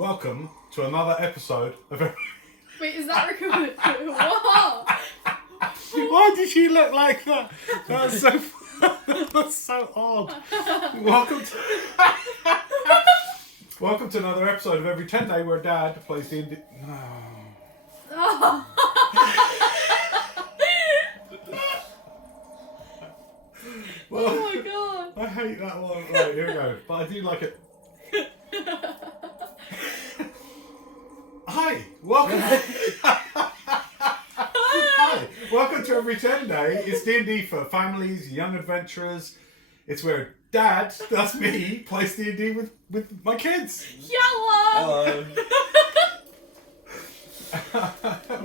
Welcome to another episode of Wait, is that recorded? What? Why did she look like that? That's so that's so odd. Welcome to another episode of Every Tenday where Dad plays the Oh. Well, Oh my god. I hate that one. Right, here we go. But I do like it. Hi, welcome. Hi, welcome to Every Tenday. It's D&D for families, young adventurers. It's where Dad, that's me, plays D&D with my kids. Hello.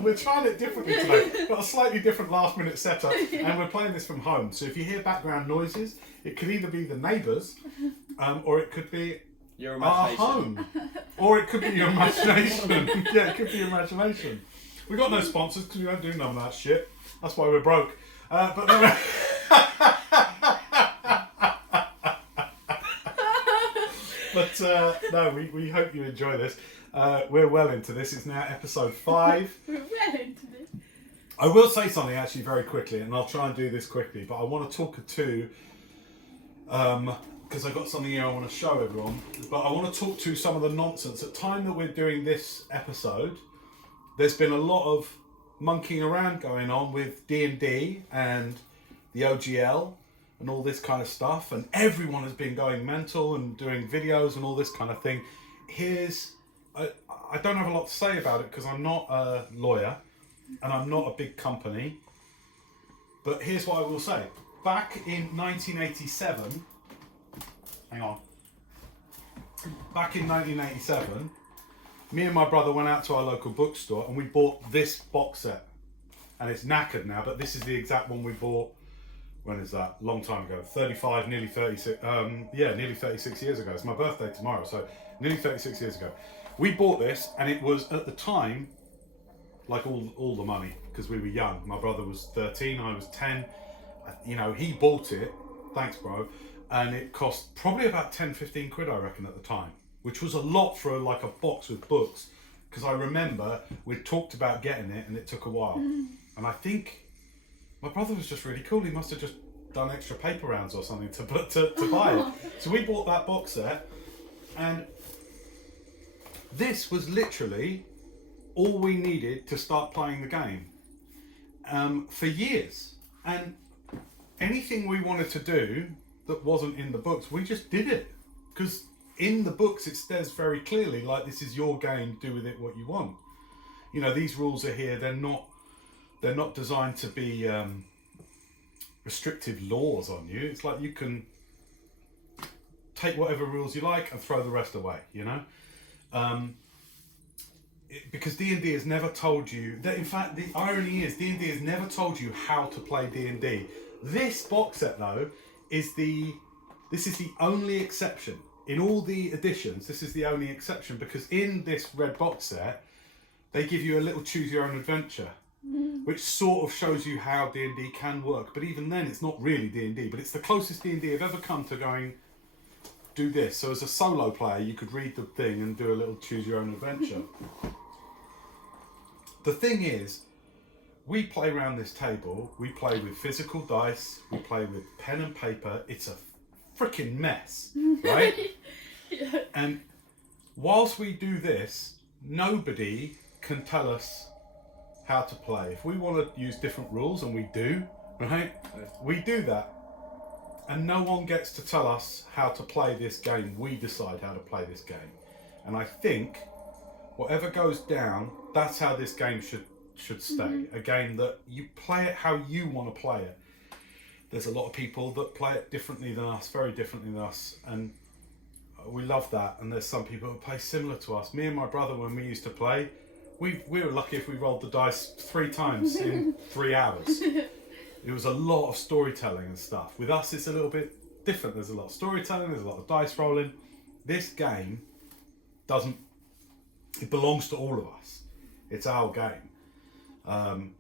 We're trying it differently today. Got a slightly different last minute setup, and we're playing this from home. So if you hear background noises, it could either be the neighbours, or it could be Your our imagination. home, or it could be your imagination. Yeah, it could be your imagination. We got no sponsors because we don't do none of that shit. That's why we're broke. But no, no, we hope you enjoy this. We're well into this. It's now episode 5. We're well into this. I will say something actually very quickly, and I'll try and do this quickly, but I want to talk to, because I've got something here I want to show everyone, but I want to talk to some of the nonsense. At the time that we're doing this episode, there's been a lot of monkeying around going on with D&D and the OGL and all this kind of stuff, and everyone has been going mental and doing videos and all this kind of thing. I don't have a lot to say about it because I'm not a lawyer and I'm not a big company, but here's what I will say. Back in 1987, back in 1987, me and my brother went out to our local bookstore and we bought this box set, and it's knackered now, but this is the exact one we bought. When is that? Long time ago. 35, nearly 36. Nearly 36 years ago. It's my birthday tomorrow, so nearly 36 years ago. We bought this, and it was at the time like all the money because we were young. My brother was 13, I was 10. You know, he bought it. Thanks, bro. And it cost probably about 10-15 quid, I reckon, at the time, which was a lot for like a box with books. Because I remember we'd talked about getting it, and it took a while. And I think my brother was just really cool. He must have just done extra paper rounds or something to buy it. So we bought that box set, and this was literally all we needed to start playing the game for years. And anything we wanted to do that wasn't in the books, we just did it. Because in the books it says very clearly, like, this is your game, do with it what you want. You know, these rules are here, they're not designed to be restrictive laws on you. It's like you can take whatever rules you like and throw the rest away, you know? Because D&D has never told you that. In fact, the irony is D&D has never told you how to play D&D. This box set, though, this is the only exception in all the editions. This is the only exception because in this red box set they give you a little choose your own adventure, which sort of shows you how D&D can work. But even then, it's not really D&D, but it's the closest D&D I've ever come to going, do this. So as a solo player, you could read the thing and do a little choose your own adventure. The thing is, we play around this table, we play with physical dice, we play with pen and paper. It's a freaking mess, right? Yeah. And whilst we do this, nobody can tell us how to play. If we want to use different rules, and we do, right? We do that. And no one gets to tell us how to play this game. We decide how to play this game. And I think whatever goes down, that's how this game should stay. A game that you play it how you want to play it. There's a lot of people that play it differently than us, very differently than us, and we love that. And there's some people who play similar to us. Me and my brother, when we used to play, we were lucky if we rolled the dice 3 times in 3 hours. It was a lot of storytelling and stuff. With us, it's a little bit different. There's a lot of storytelling, there's a lot of dice rolling. This game it belongs to all of us. It's our game.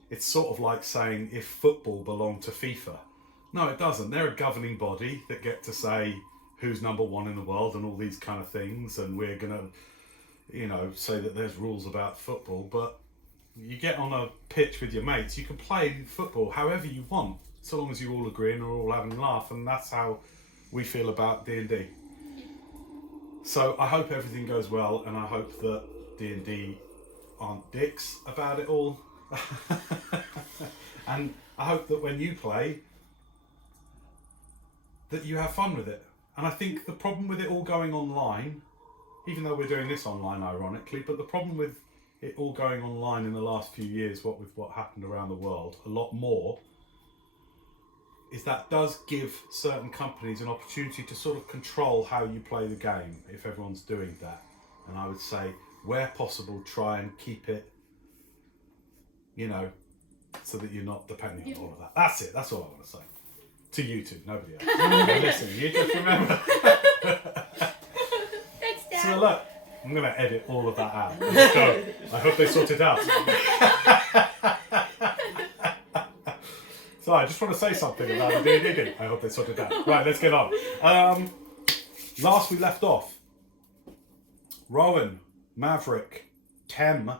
It's sort of like saying if football belonged to FIFA. No, it doesn't. They're a governing body that get to say who's number 1 in the world and all these kind of things, and we're gonna, you know, say that there's rules about football, but you get on a pitch with your mates, you can play football however you want, so long as you all agree and are all having a laugh, and that's how we feel about D&D. So I hope everything goes well, and I hope that D&D aren't dicks about it all. And I hope that when you play, that you have fun with it. And I think the problem with it all going online, even though we're doing this online ironically, but the problem with it all going online in the last few years, what happened around the world, a lot more, is that does give certain companies an opportunity to sort of control how you play the game if everyone's doing that. And I would say, where possible, try and keep it, you know, so that you're not depending on all of that. That's it. That's all I want to say. To you two, nobody else. Listen, you just remember. Thanks, Dad. So look, I'm going to edit all of that out. So, I hope they sort it out. So I just want to say something about the D&D. I hope they sort it out. Right, let's get on. Last we left off, Rowan, Maverick, Tem,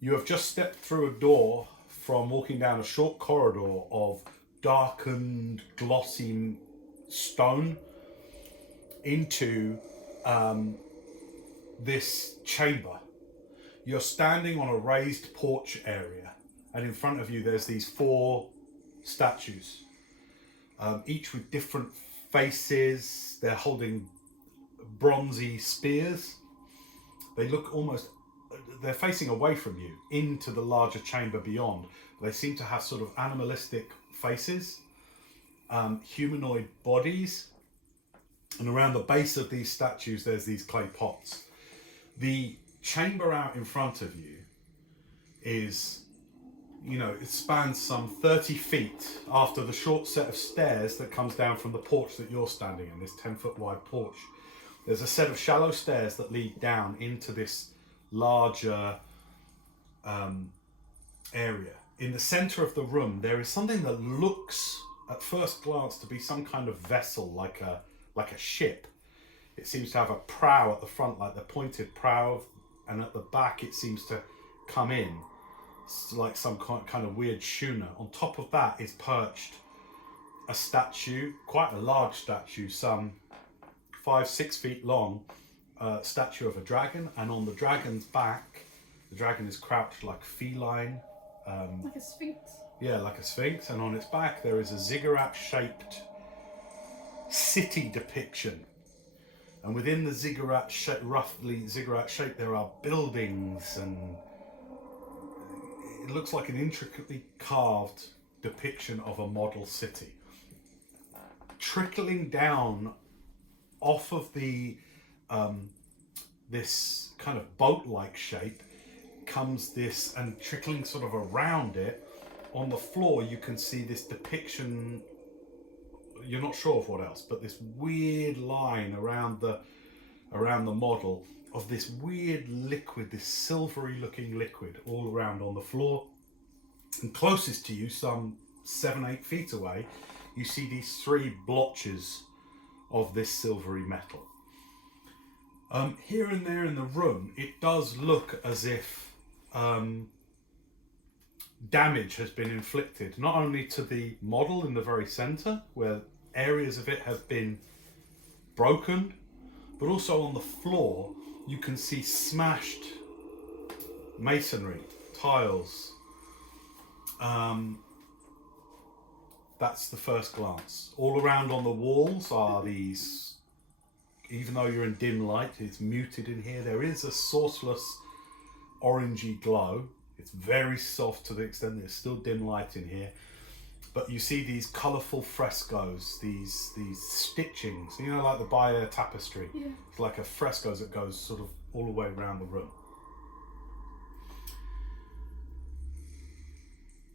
you have just stepped through a door from walking down a short corridor of darkened, glossy stone into this chamber. You're standing on a raised porch area, and in front of you there's these 4 statues, each with different faces. They're holding bronzy spears. They look almost, they're facing away from you into the larger chamber beyond. They seem to have sort of animalistic faces, humanoid bodies, and around the base of these statues there's these clay pots. The chamber out in front of you is, you know, it spans some 30 feet after the short set of stairs that comes down from the porch that you're standing in, this 10-foot wide porch. There's a set of shallow stairs that lead down into this larger area. In the center of the room there is something that looks at first glance to be some kind of vessel, like a ship. It seems to have a prow at the front, like the pointed prow, and at the back it seems to come in like some kind of weird schooner. On top of that is perched a statue, quite a large statue, some 5-6 feet long, statue of a dragon, and on the dragon's back, the dragon is crouched like feline. Like a sphinx. Yeah, like a sphinx, and on its back there is a ziggurat-shaped city depiction. And within the roughly ziggurat shape, there are buildings, and it looks like an intricately carved depiction of a model city. Trickling down off of the this kind of boat-like shape comes this, and trickling sort of around it, on the floor you can see this depiction. You're not sure of what else, but this weird line around the model of this weird liquid, this silvery looking liquid all around on the floor. And closest to you, some 7-8 feet away, you see these 3 blotches of this silvery metal. Here and there in the room, it does look as if damage has been inflicted, not only to the model in the very center, where areas of it have been broken, but also on the floor you can see smashed masonry, tiles. That's the first glance. All around on the walls are these, even though you're in dim light, it's muted in here, there is a sourceless orangey glow. It's very soft to the extent there's still dim light in here. But you see these colourful frescoes, these stitchings, you know, like the Bayer tapestry. Yeah. It's like a frescoes that goes sort of all the way around the room.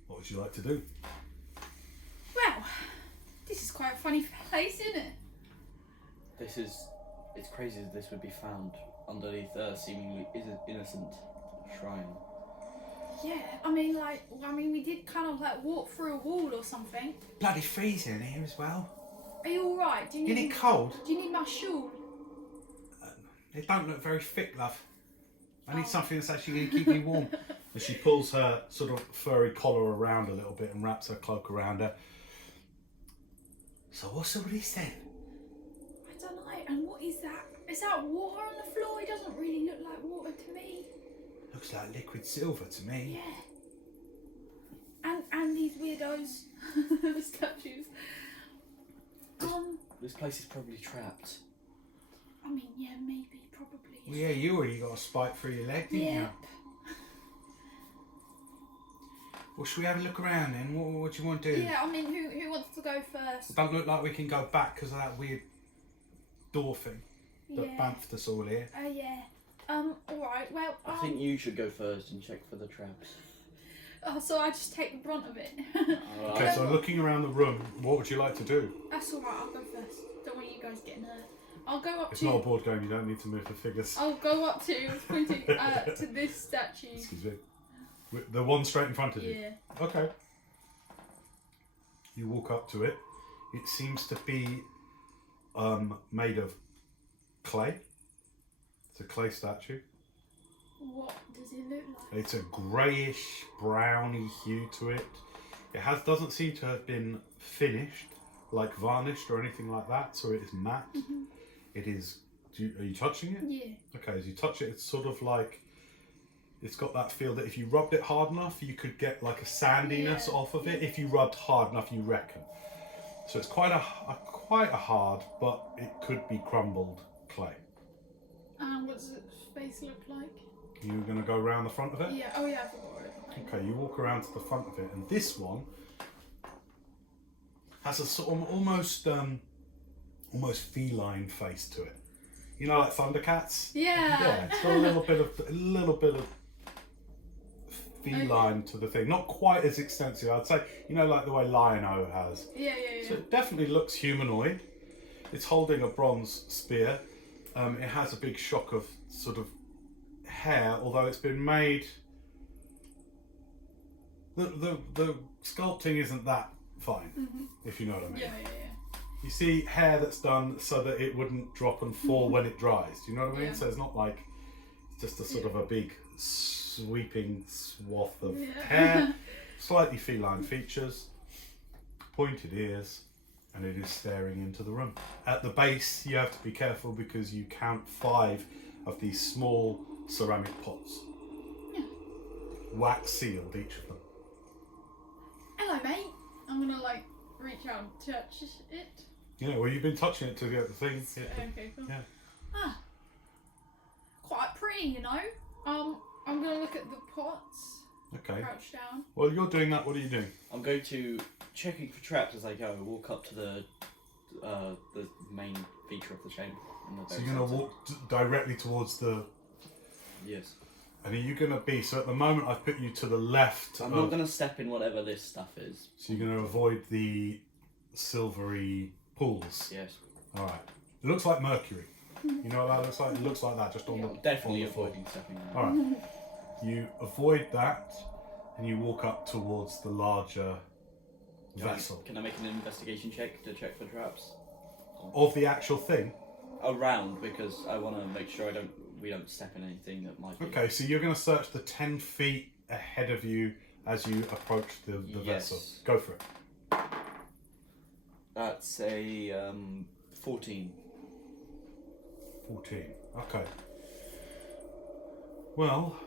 What would you like to do? Well, this is quite a funny place, isn't it? It's crazy that this would be found underneath a seemingly innocent shrine. Yeah, I mean, we did kind of like walk through a wall or something. Bloody freezing in here as well. Are you alright? Do you Isn't need it cold? Do you need my shawl? It don't look very thick, love. I need something that's actually going to keep me warm. And she pulls her sort of furry collar around a little bit and wraps her cloak around her. So what's all this then? I don't know. And what is that? Is that water on the floor? It doesn't really look like water to me. Looks like liquid silver to me. Yeah. And these weirdos, the statues. This place is probably trapped. I mean, yeah, maybe, probably. Well, yeah, you already got a spike through your leg, didn't you? Well, should we have a look around then? What do you want to do? Yeah, I mean, who wants to go first? It don't look like we can go back because of that weird door thing that bamfed us all here. Oh, yeah. Alright, well, I think you should go first and check for the traps. Oh, so I just take the brunt of it. Okay, so looking around the room, what would you like to do? That's alright, I'll go first. Don't want you guys getting hurt. I'll go up It's to... not a board game, you don't need to move the figures. I'll go up to, pointing to this statue. Excuse me. The one straight in front of you? Yeah. Okay. You walk up to it. It seems to be made of clay. It's a clay statue. What does it look like? It's a greyish, browny hue to it. It doesn't seem to have been finished, like varnished or anything like that, so it is matte. Mm-hmm. It is... are you touching it? Yeah. Okay, as you touch it, it's sort of like... It's got that feel that if you rubbed it hard enough, you could get like a sandiness off of it. If you rubbed hard enough, you reckon. So it's quite a hard, but it could be crumbled clay. And what does its face look like? You're going to go around the front of it? Yeah, oh yeah, I forgot what it looked like. Okay, you walk around to the front of it, and this one has a sort of almost feline face to it. You know, like Thundercats? Yeah. Yeah, it's got a little bit of feline to the thing. Not quite as extensive, I'd say. You know, like the way Lion-O has. Yeah. So it definitely looks humanoid. It's holding a bronze spear. It has a big shock of sort of hair, although it's been made... The sculpting isn't that fine, if you know what I mean. Yeah. You see hair that's done so that it wouldn't drop and fall when it dries. Do you know what I mean? Yeah. So it's not like just a sort of a big sweeping swath of hair. Slightly feline features, pointed ears, and it is staring into the room. At the base, you have to be careful because you count 5 of these small ceramic pots. Yeah. Wax sealed, each of them. Hello, mate. I'm gonna reach out and touch it. Yeah, well, you've been touching it to get the thing. Okay, cool. Yeah. Ah, quite pretty, you know. I'm gonna look at the pots. Okay. Crouch down. Well, you're doing that. What are you doing? I'm going to checking for traps as I go. Walk up to the main feature of the chamber. So you're going to walk directly towards the... Yes. And are you going to be... So at the moment I've put you to the left. I'm not going to step in whatever this stuff is. So you're going to avoid the silvery pools. Yes. All right. It looks like mercury. You know what that looks like? It looks like that just on the... Definitely on the floor. avoiding stepping in. All right. You avoid that and you walk up towards the larger vessel. Can I make an investigation check to check for traps? Of the actual thing? Around, because I want to make sure we don't step in anything that might be... Okay, so you're going to search the 10 feet ahead of you as you approach the vessel. Go for it. That's a 14. 14. Okay. Well,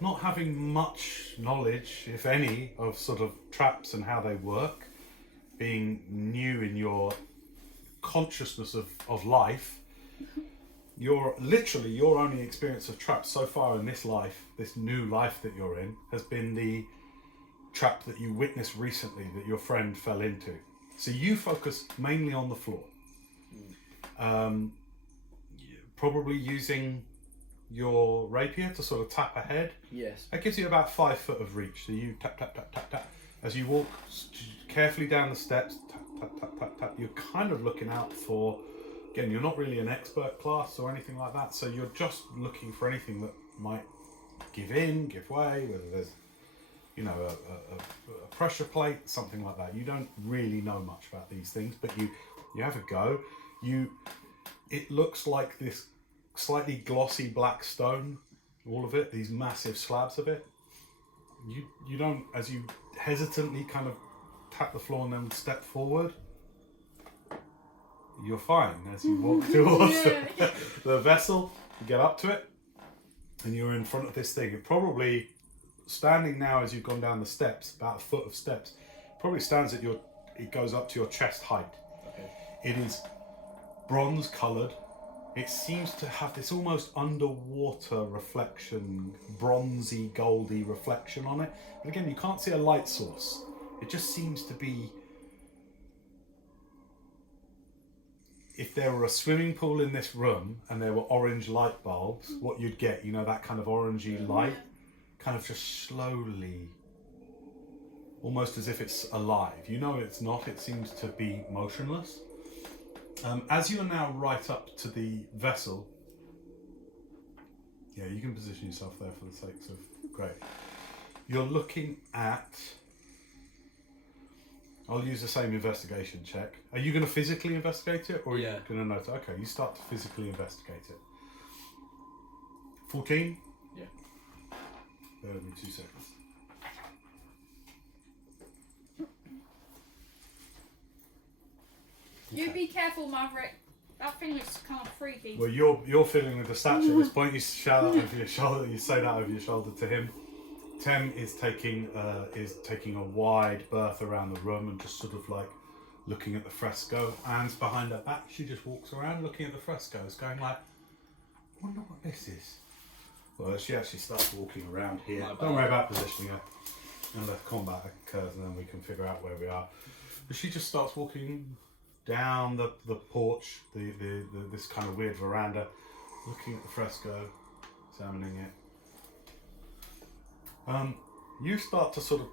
not having much knowledge, if any, of sort of traps and how they work, being new in your consciousness of life, your only experience of traps so far in this life, this new life that you're in, has been the trap that you witnessed recently that your friend fell into. So you focus mainly on the floor. Probably using your rapier to sort of tap ahead. Yes. That gives you about 5 foot of reach. So you tap, tap, tap, tap, tap. As you walk carefully down the steps, tap, tap, tap, tap, tap. You're kind of looking out for, again, you're not really an expert class or anything like that. So you're just looking for anything that might give in, give way, whether there's, you know, a pressure plate, something like that. You don't really know much about these things, but you have a go. It looks like this slightly glossy black stone all of it, these massive slabs of it. You don't, as you hesitantly kind of tap the floor and then step forward, you're fine. As you walk towards the vessel, you get up to it, and you're in front of this thing. It probably, standing now as you've gone down the steps, about a foot of steps, probably stands at it goes up to your chest height. Okay. It is bronze coloured. It seems to have this almost underwater reflection, bronzy, goldy reflection on it. But again, you can't see a light source. It just seems to be, if there were a swimming pool in this room and there were orange light bulbs, what you'd get, that kind of orangey light, kind of just slowly, almost as if it's alive. It's not, it seems to be motionless. As you are now right up to the vessel, yeah, you can position yourself there for the sakes of, great. You're looking at, I'll use the same investigation check. Are you going to physically investigate it, or are you going to note it? Okay, you start to physically investigate it. 14? Yeah. Bear with me 2 seconds. You be careful, Maverick. That thing looks kind of freaky. Well, you're feeling with the statue at this point. You shout that over your shoulder. You say that over your shoulder to him. Tem is taking a wide berth around the room and just sort of like looking at the fresco. Anne's behind her back. She just walks around looking at the frescoes, going like, "I wonder what this is." Well, she actually starts walking around here. Don't worry about positioning her unless combat occurs, and then we can figure out where we are. But she just starts walking down the porch, this kind of weird veranda, looking at the fresco, examining it. You start to sort of,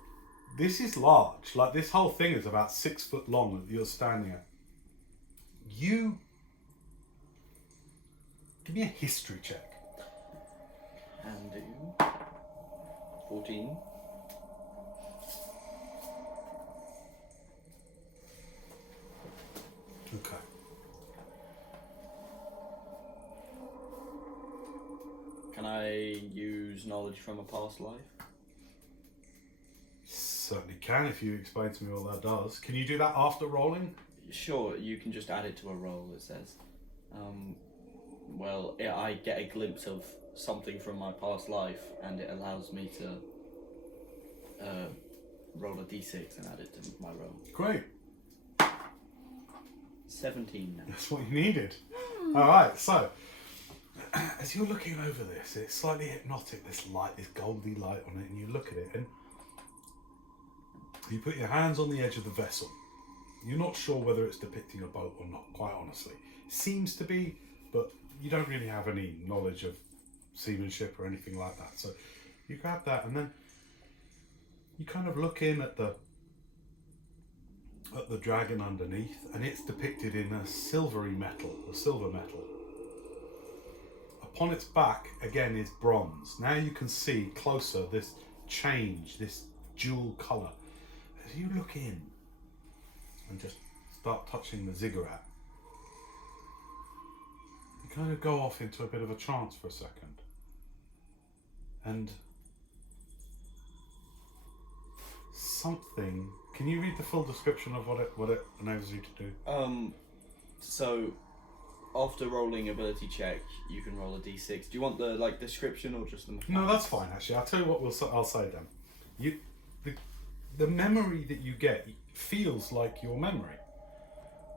this is large, like this whole thing is about 6 foot long that you're standing at. You, give me a history check. And do 14. Okay. Can I use knowledge from a past life? Certainly can, if you explain to me what that does. Can you do that after rolling? Sure, you can just add it to a roll, it says. I get a glimpse of something from my past life, and it allows me to roll a d6 and add it to my roll. Great. 17 now. That's what you needed. Alright, so as you're looking over this, it's slightly hypnotic, this light, this goldy light on it, and you look at it and you put your hands on the edge of the vessel. You're not sure whether it's depicting a boat or not, quite honestly. It seems to be, but you don't really have any knowledge of seamanship or anything like that. So you grab that and then you kind of look in at the dragon underneath, and it's depicted in a silver metal. Upon its back, again, is bronze. Now you can see closer this change, this dual colour. As you look in and just start touching the ziggurat, you kind of go off into a bit of a trance for a second. And something, can you read the full description of what it enables you to do? So after rolling ability check, you can roll a d6. Do you want the description or just the mechanics? No, that's fine actually. I'll tell you what I'll say then. The memory that you get feels like your memory.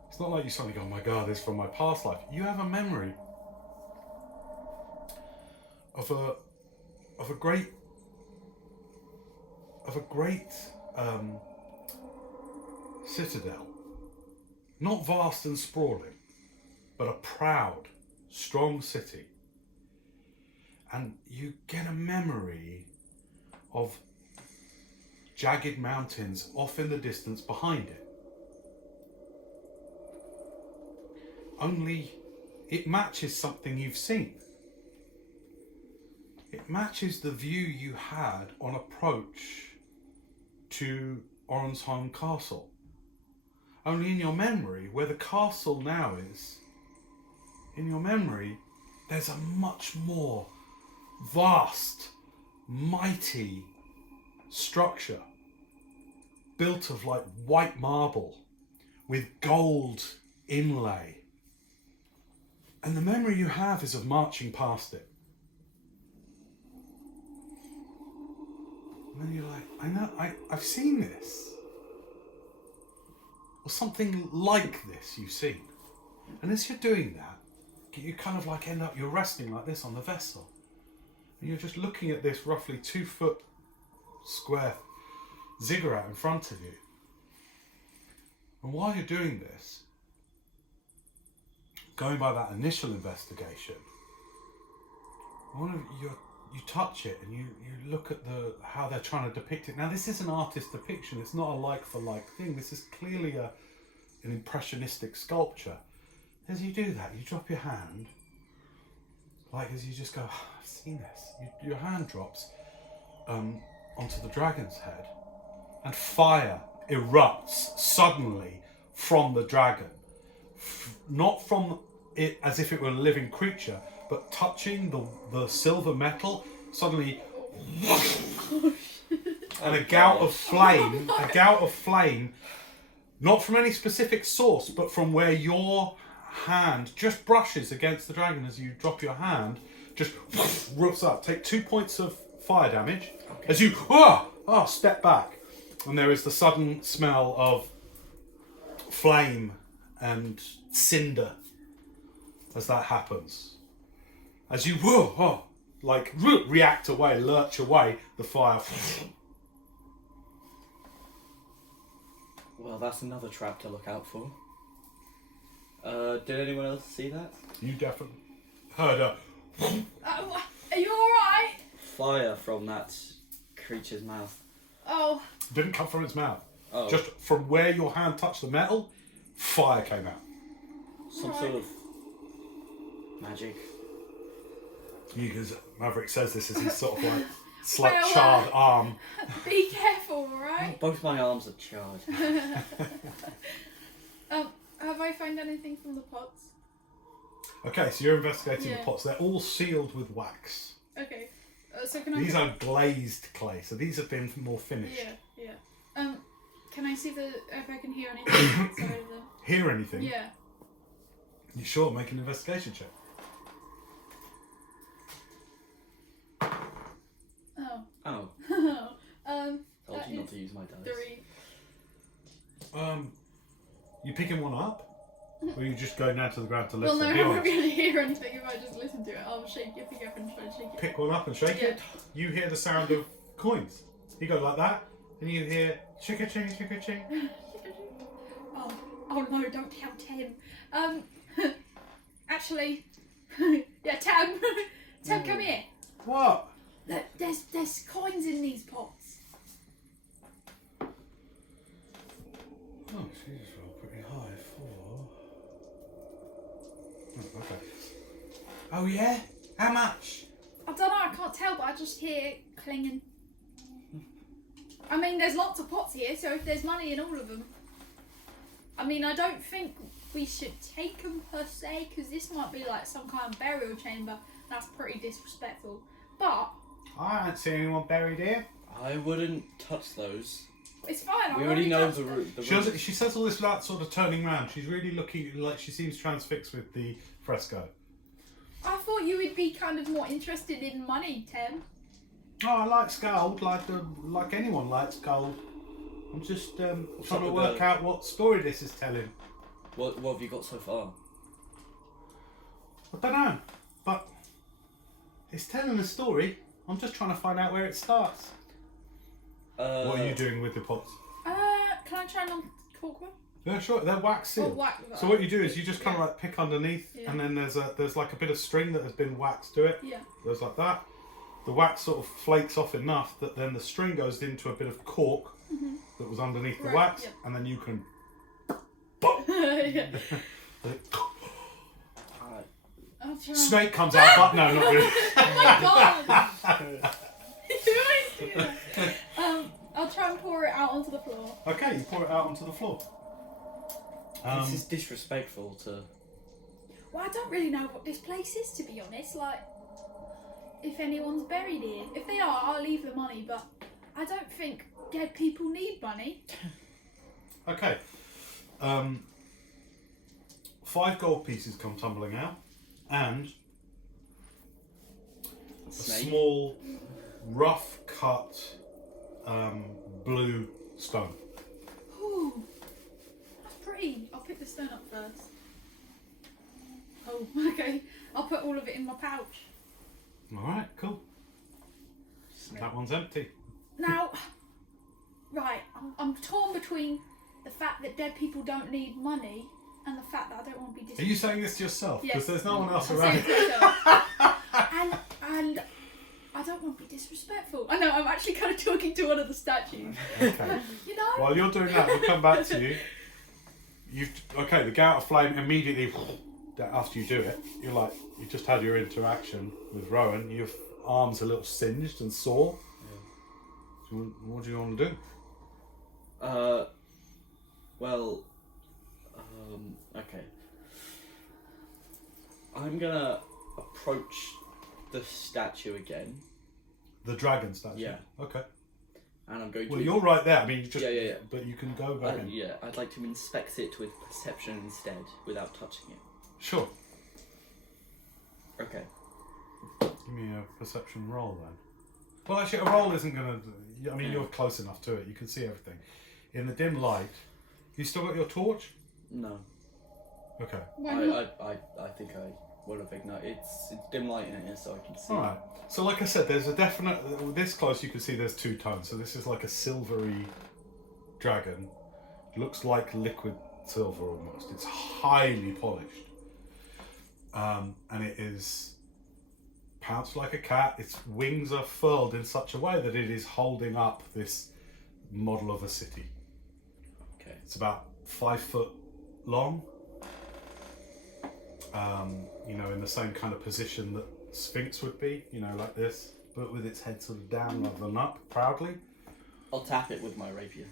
It's not like you suddenly go, "Oh my god, this is from my past life." You have a memory of a great citadel, not vast and sprawling, but a proud, strong city. And you get a memory of jagged mountains off in the distance behind it. Only it matches something you've seen. It matches the view you had on approach to Orensheim Castle. Only in your memory, where the castle now is, in your memory, there's a much more vast, mighty structure built of like white marble with gold inlay. And the memory you have is of marching past it. And then you're like, I know, I've seen this. Or something like this you've seen. And as you're doing that, you kind of like end up, you're resting like this on the vessel. And you're just looking at this roughly 2 foot square ziggurat in front of you. And while you're doing this, going by that initial investigation, you touch it and you look at how they're trying to depict it. Now this is an artist depiction, it's not a like for like thing. This is clearly an impressionistic sculpture. As you do that, you drop your hand, like as you just go, oh, I've seen this. Your hand drops onto the dragon's head, and fire erupts suddenly from the dragon. Not from it as if it were a living creature, but touching the silver metal, suddenly, and a gout of flame, not from any specific source, but from where your hand just brushes against the dragon as you drop your hand, just roofs up. Take 2 points of fire damage as you step back, and there is the sudden smell of flame and cinder as that happens. As you react away, lurch away, the fire. Well, that's another trap to look out for. Did anyone else see that? You definitely heard a. Are you alright? Fire from that creature's mouth. Oh. Didn't come from its mouth. Oh. Just from where your hand touched the metal, fire came out. Some sort of magic. Because Maverick says this as his sort of like slight charred arm. Be careful, alright? Both my arms are charred. Have I found anything from the pots? Okay, so you're investigating the pots. They're all sealed with wax. Okay. So can I... These are glazed clay, so these have been more finished. Yeah. Can I see if I can hear anything outside of them? Hear anything? Yeah. You sure? Make an investigation check. Oh. Told you not to use my dice. 3. You picking one up? Or are you just going down to the ground to Well, listen? no, I'm not going to hear anything if I just listen to it. I'll shake it, pick it up and try to shake it. Pick one up and shake it. You hear the sound of coins. You go like that, and you hear chicka-ching, chicka-ching. Oh no, don't tell Tim. Actually, yeah, Tam. Tam, come here. What? Look, there's coins in these pots. Oh, she just rolled pretty high. 4. Oh, okay. Oh yeah? How much? I don't know, I can't tell, but I just hear it clinging. I mean, there's lots of pots here, so if there's money in all of them. I mean, I don't think we should take them per se, because this might be like some kind of burial chamber. That's pretty disrespectful. But I ain't seen anyone buried here. I wouldn't touch those. it's fine. We already know the route. She says all this without sort of turning round. She's really looking like she seems transfixed with the fresco. I thought you would be kind of more interested in money, Tim. Oh, I like gold, like anyone likes gold. I'm just trying to work out what story this is telling. What have you got so far? I don't know, but it's telling a story. I'm just trying to find out where it starts. What are you doing with the pots? Can I try and uncork one? Yeah, sure. They're wax sealed. So what you do is you just kind of like pick underneath, and then there's like a bit of string that has been waxed to it. Yeah. Goes like that. The wax sort of flakes off enough that then the string goes into a bit of cork that was underneath the wax, and then you can. Snake comes out, but no, not really. Oh my god! You always do that. I'll try and pour it out onto the floor. Okay, you pour it out onto the floor. This is disrespectful to... Well, I don't really know what this place is, to be honest. Like, if anyone's buried here. If they are, I'll leave the money, but I don't think dead people need money. Okay. 5 gold pieces come tumbling out, and a Snake. small, rough cut blue stone. Ooh, that's pretty. I'll pick the stone up first. Oh, okay. I'll put all of it in my pouch. Alright, cool. That one's empty. Now, right, I'm torn between the fact that dead people don't need money and the fact that I don't want to be disrespectful. Are you saying this to yourself? Yes. Because there's no one else I'm around. saying it to myself. and I don't want to be disrespectful. I know, I'm actually kind of talking to one of the statues. Okay. You know? While you're doing that, we'll come back to you. The gout of flame immediately, after you do it, you're like, you just had your interaction with Rowan, your arm's a little singed and sore. Yeah. What do you want to do? Okay. I'm gonna approach the statue again. The dragon statue? Yeah. Okay. And I'm going to... Well, you're right there. I mean, just... Yeah. But you can go back in. Yeah, I'd like to inspect it with perception instead, without touching it. Sure. Okay. Give me a perception roll then. Well, actually, a roll isn't going to... I mean, you're close enough to it. You can see everything. In the dim light... You still got your torch? No. Okay. I think I would have ignited. It's dim light in here, so I can see. Alright. So like I said, there's a definite... This close you can see there's 2 tones. So this is like a silvery dragon. Looks like liquid silver almost. It's highly polished. And it is pounced like a cat. Its wings are furled in such a way that it is holding up this model of a city. Okay. It's about 5 foot long. In the same kind of position that Sphinx would be, like this, but with its head sort of down rather than up, proudly. I'll tap it with my rapier.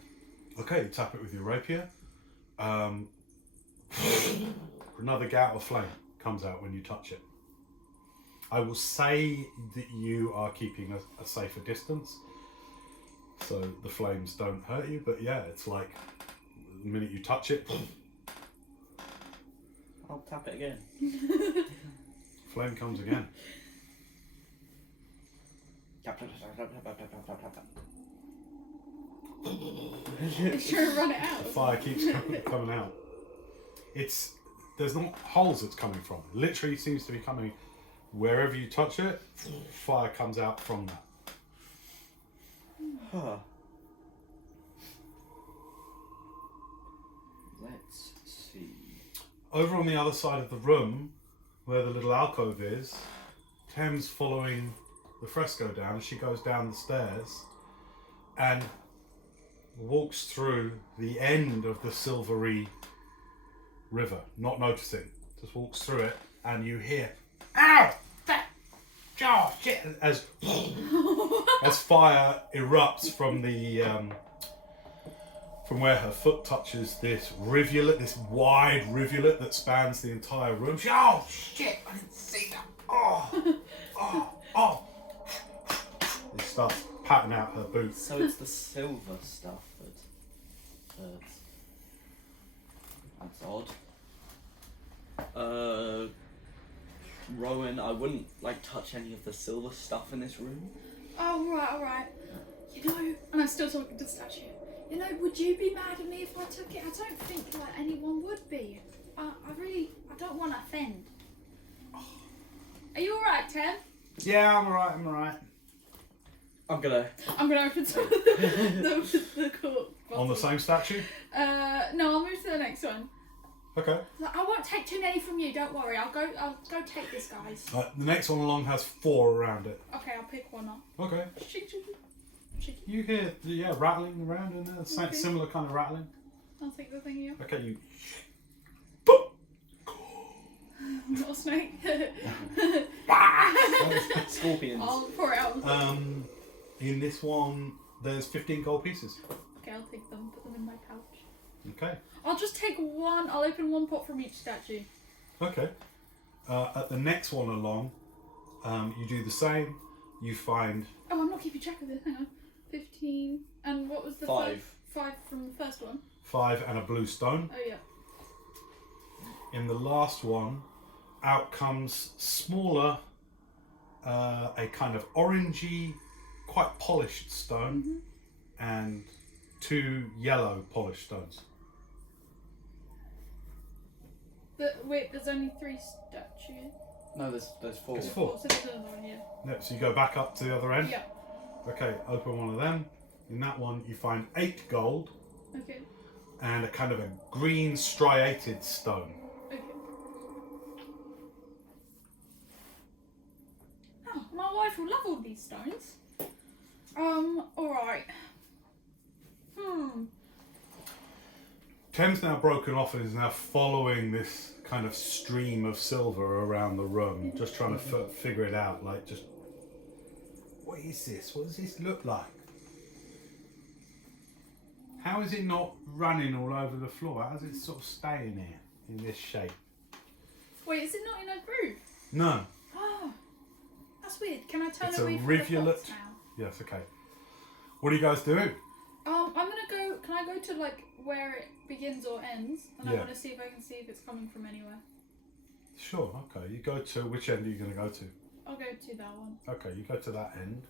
Okay, you tap it with your rapier. Another gout of flame comes out when you touch it. I will say that you are keeping a safer distance, so the flames don't hurt you, but yeah, it's like the minute you touch it, I'll tap it again. flame comes again. Tap, tap, tap, tap, tap, tap, tap, tap, tap. Make sure to run it out. The fire keeps coming out. There's not holes it's coming from. It literally seems to be coming wherever you touch it. Fire comes out from that. Huh. Let's see. Over on the other side of the room, where the little alcove is, Tem's following the fresco down as she goes down the stairs and walks through the end of the silvery river, not noticing. Just walks through it, and you hear, "Ow! Oh, shit!" as fire erupts from the from where her foot touches this rivulet, this wide rivulet that spans the entire room. Oh shit! I didn't see that. Oh! She starts patting out her boots. So it's the silver stuff that hurts. That's odd. Rowan, I wouldn't touch any of the silver stuff in this room. Oh, right. And I'm still talking to the statue. Would you be mad at me if I took it? I don't think anyone would be. I don't want to offend. Are you alright, Tem? Yeah, I'm alright. I'm gonna open some of the cork On the bottles. same statue? No, I'll move to the next one. Okay. I won't take too many from you. Don't worry. I'll go take this, guys. The next one along has 4 around it. Okay, I'll pick one up. Okay. Shake. You hear rattling around in there, Okay. similar kind of rattling. I'll take the thingy off. Okay, you. Not a snake. Scorpions. I'll pour it out. In this one, there's 15 gold pieces. Okay, I'll take them. Put them in my pouch. Okay. I'll just take one. I'll open one pot from each statue. Okay. At the next one along, You do the same. You find Oh, I'm not keeping track of this. Hang on. 15. And what was the 5. 5 from the first one? 5 and a blue stone. Oh, yeah. In the last one, out comes smaller, a kind of orangey, quite polished stone, and 2 yellow polished stones. Wait, there's only 3 statues. No, there's 4. There's 4. So there's another one, yeah. Yep, so you go back up to the other end. Yeah. Okay, open one of them. In that one, you find 8 gold Okay. and a kind of a green striated stone. Okay. Oh, my wife will love all these stones. Alright. Tem's now broken off and is now following this kind of stream of silver around the room, just trying to figure it out. Like, just, what is this? What does this look like? How is it not running all over the floor? How is it sort of staying here in this shape? Wait, is it not in a groove? No. Oh, that's weird. Can I turn It's a away from rivulet. the pots now? Yes, okay. What are you guys doing? I'm gonna go. Can I go to like where it begins or ends? And I Yeah. want to see if I can see if it's coming from anywhere. Sure, okay. You go to, which end are you going to go to? I'll go to that one. Okay, you go to that end.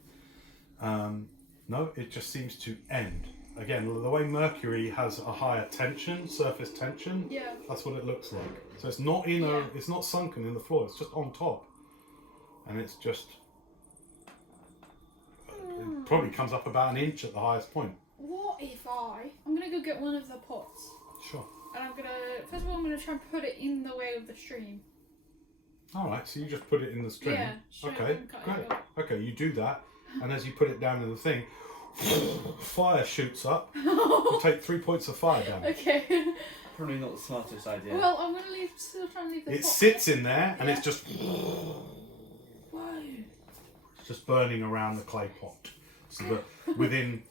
No, it just seems to end. Again, the way Mercury has a higher tension, surface tension, Yeah. that's what it looks like. So it's not in Yeah. it's not sunken in the floor, it's just on top. And it's just, it probably comes up about an inch at the highest point. What if I'm gonna go get one of the pots, Sure. and I'm gonna first of all I'm gonna try and put it in the way of the stream. Alright, so you just put it in the stream. Yeah. Sure, Okay, I'm cutting great. it off. Okay, you do that, and as you put it down in the thing, fire shoots up. You take 3 points of fire damage. Okay. Probably not the smartest idea. Well, I'm gonna still try and leave the It pot. sits in there, and Yeah. it's just Whoa. just burning around the clay pot. So that within,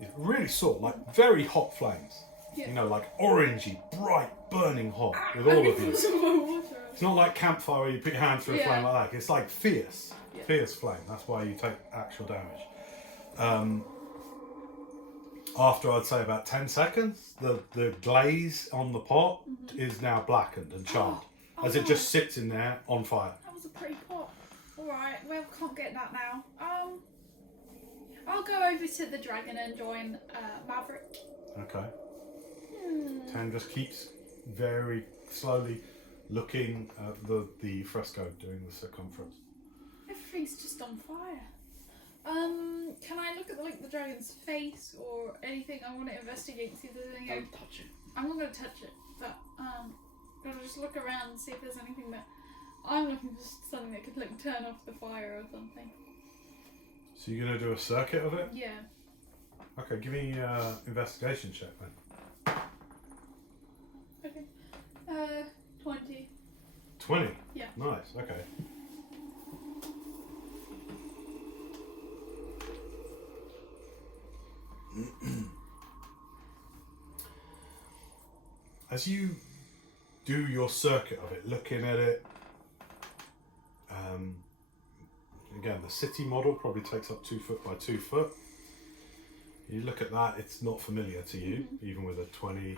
it's really sort of like very hot flames. Yeah. You know, like orangey, bright, burning hot with all of these. It's not like campfire where you put your hand through a Yeah. flame like that. It's like fierce, Yeah. fierce flame. That's why you take actual damage. After I'd say about 10 seconds, the glaze on the pot is now blackened and charred as it just sits in there on fire. That was a pretty pot. Alright, well, can't get that now. I'll go over to the dragon and join Maverick. Okay. 10 just keeps very slowly looking at the fresco doing the circumference. Everything's just on fire. Can I look at the dragon's face or anything? I want to investigate and see if there's anything. Don't touch it. I'm not going to touch it, but I'll just look around and see if there's anything that I'm looking for something that could like turn off the fire or something. So you're going to do a circuit of it? Yeah. Okay, give me an investigation check then. Okay. 20. 20? Yeah. Nice, okay. As you do your circuit of it, looking at it, again, the city model probably takes up 2 foot by 2 foot. You look at that, it's not familiar to you, even with a 20.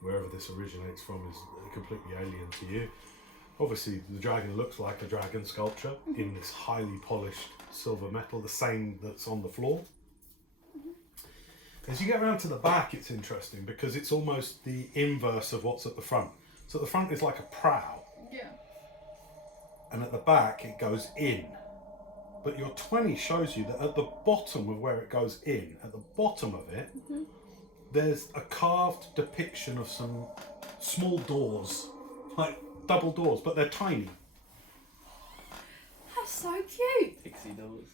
Wherever this originates from is completely alien to you. Obviously, the dragon looks like a dragon sculpture in this highly polished silver metal, the same that's on the floor. As you get around to the back, it's interesting because it's almost the inverse of what's at the front. So at the front is like a prow, Yeah. and at the back it goes in. But your 20 shows you that at the bottom of where it goes in, at the bottom of it, there's a carved depiction of some small doors, like double doors, but they're tiny. That's so cute. Pixie doors.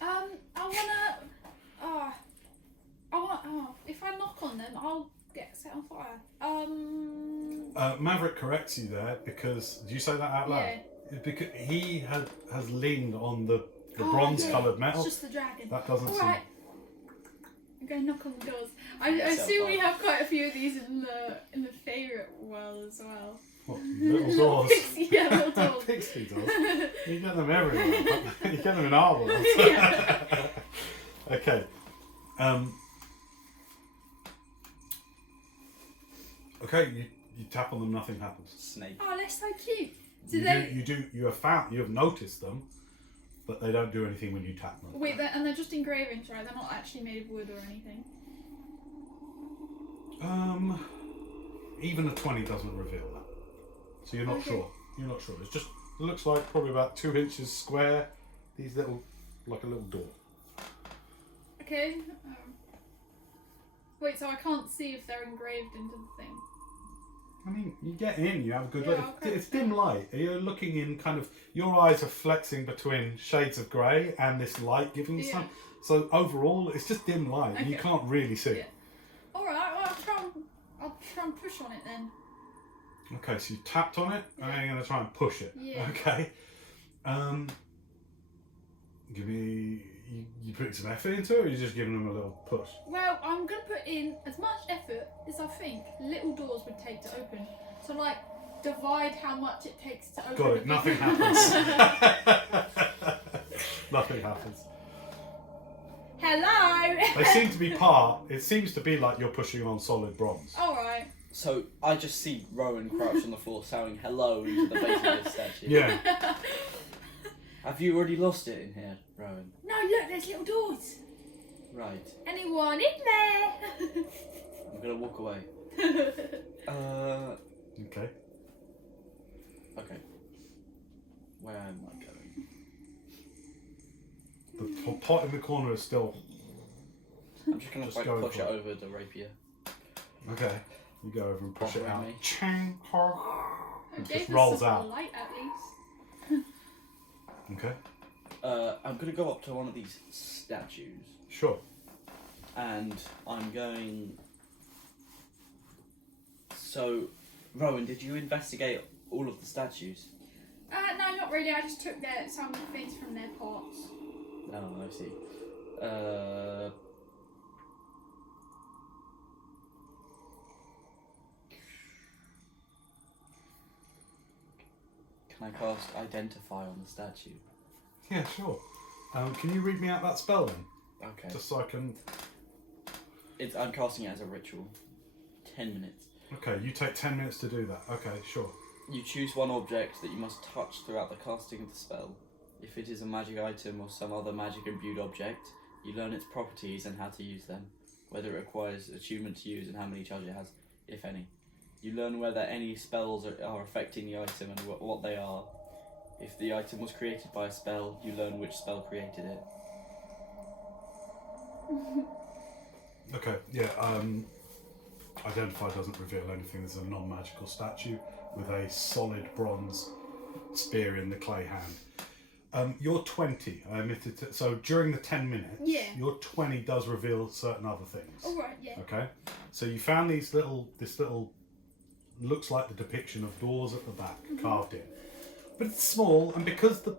If I knock on them, I'll get set on fire. Maverick corrects you there because, did you say that out loud? Yeah. It's because he has leaned on the bronze-coloured metal. It's just the dragon. That doesn't seem... Alright. I'm going to knock on the doors. I Set assume we fire. have quite a few of these in the favourite world as well. What, little doors? Yeah, little doors. Pixie doors? You get them everywhere. But you get them in our world. Yeah. Okay. Okay, you tap on them, nothing happens. Snake. Oh, they're so cute. You have noticed them, but they don't do anything when you tap them. Wait, and they're just engravings, right? They're not actually made of wood or anything. Even a 20 doesn't reveal that. So you're not sure. You're not sure. It looks like probably about 2 inches square. These like a little door. Okay. Wait, so I can't see if they're engraved into the thing. I mean, you get in, you have a good Yeah, look. okay. It's dim light. You're looking in kind of, your eyes are flexing between shades of grey and this light giving you some. So overall, it's just dim light. Okay. You can't really see. Yeah. Alright, well, I'll try and push on it then. Okay, so you tapped on it, and then you're going to try and push it. Yeah. Okay. Give me... You putting some effort into it, or are you just giving them a little push? Well, I'm going to put in as much effort as I think little doors would take to open. So, like, divide how much it takes to open. Got it. Nothing happens. Nothing happens. Hello! They seem to be it seems to be like you're pushing on solid bronze. Alright. So I just see Rowan crouched on the floor shouting hello into the base of this statue. Yeah. Have you already lost it in here, Rowan? No, look, there's little doors. Right. Anyone in there? I'm gonna walk away. Okay. Okay. Where am I going? The pot in the corner is still... I'm just gonna Just like go push for it it. over the rapier. Okay. You go over and push it Bothering out. me. Chang, It It gave just us rolls some out. light at least. Okay. I'm gonna go up to one of these statues Sure. and I'm going. So, Rowan, did you investigate all of the statues? No, not really. I just took some things from their pots. Oh, I see. Can I cast Identify on the statue? Yeah, sure. Can you read me out that spell then? Okay. Just so I can... I'm casting it as a ritual. 10 minutes. Okay, you take 10 minutes to do that. Okay, sure. You choose one object that you must touch throughout the casting of the spell. If it is a magic item or some other magic imbued object, you learn its properties and how to use them, whether it requires attunement to use and how many charge it has, if any. You learn whether any spells are affecting the item and what they are. If the item was created by a spell, you learn which spell created it. Okay, yeah, Identify doesn't reveal anything. There's a non-magical statue with a solid bronze spear in the clay hand. Your 20, I omitted to... So during the 10 minutes, your 20 does reveal certain other things. Alright, yeah. Okay? So you found this little... Looks like the depiction of doors at the back, carved in. But it's small, and because the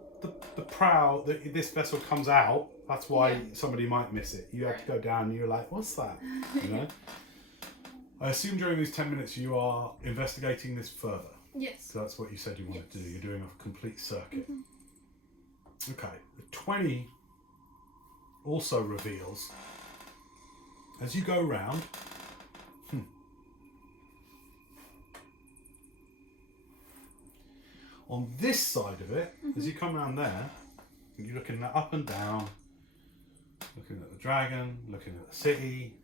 prow, this vessel comes out, that's why somebody might miss it. You have to go down and you're like, what's that? You know? I assume during these 10 minutes you are investigating this further. Yes. So that's what you said you wanted to do. You're doing a complete circuit. Okay. The 20 also reveals, as you go round, on this side of it, as you come around there, you're looking up and down, looking at the dragon, looking at the city.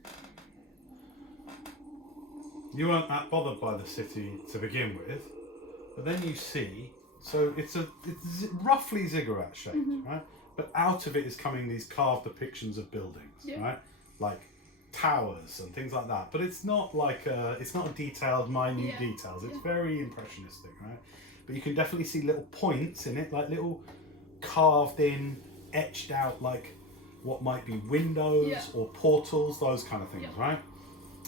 You weren't that bothered by the city to begin with, but then you see, so it's roughly ziggurat shaped, right? But out of it is coming these carved depictions of buildings, right? Like towers and things like that. But it's not like it's not a detailed, minute details. It's very impressionistic, right? But you can definitely see little points in it, like little carved in, etched out, like what might be windows or portals, those kind of things, right?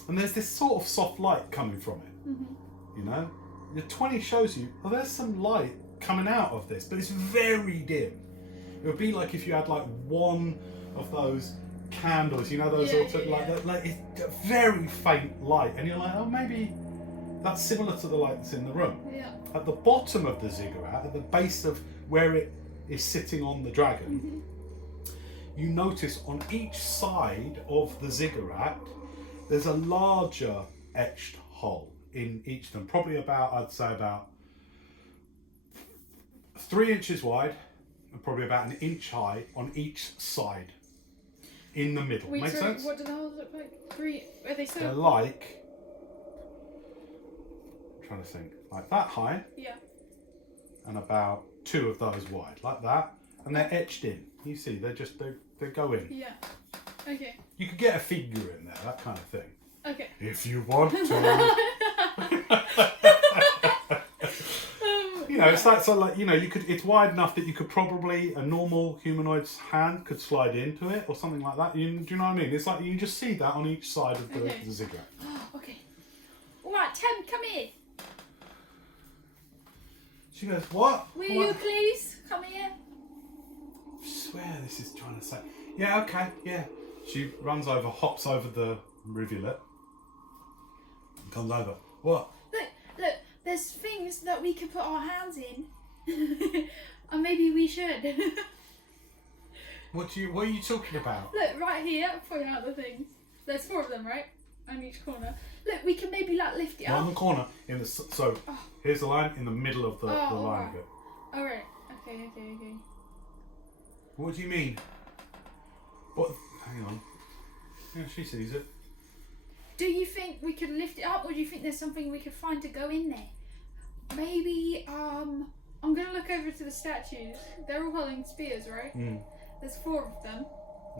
And there's this sort of soft light coming from it, you know? The 20 shows you, well, there's some light coming out of this, but it's very dim. It would be like if you had like one of those candles, you know, those like it's a very faint light, and you're like, oh, maybe That's similar to the light that's in the room. Yeah. At the bottom of the ziggurat, at the base of where it is sitting on the dragon, you notice on each side of the ziggurat, there's a larger etched hole in each of them. Probably about, I'd say about 3 inches wide and probably about 1 inch high on each side. In the middle. Wait, Make sorry, sense? what do the holes look like? 3, are they so... They're like, I'm trying to think, like that high. Yeah. And about 2 of those wide, like that. And they're etched in. You see, they go in. Yeah. Okay. You could get a figure in there, that kind of thing. Okay. If you want to. You know, it's that sort of like, you know, you could. It's wide enough that you could probably, a normal humanoid's hand could slide into it or something like that. Do you know what I mean? It's like you just see that on each side of the ziggurat. Okay. Alright, Tem, come here. She goes, what? Will you please come here? I swear this is trying to say. Yeah, okay, yeah. She runs over, hops over the rivulet, and comes over. What? Look, there's things that we can put our hands in. And maybe we should. What are you talking about? Look, right here, point out the things. There's 4 of them, right? On each corner. Look, we can maybe like lift it Not in up. the corner. Here's the line in the middle of the line of it. Alright. Okay. What do you mean? What? Hang on. Yeah, she sees it. Do you think we could lift it up, or do you think there's something we could find to go in there? Maybe, I'm gonna look over to the statues. They're all holding spears, right? There's 4 of them.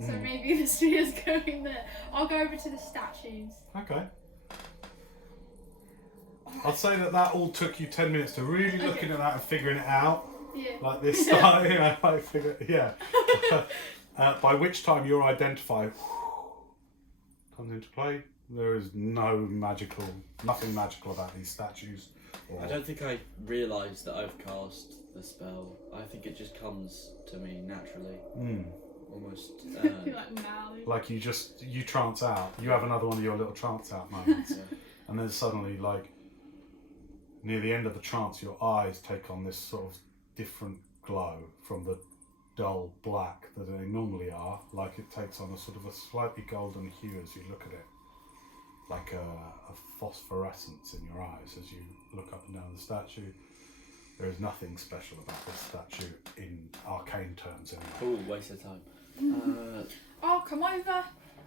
So maybe the spears go in there. I'll go over to the statues. Okay. I'd say that all took you 10 minutes to really looking at that and figuring it out. Yeah. Like this style, you know, like figure, yeah. By which time your identify comes into play. There is nothing magical about these statues. I don't think I realise that I've cast the spell. I think it just comes to me naturally. Almost. You're like, now. Like you trance out. You have another one of your little trance out moments. And then suddenly, like, near the end of the trance, your eyes take on this sort of different glow from the dull black that they normally are. Like it takes on a sort of a slightly golden hue as you look at it. Like a phosphorescence in your eyes as you look up and down the statue. There is nothing special about this statue in arcane terms anyway. Oh, waste of time. I'll come over.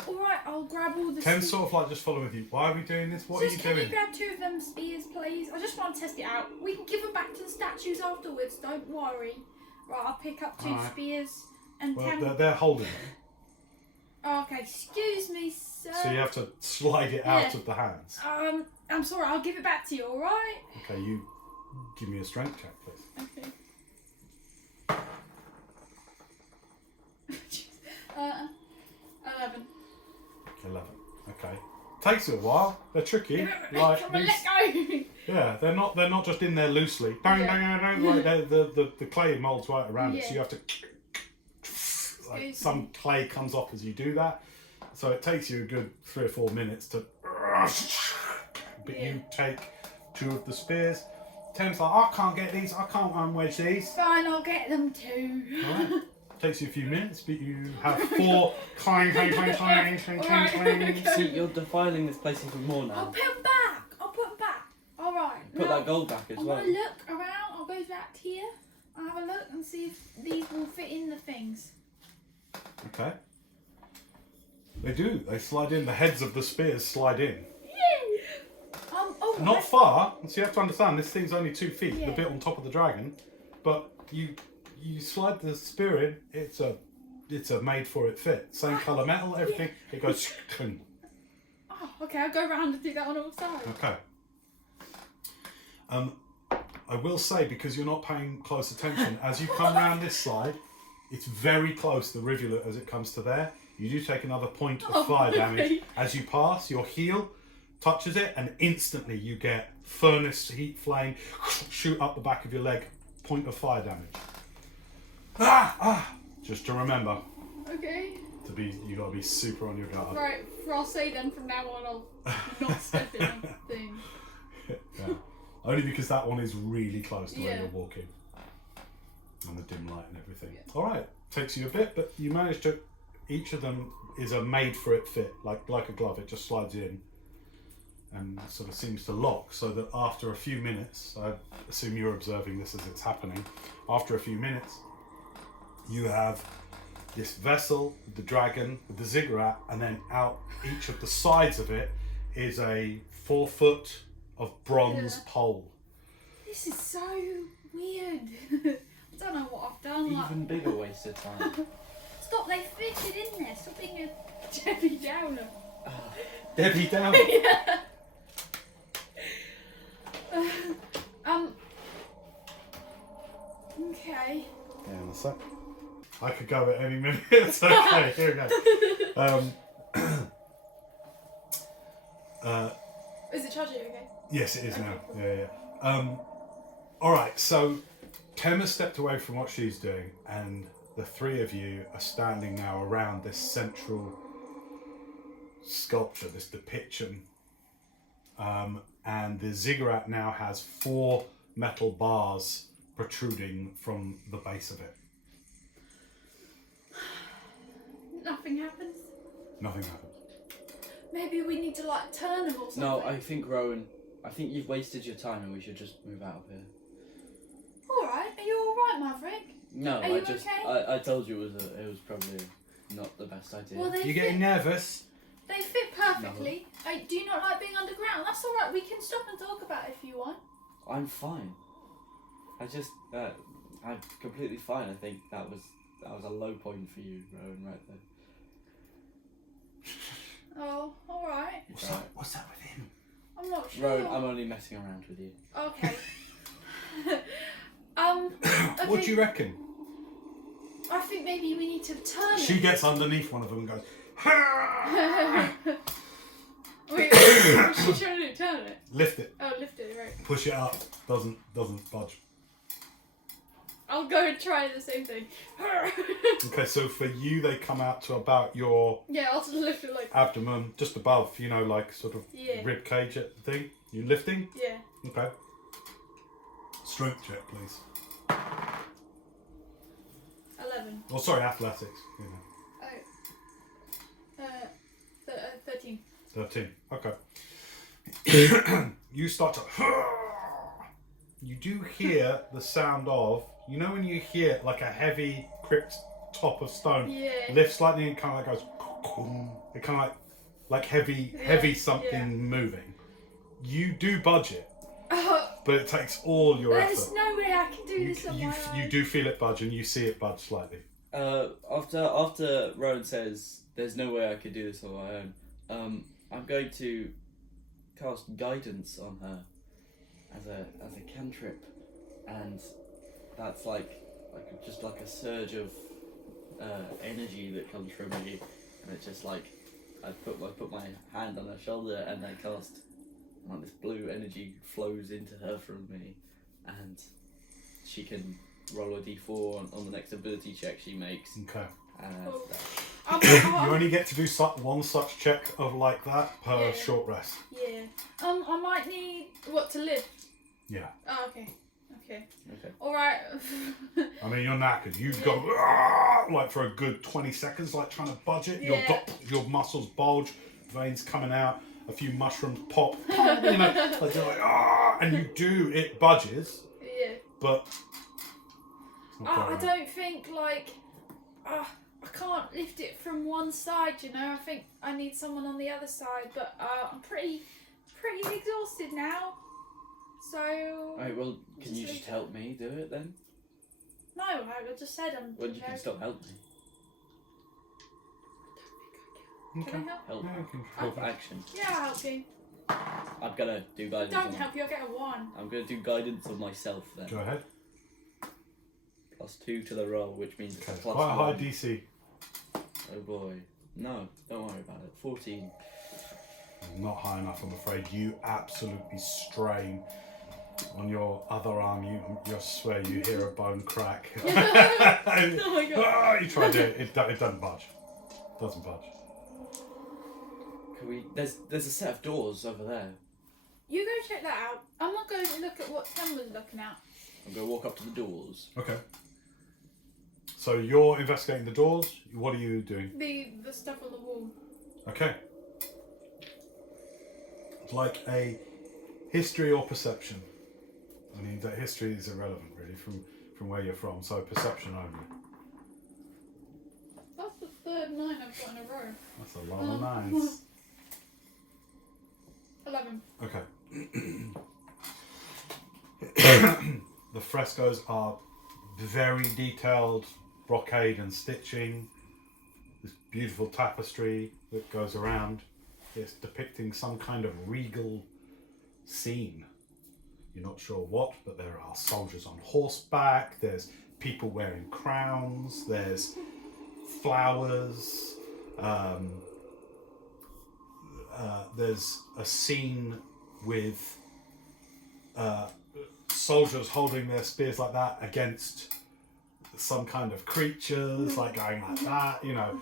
Alright, I'll grab all the Ken's sort of like just following with you. Why are we doing this? What are you Can doing? you grab 2 of them spears, please? I just want to test it out. We can give them back to the statues afterwards, don't worry. Right, I'll pick up 2 spears and they're holding it. Oh, okay, excuse me, sir. So you have to slide it out of the hands. I'm sorry, I'll give it back to you, alright? Okay, you give me a strength check, please. Okay. 11. 11. Okay. Takes it a while. They're tricky. Like Come on, let go! Yeah, they're not just in there loosely. Like the clay molds right around it, so you have to. Like some clay comes off as you do that, so it takes you a good 3 or 4 minutes to. But you take 2 of the spears. Tem's like, I can't get these. I can't unwedge these. Fine, I'll get them too. Alright. Takes you a few minutes, but you have 4 clang. See, you're defiling this place even more now. I'll put them back. Alright. Put that gold back as I'm well. going to look around. I'll go back here. I'll have a look and see if these will fit in the things. Okay. They do. They slide in. The heads of the spears slide in. Yay! Not far. So you have to understand, this thing's only 2 feet, Yeah. the bit on top of the dragon. But you slide the spear in. It's a made for it fit. Same colour metal, everything. It goes. Oh, okay. I'll go around and do that on all sides. Okay. I will say, because you're not paying close attention, as you come round this side, it's very close, the rivulet, as it comes to there. You do take another point of fire damage. As you pass, your heel touches it, and instantly you get furnace heat flame shoot up the back of your leg. Point of fire damage. Just to remember. Okay. You gotta be super on your guard. Right, I'll say then from now on I'll not step in on things. Yeah. Only because that one is really close to where Yeah. you're walking. And the dim light and everything. Yeah. Alright, takes you a bit, but you manage to... Each of them is a made-for-it fit, like a glove. It just slides in and sort of seems to lock, so that after a few minutes, I assume you're observing this as it's happening, after a few minutes, you have this vessel with the dragon, with the ziggurat, and then out each of the sides of it is a 4 foot of bronze pole. This is so weird. I don't know what I've done. Even bigger waste of time. Stop, they fitted in there. Stop being a Debbie Downer. Debbie Downer. Yeah. Okay. Yeah, in a sec. I could go at any minute. It's okay, here we go. Is it charging okay? Yes, it is Okay, now. cool. Yeah. Alright, so Tem has stepped away from what she's doing, and the three of you are standing now around this central sculpture, this depiction. And the ziggurat now has 4 metal bars protruding from the base of it. Nothing happens. Nothing happens. Maybe we need to like turn them or something. No, I think Rowan, I think you've wasted your time and we should just move out of here. Alright, are you alright, Maverick? No, Are you okay? I told you it was probably not the best idea. Well, You getting nervous? they fit perfectly. Do you not like being underground? That's alright, we can stop and talk about it if you want. I'm fine. I'm completely fine. I think that was a low point for you, Rowan, right there. Oh, alright. What's that with him? I'm not sure. Rowan, I'm only messing around with you. Okay. Okay. What do you reckon? I think maybe we need to turn She it. gets underneath one of them and goes, Wait, what's she trying to do? Turn it? lift it, Oh, lift it, right. push it up, doesn't budge. I'll go and try the same thing. Okay, so for you, they come out to about your Yeah, I'll just lift it like... abdomen, just above, like sort of Yeah. rib cage thing. You lifting? Yeah. Okay. Strength check, please. 11. Oh, sorry, athletics. Oh. 13. 13. Okay. You start to... You do hear the sound of... when you hear like a heavy crypt top of stone Yeah. lift slightly and kind of like goes... It kind of like heavy something moving. You do budge it, but it takes all your There's effort. no way I can do this on my You own. do feel it budge and you see it budge slightly. After Rowan says there's no way I could do this on my own, I'm going to cast guidance on her as a cantrip, and that's like just like a surge of energy that comes from me, and it's just like I put my hand on her shoulder and I cast, and this blue energy flows into her from me, and she can roll a d4 on the next ability check she makes. Okay. And You only get to do one such check of like that per Yeah. short rest. Yeah. I might need... What, to live? Yeah. Oh, okay. Okay. okay. Alright. I mean, you're knackered. You go like for a good 20 seconds, like trying to budge it. Yeah. Your muscles bulge, veins coming out, a few mushrooms pop. Like you're like and you do. It budges, Yeah. but it's not quite I right. don't think, like... I can't lift it from one side, I think I need someone on the other side, but I'm pretty exhausted now. So... Alright, well, can you leave just it. help me do it then? No, I just said I'm... Well, you can still help me. Okay. Can I help? Help. Yeah, you can Help help. action. Yeah, I'll help you. I'm gonna do guidance. Don't on help you, I'll get a 1. I'm gonna do guidance on myself then. Go ahead. +2 to the roll, which means it's Okay. a plus Quite a high 1. DC. Oh boy. No, don't worry about it. 14. Not high enough, I'm afraid. You absolutely strain on your other arm. You swear you hear a bone crack. Oh my god. You try to do it. It doesn't budge. Doesn't budge. Can we? There's a set of doors over there. You go check that out. I'm not going to look at what Tem was looking at. I'm going to walk up to the doors. Okay. So you're investigating the doors. What are you doing? The stuff on the wall. Okay. Like a history or perception. I mean, that history is irrelevant, really, from where you're from. So perception only. That's the third 9 I've got in a row. That's a lot of 9s. 11. Okay. The frescoes are very detailed, brocade and stitching. This beautiful tapestry that goes around. It's depicting some kind of regal scene. You're not sure what, but there are soldiers on horseback, there's people wearing crowns, there's flowers, there's a scene with soldiers holding their spears like that against some kind of creatures, like going like that, you know.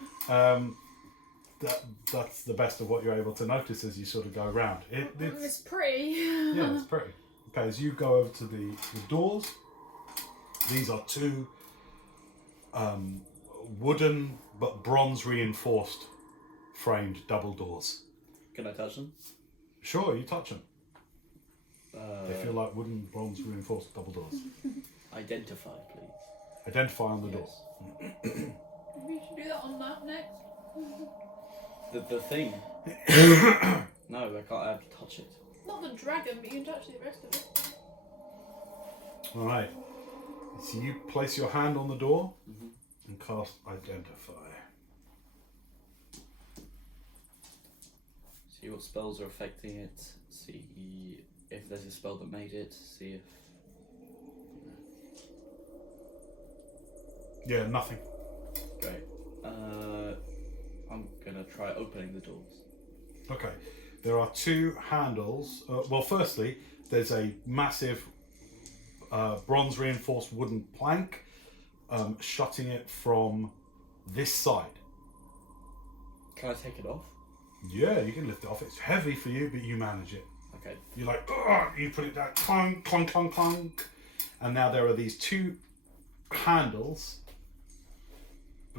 That's the best of what you're able to notice as you sort of go around. It's pretty. Yeah, it's pretty. Okay, as you go over to the doors, these are 2 wooden but bronze reinforced framed double doors. Can I touch them? Sure, you touch them. They feel like wooden, bronze reinforced double doors. Identify, please. Identify on the Yes. door. We should do that on map next. The thing. No, I have to touch it. Not the dragon, but you can touch the rest of it. Alright. So you place your hand on the door and cast Identify. See what spells are affecting it. See if there's a spell that made it. See if... Yeah, nothing. Great. I'm gonna try opening the doors. Okay. There are 2 handles. Well, firstly, there's a massive bronze reinforced wooden plank shutting it from this side. Can I take it off? Yeah, you can lift it off. It's heavy for you, but you manage it. Okay. You're like, "Ugh," you put it down, clunk, clunk, clunk, clunk. And now there are these 2 handles,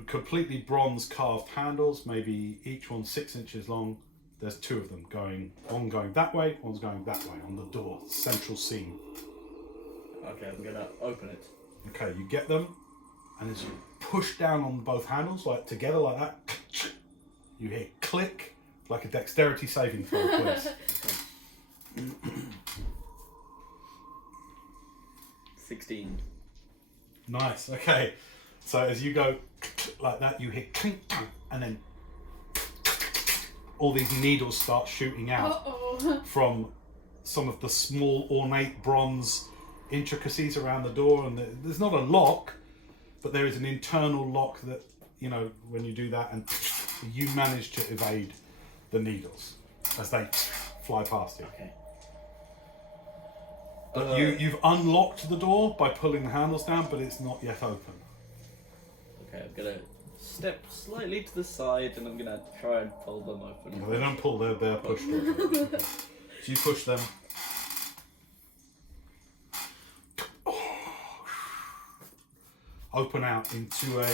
completely bronze carved handles, maybe each one 6 inches long. There's 2 of them one going that way, one's going that way on the door, central seam. Okay, I'm gonna open it. Okay, you get them, and as you push down on both handles, like together like that, you hear click, like a dexterity saving throw, please. 16. Nice, okay. So as you go like that, you hear clink, and then all these needles start shooting out from some of the small ornate bronze intricacies around the door, and there's not a lock, but there is an internal lock that, you know, when you do that, and you manage to evade the needles as they fly past you. Okay. But you've unlocked the door by pulling the handles down, but it's not yet open. Okay, I'm gonna step slightly to the side and I'm gonna try and pull them open. Well, they don't pull, they're pushed. Okay. So you push them. Open out into a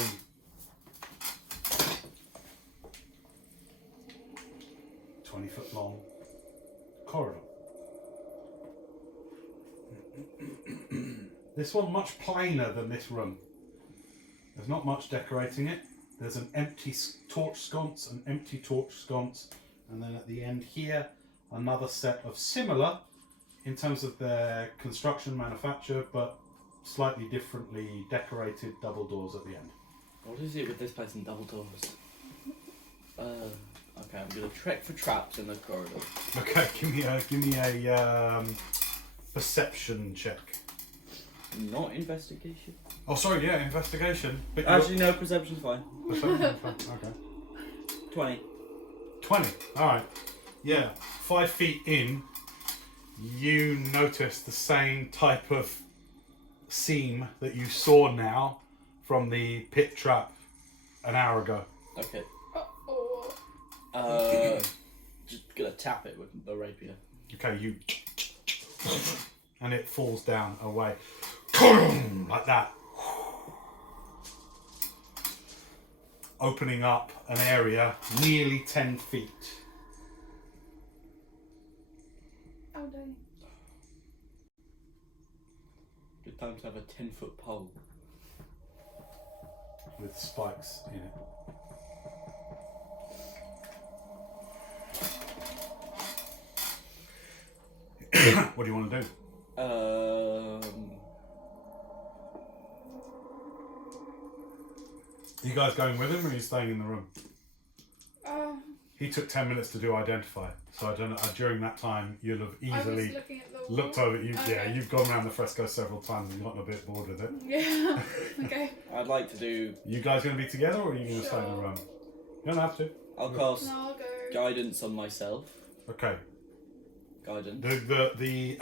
20-foot long corridor. This one much plainer than this room. There's not much decorating it. There's an empty torch sconce, an empty torch sconce, and then at the end here, another set of similar in terms of their construction manufacture, but slightly differently decorated double doors at the end. What is it with this place and double doors? Okay, I'm gonna trek for traps in the corridor. Okay, give me a perception check. Not investigation. Oh, sorry, yeah, investigation. But Actually, no, perception's fine. perception, okay. 20. 20. All right. Yeah, 5 feet in, you notice the same type of seam that you saw now from the pit trap an hour ago. Okay. Uh-oh. Just gonna tap it with the rapier. Okay, you... And it falls down away. Like that. Opening up an area nearly 10 feet. Oh no. Good time to have a 10-foot pole. With spikes in it. What do you want to do? Are you guys going with him or are you staying in the room? He took 10 minutes to do identify, so I don't know. During that time, you'll have easily looked over. Yeah, you've gone around the fresco several times and gotten a bit bored with it. Yeah. Okay. I'd like to do. You guys going to be together or are you going to stay in the room? You don't have to. I'll cast No, I'll go. guidance on myself. Okay. Guidance. The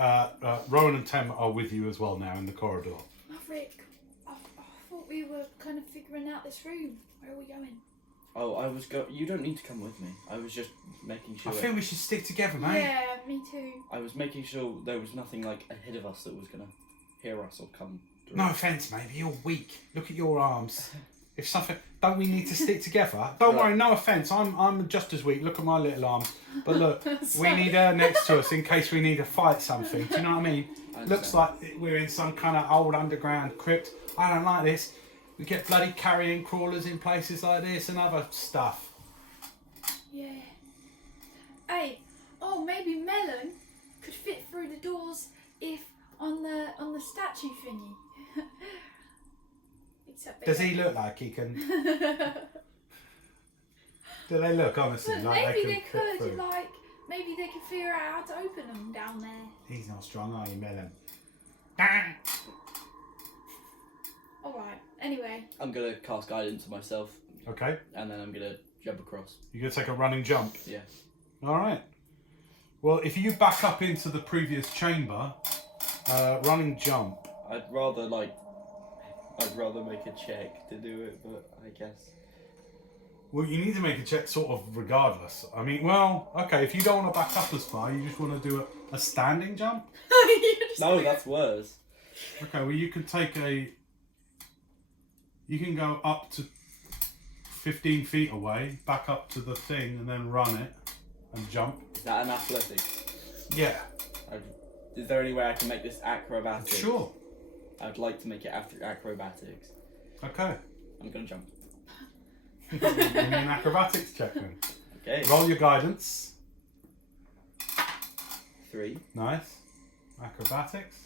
Rowan and Tem are with you as well now in the corridor. Maverick, I thought we were kind of figuring out this room. Where are we going? Oh, you don't need to come with me. I was just making sure. I think we should stick together, mate. Yeah, me too. I was making sure there was nothing like ahead of us that was gonna hear us or come through. No offence, mate, but you're weak. Look at your arms. If something, don't we need to stick together? Don't worry, no offence. I'm just as weak. Look at my little arms. But look, we need her next to us in case we need to fight something. Do you know what I mean? Looks like we're in some kind of old underground crypt. I don't like this. We get bloody carrion crawlers in places like this and other stuff. Yeah. Hey, maybe Melon could fit through the doors if on the statue thingy. Except Does he look like he can? Do they look honestly but like maybe they they can fit could through? maybe they could figure out how to open them down there. He's not strong, are you, Melon? Alright, anyway. I'm gonna cast guidance on myself. Okay. And then I'm gonna jump across. You're going to take a running jump? Yeah. Alright. Well, if you back up into the previous chamber, running jump. I'd rather make a check to do it, but I guess. Well, you need to make a check sort of regardless. I mean, well, okay, if you don't want to back up as far, you just want to do a standing jump? No, that's worse. Okay, well, you can take you can go up to 15 feet away, back up to the thing, and then run it and jump. Is that an athletics? Yeah. Is there any way I can make this acrobatics? Sure. I'd like to make it after acrobatics. Okay. I'm gonna jump. Give me an acrobatics check then. Okay. Roll your guidance. 3. Nice. Acrobatics.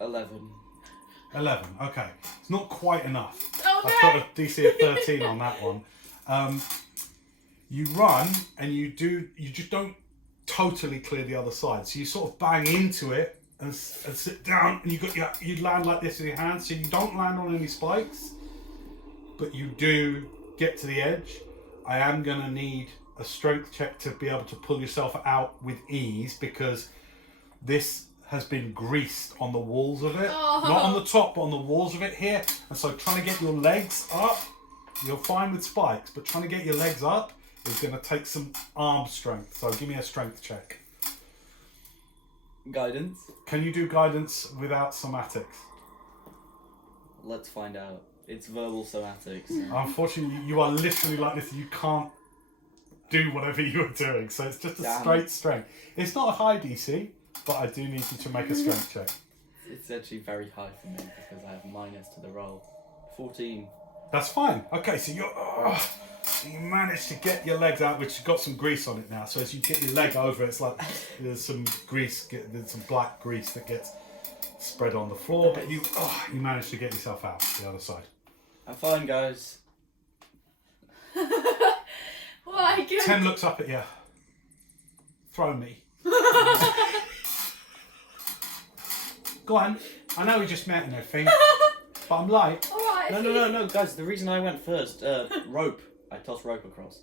11. 11. Okay. It's not quite enough. Oh no! I've got a DC of 13 on that one. You run and you just don't totally clear the other side. So you sort of bang into it and sit down, and you land like this with your hands. So you don't land on any spikes, but you do get to the edge. I am gonna need a strength check to be able to pull yourself out with ease, because this has been greased on the walls of it. Oh. Not on the top, but on the walls of it here. And so trying to get your legs up, you're fine with spikes, but trying to get your legs up is going to take some arm strength. So give me a strength check. Guidance? Can you do guidance without somatics? Let's find out. It's verbal somatics. Unfortunately, you are literally like this. You can't do whatever you are doing. So it's just a straight strength. It's not a high DC, but I do need you to make a strength check. It's actually very high for me because I have minus to the roll. 14. That's fine. Okay, so you managed to get your legs out, which has got some grease on it now. So as you get your leg over, it's like there's some grease, there's some black grease that gets spread on the floor. But you managed to get yourself out the other side. I'm fine, guys. My God. 10 looks up at you. Throw me. Go on. I know we just met and everything, but I'm light. Alright. No, guys. The reason I went first, rope. I tossed rope across.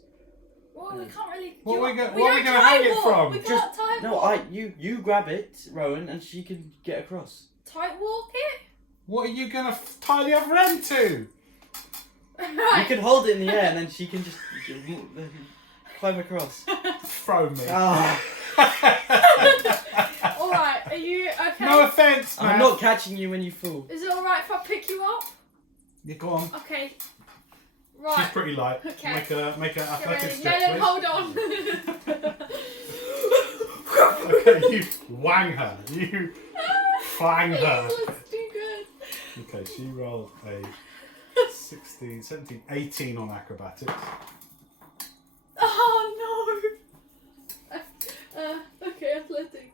Well, we can't really. What are we don't going to hang it walk. from? We can't tight No, walk. you grab it, Rowan, and she can get across. Tight walk it? What are you going to tie the other end to? You Right. can hold it in the air, and then she can just. climb across. Throw me. Alright, are you okay? No offence, man. I'm not catching you when you fall. Is it alright if I pick you up? You go on. Okay. Right. She's pretty light. Okay. Make an Get athletics ready. check, No, please. hold on. Okay, you wang her. You flang her. This looks too good. Okay, she rolled a 16, 17, 18 on acrobatics. Oh no. Okay, athletic.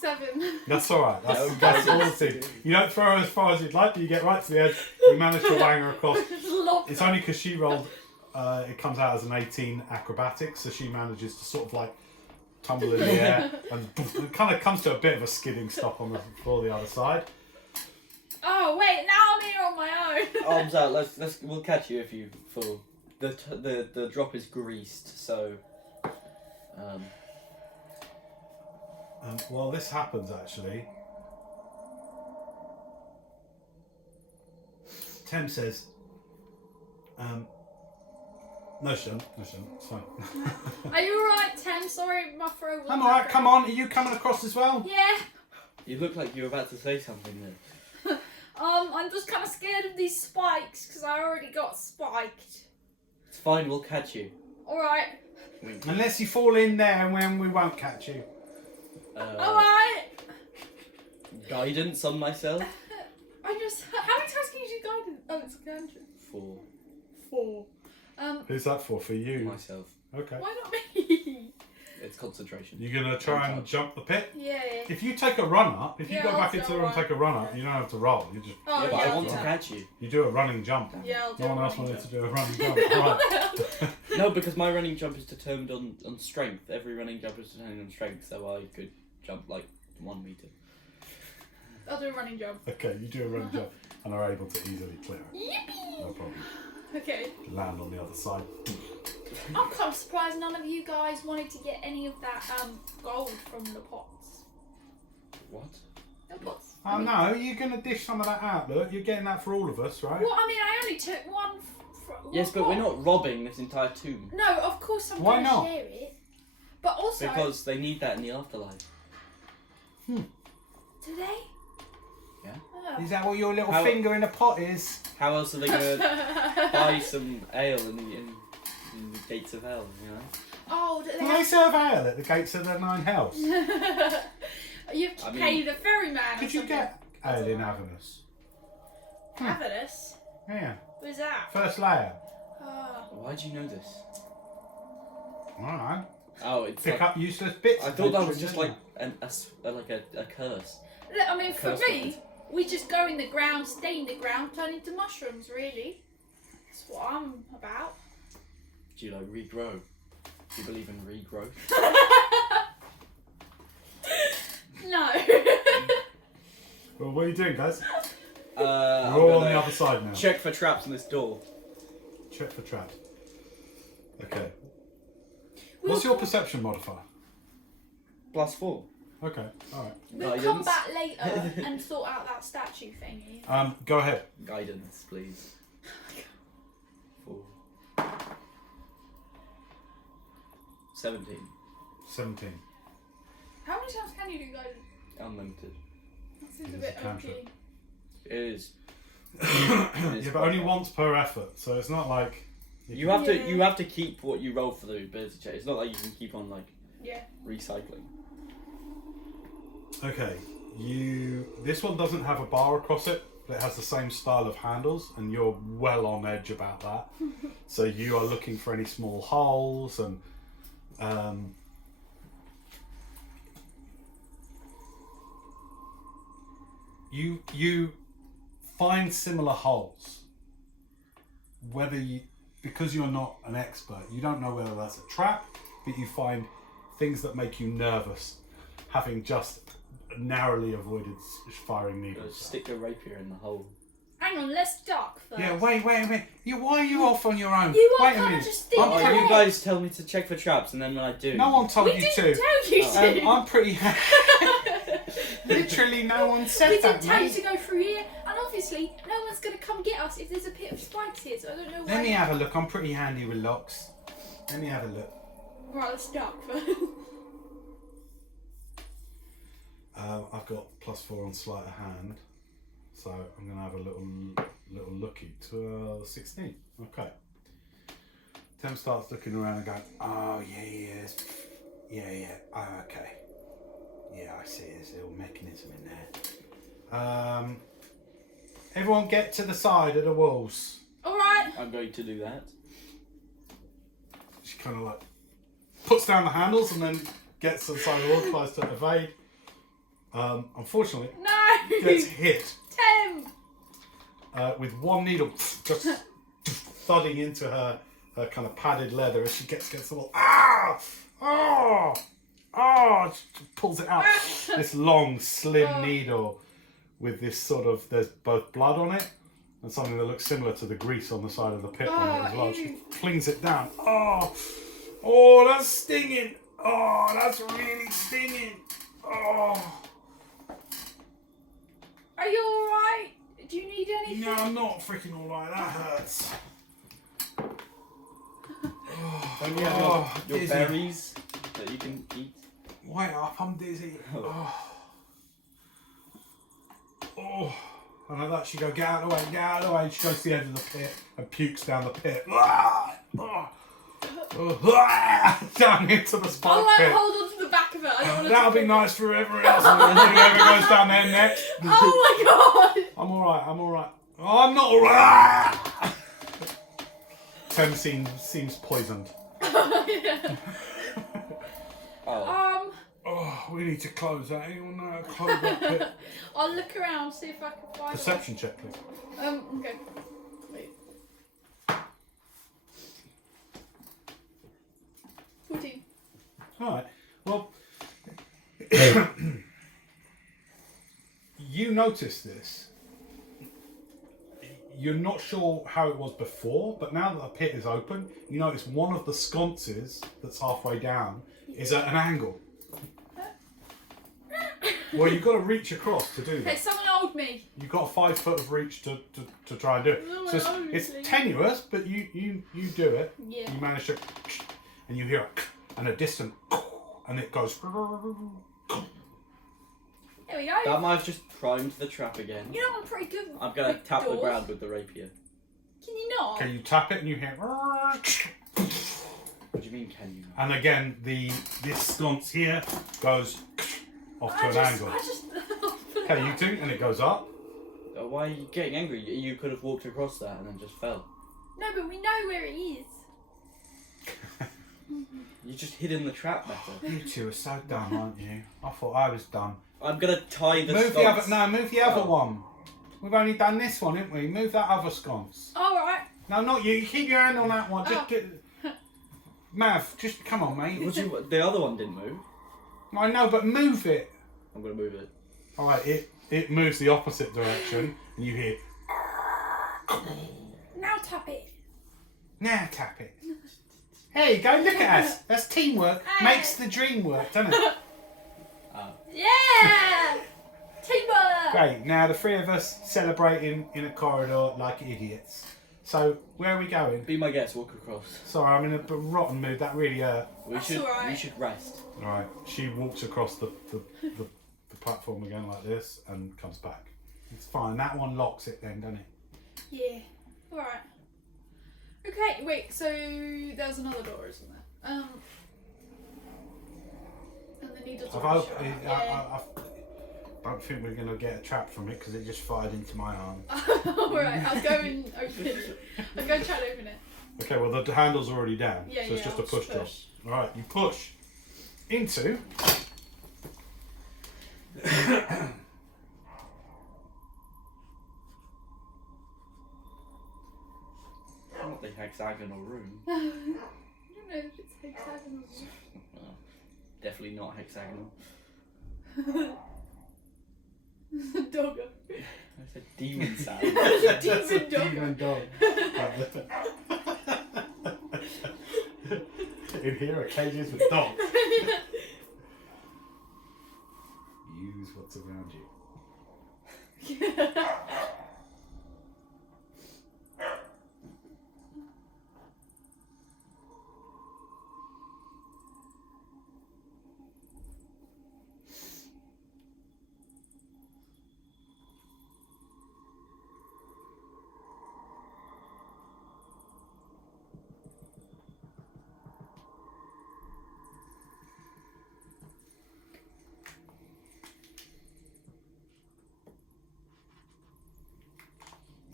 7. That's alright. That's No, that's all guys. the team. You don't throw her as far as you'd like, but you get right to the edge. You manage to wang her across. Lob It's her. only because she rolled, it comes out as an 18 acrobatics, so she manages to sort of like tumble in the air and it kind of comes to a bit of a skidding stop on the floor the other side. Oh wait, now I'm here on my own. Arms out. We'll catch you if you fall. The drop is greased, so. While this happens, actually, Tem says, no, she don't. No, she don't. It's fine. Are you alright, Tem? Sorry, my throat was. I'm alright. Come on. Are you coming across as well? Yeah. You look like you were about to say something then. I'm just kind of scared of these spikes because I already got spiked. It's fine. We'll catch you. Alright. Wink. Unless you fall in there, when we won't catch you. Alright. Guidance on myself. How many times can you do guidance? Oh, it's a cantrip. 4. 4. Who's that for? For you? Myself. Okay. Why not me? It's concentration. You're gonna try and jump the pit. Yeah. If you take a run up, if you Yeah, go I'll back do into a the room and run. take a run up, you don't have to roll. You just Oh, Yeah, but I I'll want do to that. catch you. you do a running jump. Yeah, I'll do No one a else running wanted to jump. do a running jump. Right. No, because my running jump is determined on strength. Every running jump is determined on strength, so I could jump like 1 meter. I'll do a running jump. Okay, you do a running jump and are able to easily clear it. Yippee! No problem. Okay. Land on the other side. I'm kind of surprised none of you guys wanted to get any of that gold from the pots. What? The pots. Oh no, you're gonna dish some of that out. Look, you're getting that for all of us, right? Well, I mean, I only took one. Yes, but we're not robbing this entire tomb. No, of course I'm Why going not? to share it. But also. Because they need that in the afterlife. Today? Yeah. Oh. Is that what your little How- finger in a pot is? How else are they going to buy some ale in the gates of hell, you know? Oh, do they Well, they have... serve ale at the gates of the 9 hells. you have to I mean- pay the ferryman. Could you get ale in Avernus? Avernus? Yeah. Where's that? First layer. Oh. Why do you know this? Alright. Oh, it's Pick like, up useless bits. I thought that was just like a curse. Look, I mean, for Curse me, word. we just go in the ground, stay in the ground, turn into mushrooms, really. That's what I'm about. Do you like regrow? Do you believe in regrowth? No. Well, what are you doing, guys? I'm We're all on gonna the other side now. check for traps on this door. Check for traps. Okay. We'll What's your come- perception modifier? +4. Okay, alright. We'll come Guidance. back later and sort out that statue thingy. Go ahead. Guidance, please. 4. 17. 17. How many times can you do guys? Unlimited. That seems It a is bit a cantrip. OP. It is. Yeah, but only once per effort, so it's not like You have to Yeah. you have to keep what you roll for the ability check. It's not like you can keep on like Yeah. recycling. Okay, this one doesn't have a bar across it, but it has the same style of handles, and you're well on edge about that. So you are looking for any small holes, and you find similar holes. Whether because you're not an expert, you don't know whether that's a trap, but you find things that make you nervous, having just narrowly avoided firing needles. Stick a rapier in the hole. Hang on, let's duck first. Yeah, wait. Why are you off on your own? You are wait a kinda minute. just thinking I'm Oh, pretty, you guys tell me to check for traps, and then when I do, no one told We you didn't to. tell you to. I'm pretty. Literally, no one said We that, didn't tell you mate. to go through here, and obviously, no one's going to come get us if there's a pit of spikes here, so I don't know why. Let me have a look. I'm pretty handy with locks. Let me have a look. Right, let's start first. I've got +4 on sleight of hand, so I'm going to have a little looky. 16. Okay. Tem starts looking around and going, oh yeah. Oh, okay. Yeah, I see. There's a little mechanism in there. Everyone get to the side of the walls. All right. I'm going to do that. She kind of like puts down the handles and then gets to the side of the wall, tries to evade. Unfortunately, No. gets hit Tem. with one needle just thudding into her kind of padded leather as she gets a little she pulls it out. This long, slim needle with this sort of, there's both blood on it and something that looks similar to the grease on the side of the pit on it as well. She flings it down. Oh, that's stinging. Oh, that's really stinging. Oh. Are you all right? Do you need anything? No, I'm not freaking alright. That hurts. Don't you have your berries that you can eat? Wait up, I'm dizzy. Oh. I know that. She go, get out of the way, get out of the way. And she goes to the edge of the pit and pukes down the pit. Down into the spike I'll pit. hold on to the back of it. I don't want to. That'll be nice for everyone else. Whoever goes down there next. Oh my god! I'm alright. Oh, I'm not alright. Tem seems poisoned. Yeah. Oh, we need to close that. Anyone know how to close that pit? I'll look around, see if I can find. Perception check, please. Okay. Wait. 14. Alright. Well, you notice this. You're not sure how it was before, but now that the pit is open, you notice one of the sconces that's halfway down is at an angle. Well, you've got to reach across to do Okay, that. someone hold me. You've got 5 foot of reach to try and do it. So it's tenuous, but you do it. Yeah. You manage to, and you hear and a distant, and it goes. There we go. That might have just primed the trap again. You know I'm pretty good. I'm gonna with tap the doors. ground with the rapier. Can you not? Okay, you tap it and you hear. What do you mean, can you? And again, this sconce here goes off to an angle. Okay, you do, and it goes up. Why are you getting angry? You could have walked across that and then just fell. No, but we know where it is. You just hid in the trap better. You two are so dumb, aren't you? I thought I was dumb. I'm gonna tie the Move sconce. move the other one. We've only done this one, haven't we? Move that other sconce. Alright. No, not you. You keep your hand on that one. Just get... Mav, just come on, mate. The other one didn't move. I know, but move it. I'm gonna move it. Alright, it moves the opposite direction, and you hear... Now tap it. Now tap it. There you go, look at us. That's teamwork. Makes the dream work, doesn't it? Yeah! Teamwork! Great, now the 3 of us celebrating in a corridor like idiots. So, where are we going? Be my guest, walk across. Sorry, I'm in a rotten mood, that really hurt. We That's should alright. we should rest. Alright, she walks across the platform again like this and comes back. It's fine, that one locks it then, doesn't it? Yeah. Alright. Okay, wait, so there's another door, isn't there? And the needle door. I don't think we're going to get a trap from it because it just fired into my arm. Alright, I'll go and open it. I'll go and try to open it. Okay, well the handle's already down, Yeah, so it's just I'll a push job. Alright, you push into... Not the hexagonal room. I don't know if it's hexagonal. Well, definitely not hexagonal. Doggo. That's a demon sound. Demon doggo. Demon dog. In here are cages with dogs. Use what's around you.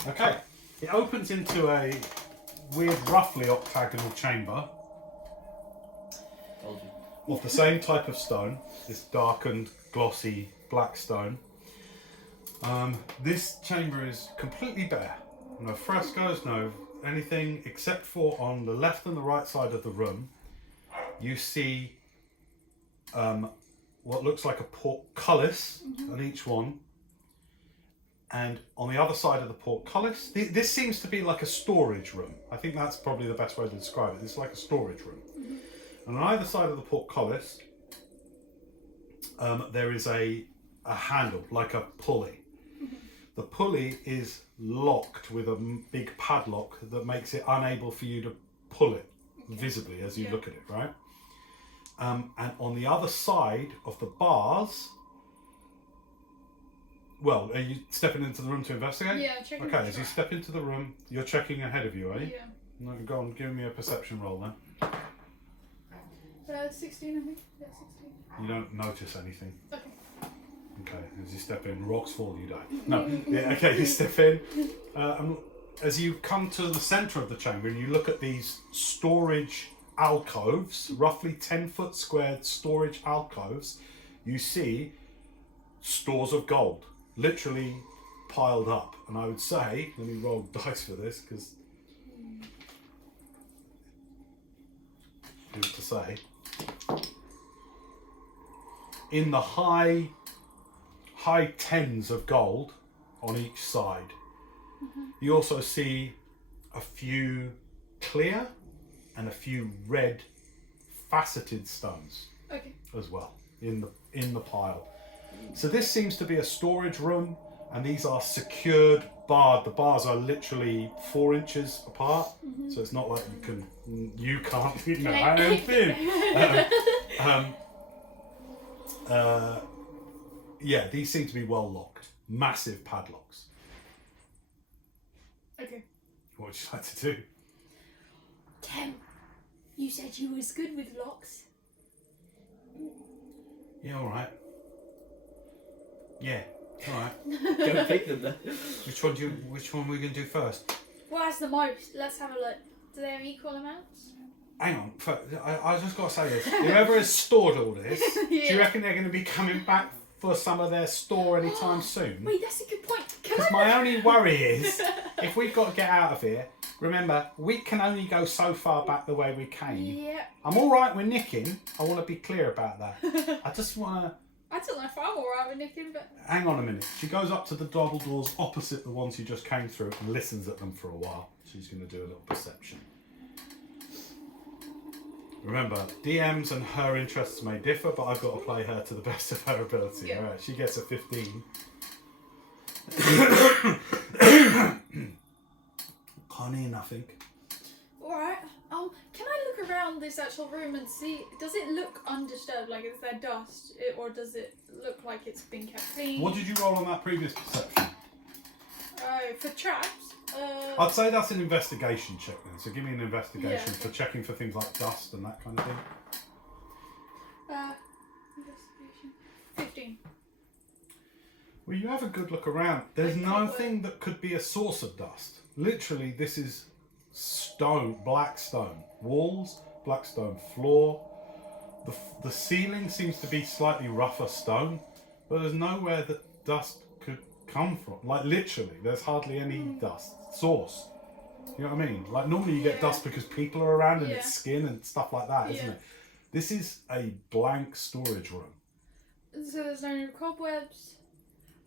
Okay. It opens into a weird, roughly octagonal chamber Told you. of the same type of stone. This darkened, glossy, black stone. This chamber is completely bare. No frescoes, no anything, except for on the left and the right side of the room, you see what looks like a portcullis on each one. And on the other side of the portcullis, this seems to be like a storage room. I think that's probably the best way to describe it. It's like a storage room. And on either side of the portcullis, there is a handle, like a pulley. The pulley is locked with a big padlock that makes it unable for you to pull it visibly as you look at it, right? And on the other side of the bars, well, are you stepping into the room to investigate? Yeah, checking. Okay, as you step into the room, you're checking ahead of you, are you? Yeah. No, go on, give me a perception roll then. 16, I think. Yeah, 16. You don't notice anything. Okay. Okay, as you step in, rocks fall, you die. No, yeah, okay, you step in. As you come to the centre of the chamber and you look at these storage alcoves, roughly 10-foot squared storage alcoves, you see stores of gold, literally piled up. And I would say, let me roll dice for this, because who's to say, in the high tens of gold on each side. You also see a few clear and a few red faceted stones as well in the pile. So this seems to be a storage room, and these are secured, barred. The bars are literally 4 inches apart, so it's not like you can't, you know, I am thin. Yeah, these seem to be well locked. Massive padlocks. Okay. What would you like to do? Tem, you said you was good with locks. Yeah, alright. Yeah, alright. Go pick them then. Which one are we going to do first? What has the most? Let's have a look. Do they have equal amounts? Hang on, I just got to say this. Whoever has stored all this, do you reckon they're going to be coming back for some of their store anytime soon? Wait, that's a good point. Because my only worry is, if we've got to get out of here, remember, we can only go so far back the way we came. Yeah. I'm alright with nicking, I want to be clear about that. I just want to... I don't know if I'm alright with nicking, but... Hang on a minute. She goes up to the double doors opposite the ones you just came through and listens at them for a while. She's going to do a little perception. Remember, DMs and her interests may differ, but I've got to play her to the best of her ability. Yeah. Alright, she gets a 15. Can't hear nothing. Alright. Can I look around this actual room and see, does it look undisturbed, like is there dust, or does it look like it's been kept clean? What did you roll on that previous perception? For traps? I'd say that's an investigation check then, so give me an investigation Yeah. for checking for things like dust and that kind of thing. Investigation. 15. Well, you have a good look around. There's Okay, nothing that could be a source of dust. Literally, this is stone, black stone. Walls, black stone floor. The ceiling seems to be slightly rougher stone, but there's nowhere that dust could come from. Like, literally, there's hardly any dust. Source. You know what I mean? Like, normally you get dust because people are around and it's skin and stuff like that, isn't it? This is a blank storage room. So there's no cobwebs?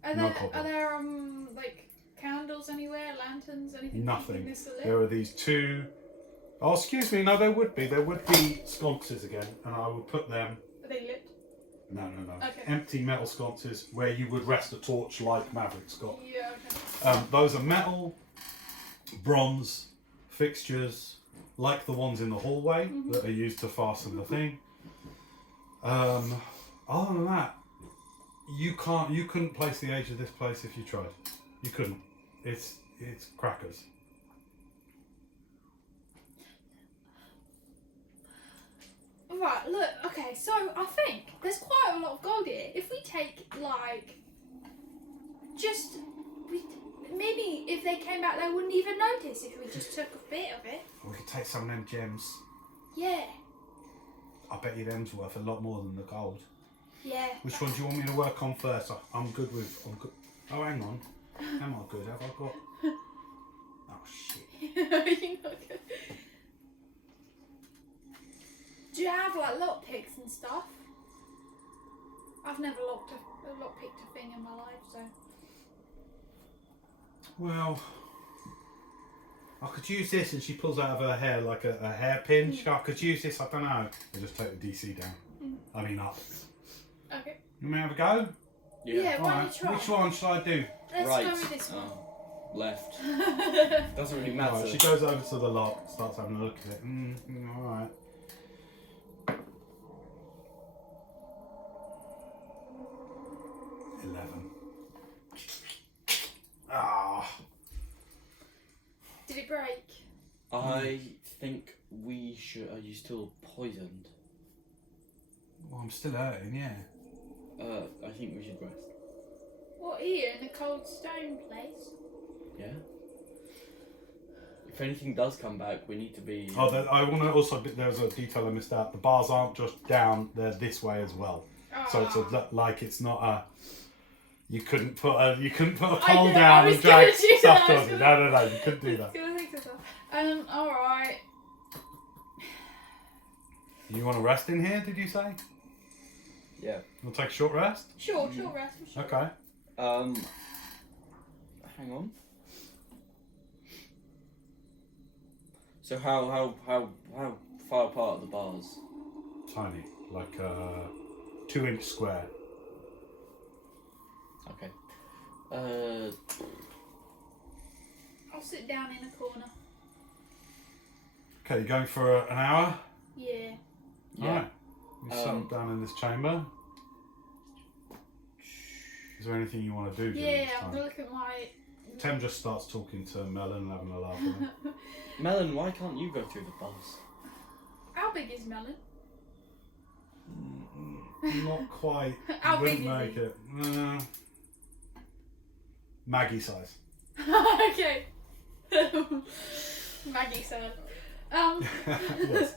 No cobwebs. Are there, like, candles anywhere? Lanterns? Anything? Nothing. This lit? There are these two... Oh, excuse me. No, there would be. There would be sconces again, and I would put them... Are they lit? No. Okay. Empty metal sconces where you would rest a torch like Maverick's got. Yeah, okay. Those are metal, bronze fixtures, like the ones in the hallway that are used to fasten the thing. Other than that, you couldn't place the age of this place if you tried. You couldn't. It's crackers. Right, look, okay, so I think there's quite a lot of gold here. If we take, like, maybe if if they came back, they wouldn't even notice if we just took a bit of it. We could take some of them gems. Yeah. I bet you them's worth a lot more than the gold. Yeah. Which one do you want me to work on first? I'm good with. I'm good. Oh, hang on. Am I good? Have I got? Oh shit. You're not good. Do you have like lockpicks and stuff? I've never lockpicked a thing in my life, so. Well, I could use this, and she pulls out of her hair like a hairpin. I could use this. I don't know. I'll just take the DC down. I mean up. Okay. You may have a go. Yeah, why don't you try? Which one should I do? Let's Right. go with this one. Oh, left. Doesn't really matter. Right, she goes over to the lock, starts having a look at it. All right. Did it break? I think we should. Are you still poisoned? Well, I'm still hurting, yeah. I think we should rest. What, here in the cold stone place? Yeah. If anything does come back, we need to be. Oh, I want to also. There's a detail I missed out. The bars aren't just down; they're this way as well. So it's like it's not a. You couldn't put a pole down and drag stuff towards it. No, you couldn't do that. Alright. You want to rest in here? Did you say? Yeah. We'll take a short rest. Short rest. For sure. Okay. Hang on. So how far apart are the bars? Tiny, like 2-inch square. Okay. I'll sit down in a corner. Okay, you're going for an hour? Yeah. Alright. You sit down in this chamber. Is there anything you want to do during Yeah, this I'm time? gonna look at my. Tem just starts talking to Melon and having a laugh with him. Melon, why can't you go through the bars? How big is Melon? Not quite. How Wouldn't big is make he? it. Maggie size. Okay. Maggie said. Yes.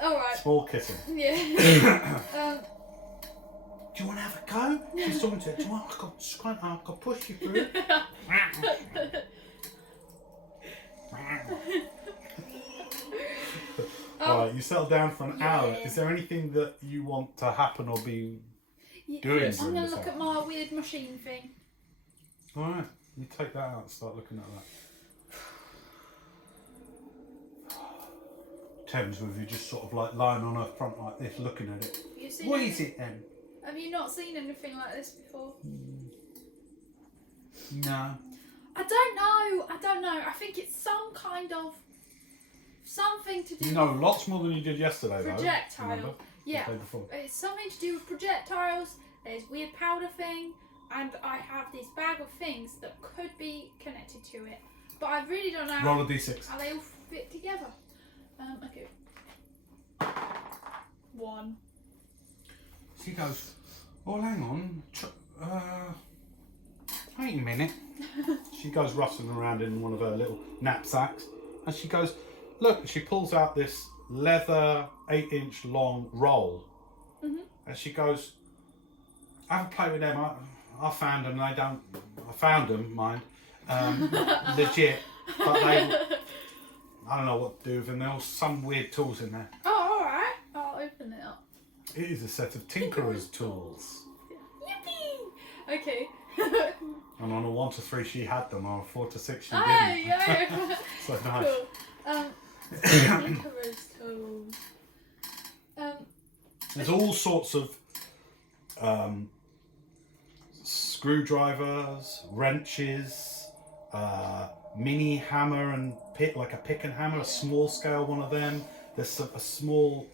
Alright. Small kitten. Yeah. Do you want to have a go? She's talking to her. Do you want? I can push you through. Alright, you settle down for an hour. Is there anything that you want to happen or be doing? Yes. I'm during gonna this look hour? at my weird machine thing. Alright, you take that out and start looking at that. Thames with you just sort of like lying on her front like this, looking at it. You seen What any- is it then? Have you not seen anything like this before? No. I don't know. I think it's some kind of something to do You know with lots more than you did yesterday, though. projectile. Remember? Yeah. The day before. It's something to do with projectiles. There's weird powder thing, and I have this bag of things that could be connected to it, but I really don't know Roll a d6. how they all fit together. Okay. 1. She goes, oh, hang on. Wait a minute. She goes rustling around in one of her little knapsacks, and she goes, look, she pulls out this leather 8-inch long roll, and she goes, have a play with them. I found them. I found them, mind. Legit, but I don't know what to do with them. There was some weird tools in there. Oh, alright. I'll open it up. It is a set of tinkerer's tools. Yippee! Okay. And on a 1 to 3 she had them, on a 4 to 6 she Oh, didn't. yeah. So nice. Cool. Tinkerer's tools. There's all sorts of screwdrivers, wrenches, mini hammer and pick, like a pick and hammer, a small scale one of them. There's a small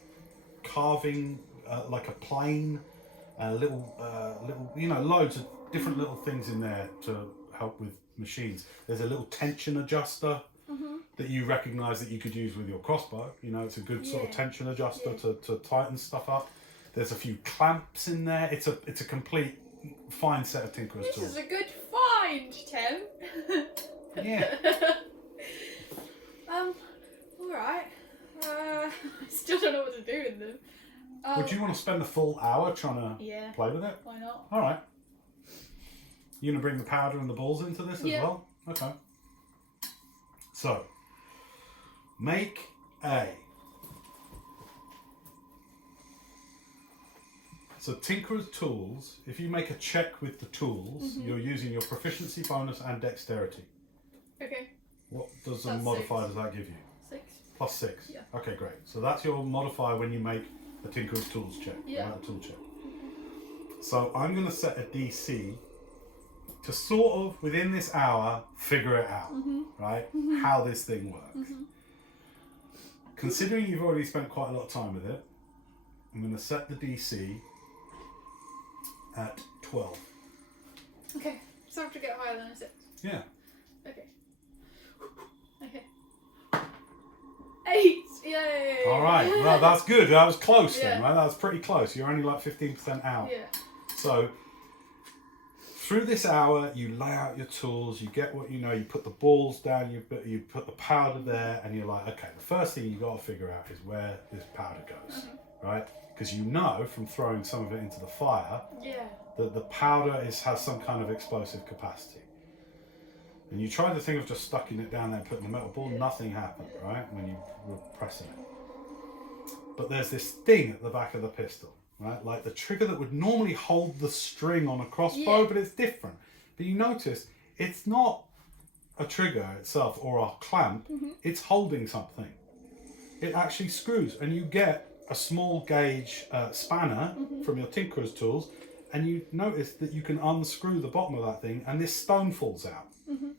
carving, like a plane, little, loads of different little things in there to help with machines. There's a little tension adjuster that you recognise that you could use with your crossbow. You know, it's a good sort of tension adjuster to tighten stuff up. There's a few clamps in there. It's a complete fine set of tinkerer's This tools. is a good find, Tim. Yeah. Alright. I still don't know what to do with them. Would you want to spend the full hour trying to play with it? Why not? Alright. You going to bring the powder and the balls into this as well? Okay. So, make a... So Tinkerer's Tools, if you make a check with the tools, you're using your proficiency bonus and dexterity. Okay. What does the That's modifier 6. does that give you? 6. Plus 6. Yeah. Okay, great. So that's your modifier when you make a Tinkerer's Tools check. Yeah. Right, a tool check. So I'm going to set a DC to sort of, within this hour, figure it out, right? How this thing works. Considering you've already spent quite a lot of time with it, I'm going to set the DC at 12. Okay. So I have to get higher than a 6. Yeah. Okay. Okay. 8! Yay! Alright, well that's good. That was close then, Yeah. right? That was pretty close. You're only like 15% out. Yeah. So, through this hour, you lay out your tools, you get what you know, you put the balls down, you put the powder there, and you're like, okay, the first thing you got to figure out is where this powder goes, right? Because you know from throwing some of it into the fire that the powder has some kind of explosive capacity. And you try to think of just stucking it down there and putting the metal ball, nothing happened, right? When you were pressing it. But there's this thing at the back of the pistol, right? Like the trigger that would normally hold the string on a crossbow, but it's different. But you notice it's not a trigger itself or a clamp, it's holding something. It actually screws, and you get a small gauge spanner from your Tinkerer's Tools, and you notice that you can unscrew the bottom of that thing, and this stone falls out.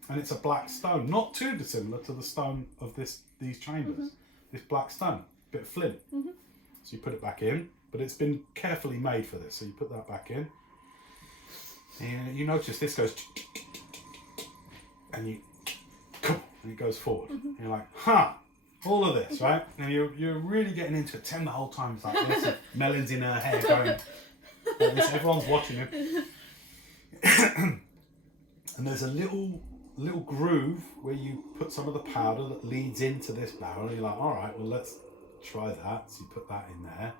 And it's a black stone, not too dissimilar to the stone of these chambers. This black stone, bit of flint. So you put it back in, but it's been carefully made for this. So you put that back in, and you notice this goes, and it goes forward. And you're like, all of this, right? And you're really getting into it. Tem the whole time is like this, and Melon's in her hair going like this. Everyone's watching him. And there's a little groove where you put some of the powder that leads into this barrel. And you're like, all right, well, let's try that. So you put that in there.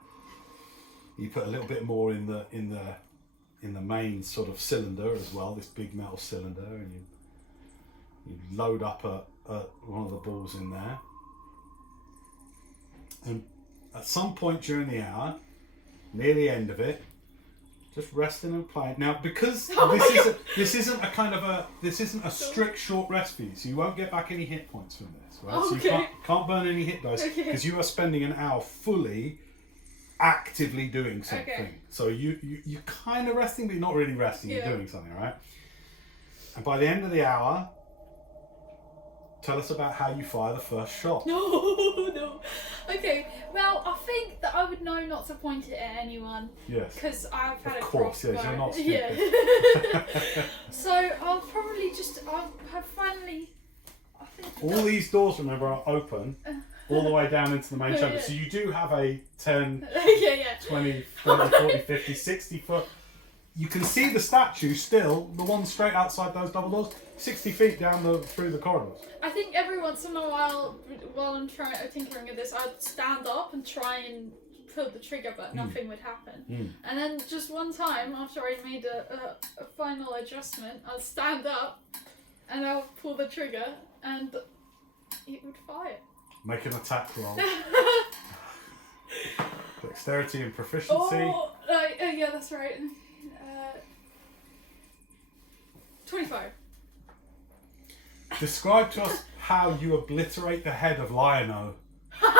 You put a little bit more in the main sort of cylinder as well, this big metal cylinder, and you load up one of the balls in there. And at some point during the hour, near the end of it, just resting and playing. Now, because this isn't a strict short rest for you, so you won't get back any hit points from this, right? So you can't burn any hit dice because you are spending an hour fully actively doing something. So you're kind of resting, but you're not really resting. You're doing something, right? And by the end of the hour, tell us about how you fire the first shot. No. Okay, well, I think that I would know not to point it at anyone. Yes. Because I've had of a course, crossbow. yes, you're not stupid. Yeah. So I'll probably I have finally... I think all these doors, remember, are open all the way down into the main chamber. So you do have a 10, 20, 30, 40, 50, 60 foot... You can see the statue still, the one straight outside those double doors, 60 feet down through the corridors. I think every once in a while I'm tinkering with this, I'd stand up and try and pull the trigger, but nothing would happen. And then just one time, after I made a final adjustment, I'll stand up and I'll pull the trigger and it would fire. Make an attack roll. Dexterity and proficiency. Yeah, that's right. 25. Describe to us how you obliterate the head of Lion-O. Well,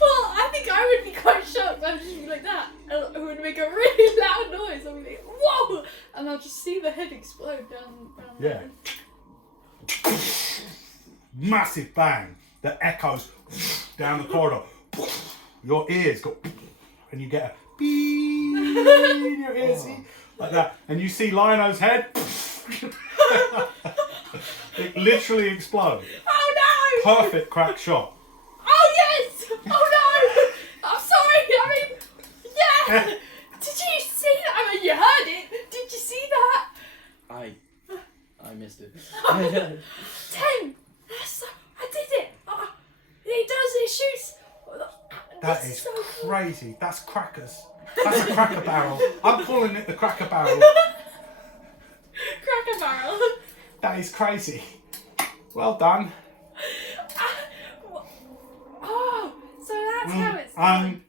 I think I would be quite shocked. I'd just be like that. It would make a really loud noise. I'd be like, whoa! And I'll just see the head explode down there. Massive bang that echoes down the corridor. Your ears go, and you get a beep in your ears, like that. And you see Lion-O's head. It literally explodes. Oh no! Perfect crack shot. Oh yes! Oh no! I'm sorry. I mean, yeah. Did you see that? I mean, you heard it. Did you see that? I missed it. Tem! I did it! He does, he shoots! That This is so cool. crazy. That's crackers. That's a cracker barrel. I'm calling it the cracker barrel. Cracker barrel. That is crazy. Well done. Oh, so that's how it's done.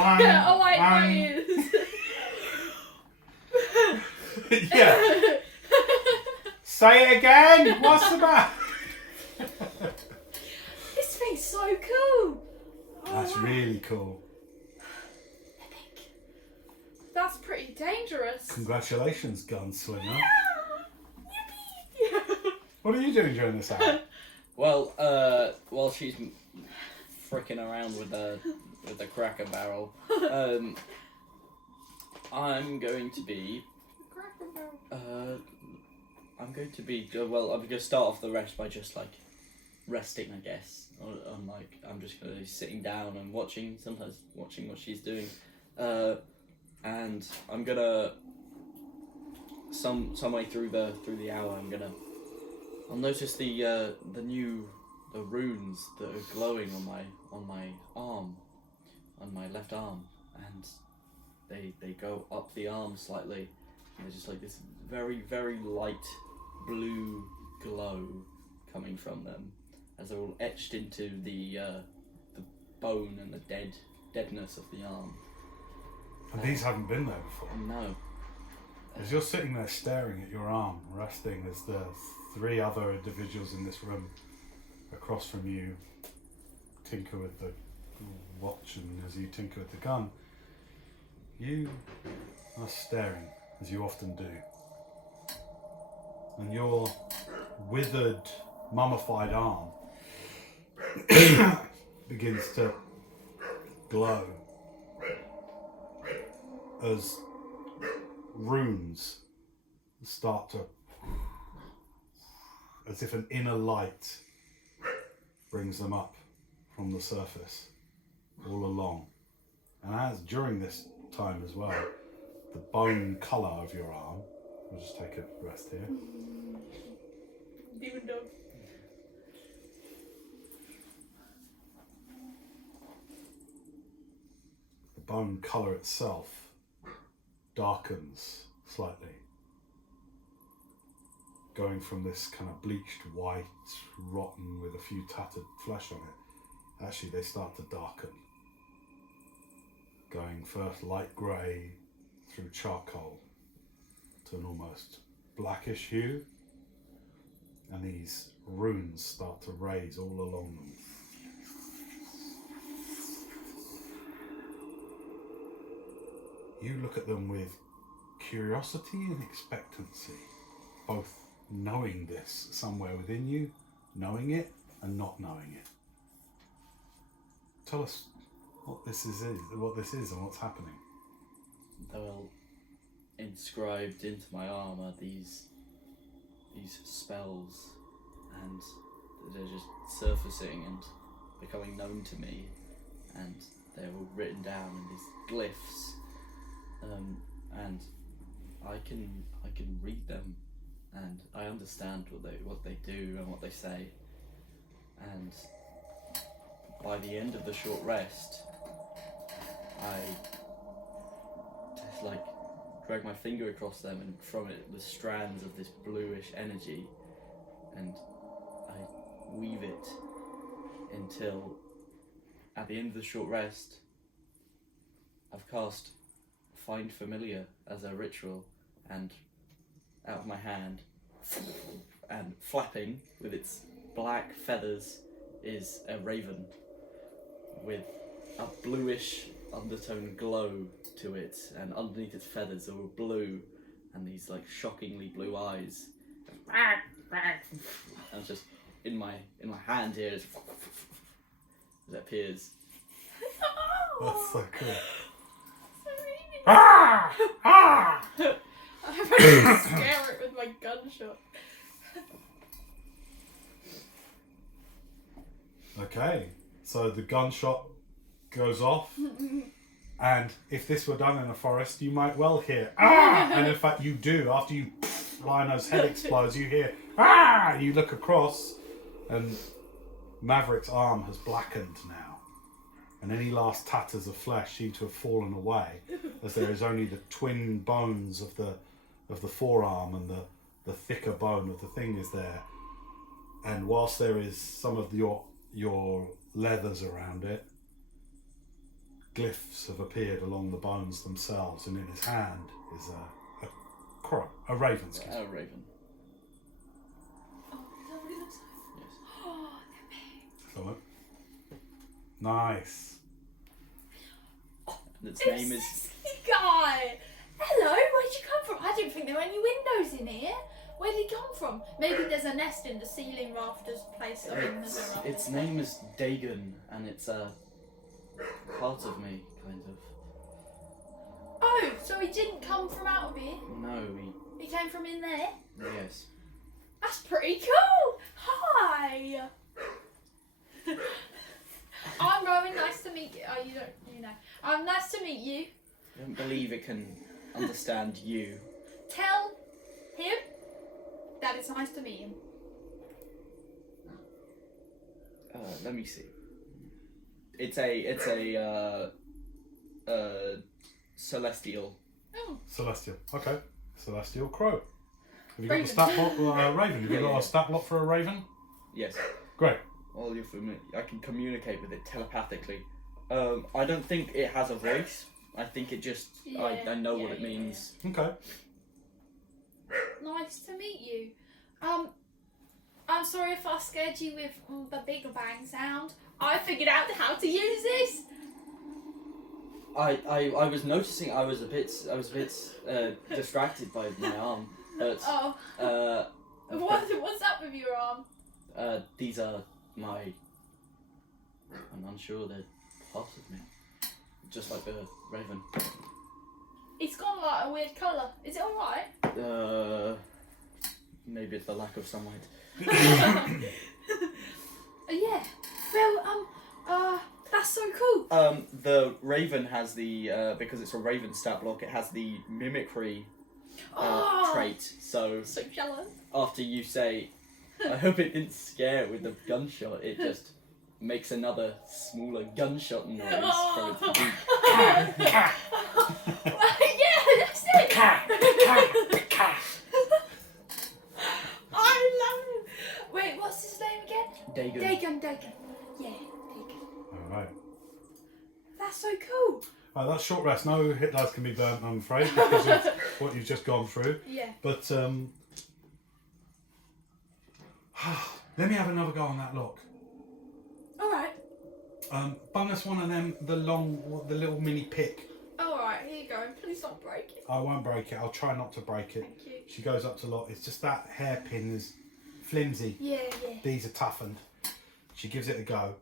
Oh, wait, my ears. Yeah. Say it again. What's the matter? This thing's so cool. Oh, That's wow. really cool. That's pretty dangerous. Congratulations, gunslinger. Yippee! What are you doing during this hour? Well, while she's fricking around with the cracker barrel, I'm going to be. Cracker barrel. I'm going to be. Well, I'm going to start off the rest by just like resting, I guess. I'm like, I'm just going to be sitting down and watching. Sometimes watching what she's doing, and I'm gonna some way through the hour. I'll notice the runes that are glowing on my arm, on my left arm, and they go up the arm slightly. And there's just like this very, very light blue glow coming from them, as they're all etched into the bone and the deadness of the arm. And these haven't been there before. No. As you're sitting there staring at your arm, resting as the three other individuals in this room across from you tinker with the watch, and as you tinker with the gun, you are staring, as you often do. And your withered, mummified arm begins to glow as runes start to, as if an inner light brings them up from the surface all along. And as during this time as well, the bone colour of your arm, we'll just take a rest here. Demon dog. The bone colour itself darkens slightly, going from this kind of bleached white, rotten with a few tattered flesh on it. Actually, they start to darken, going first light grey through charcoal to an almost blackish hue, and these runes start to raise all along them. You look at them with curiosity and expectancy, both knowing this somewhere within you, knowing it and not knowing it. Tell us what this is and what's happening. Well, inscribed into my arm are these spells, and they're just surfacing and becoming known to me, and they're all written down in these glyphs. And I can read them, and I understand what they do and what they say. And by the end of the short rest, I just like drag my finger across them, and from it the strands of this bluish energy, and I weave it until at the end of the short rest I've cast Find Familiar as a ritual, and out of my hand and flapping with its black feathers is a raven with a bluish undertone glow to it, and underneath its feathers are all blue and these like shockingly blue eyes. And just in my hand here as it appears. That's so cool. Ah! Ah! I'm going to scare it with my gunshot. Okay, so the gunshot goes off, And if this were done in a forest, you might well hear ah, and in fact you do. After you Lionel's head explodes, you hear ah. You look across, and Maverick's arm has blackened now, and any last tatters of flesh seem to have fallen away, as there is only the twin bones of the forearm, and the thicker bone of the thing is there. And whilst there is some of your leathers around it, glyphs have appeared along the bones themselves, and in his hand is a crow, a raven. Excuse me. A raven. Oh, is that what it looks like? Yes. Oh, they're big. So, nice. And its name is. Sexy guy. Hello, where'd you come from? I didn't think there were any windows in here. Where did he come from? Maybe there's a nest in the ceiling rafters place. Its name is Dagon, and it's a part of me, kind of. Oh, so he didn't come from out of here? No, He came from in there? yes. That's pretty cool. Hi. I'm Rowan. Nice to meet you. Oh, you don't. You know. Nice to meet you. I don't believe it can understand you. Tell him that it's nice to meet him. Let me see. It's a celestial. Oh. Celestial. Okay. Celestial crow. Have you got Raven. the stat block? Raven. Have you got a stat block for a raven? Yes. Great. All you're familiar. I can communicate with it telepathically. I don't think it has a voice. I think it just. I know what it means. Okay. Nice to meet you. I'm sorry if I scared you with the Big Bang sound. I figured out how to use this. I was noticing I was a bit distracted by my arm, but Oh. What's up with your arm? these are my. I'm unsure they're part of me, just like the raven. It's got like a weird colour. Is it alright? Maybe it's the lack of sunlight. Yeah. Well, that's so cool. The raven has the because it's a raven stat block. It has the mimicry trait. So So jealous. after you say, "I hope it didn't scare with the gunshot," it just makes another smaller gunshot noise from its beak. Yeah, that's it. I love it. Wait, what's his name again? Dagon. Dagon. Yeah, Dagon. Alright. That's so cool. That's short rest. No hit dice can be burnt, I'm afraid, because of what you've just gone through. Yeah. But let me have another go on that lock. Alright. Bung us one of them, the little mini pick. Alright, here you go. Please don't break it. I won't break it. I'll try not to break it. Thank you. She goes up to lock. It's just that hairpin is flimsy. Yeah. These are toughened. She gives it a go.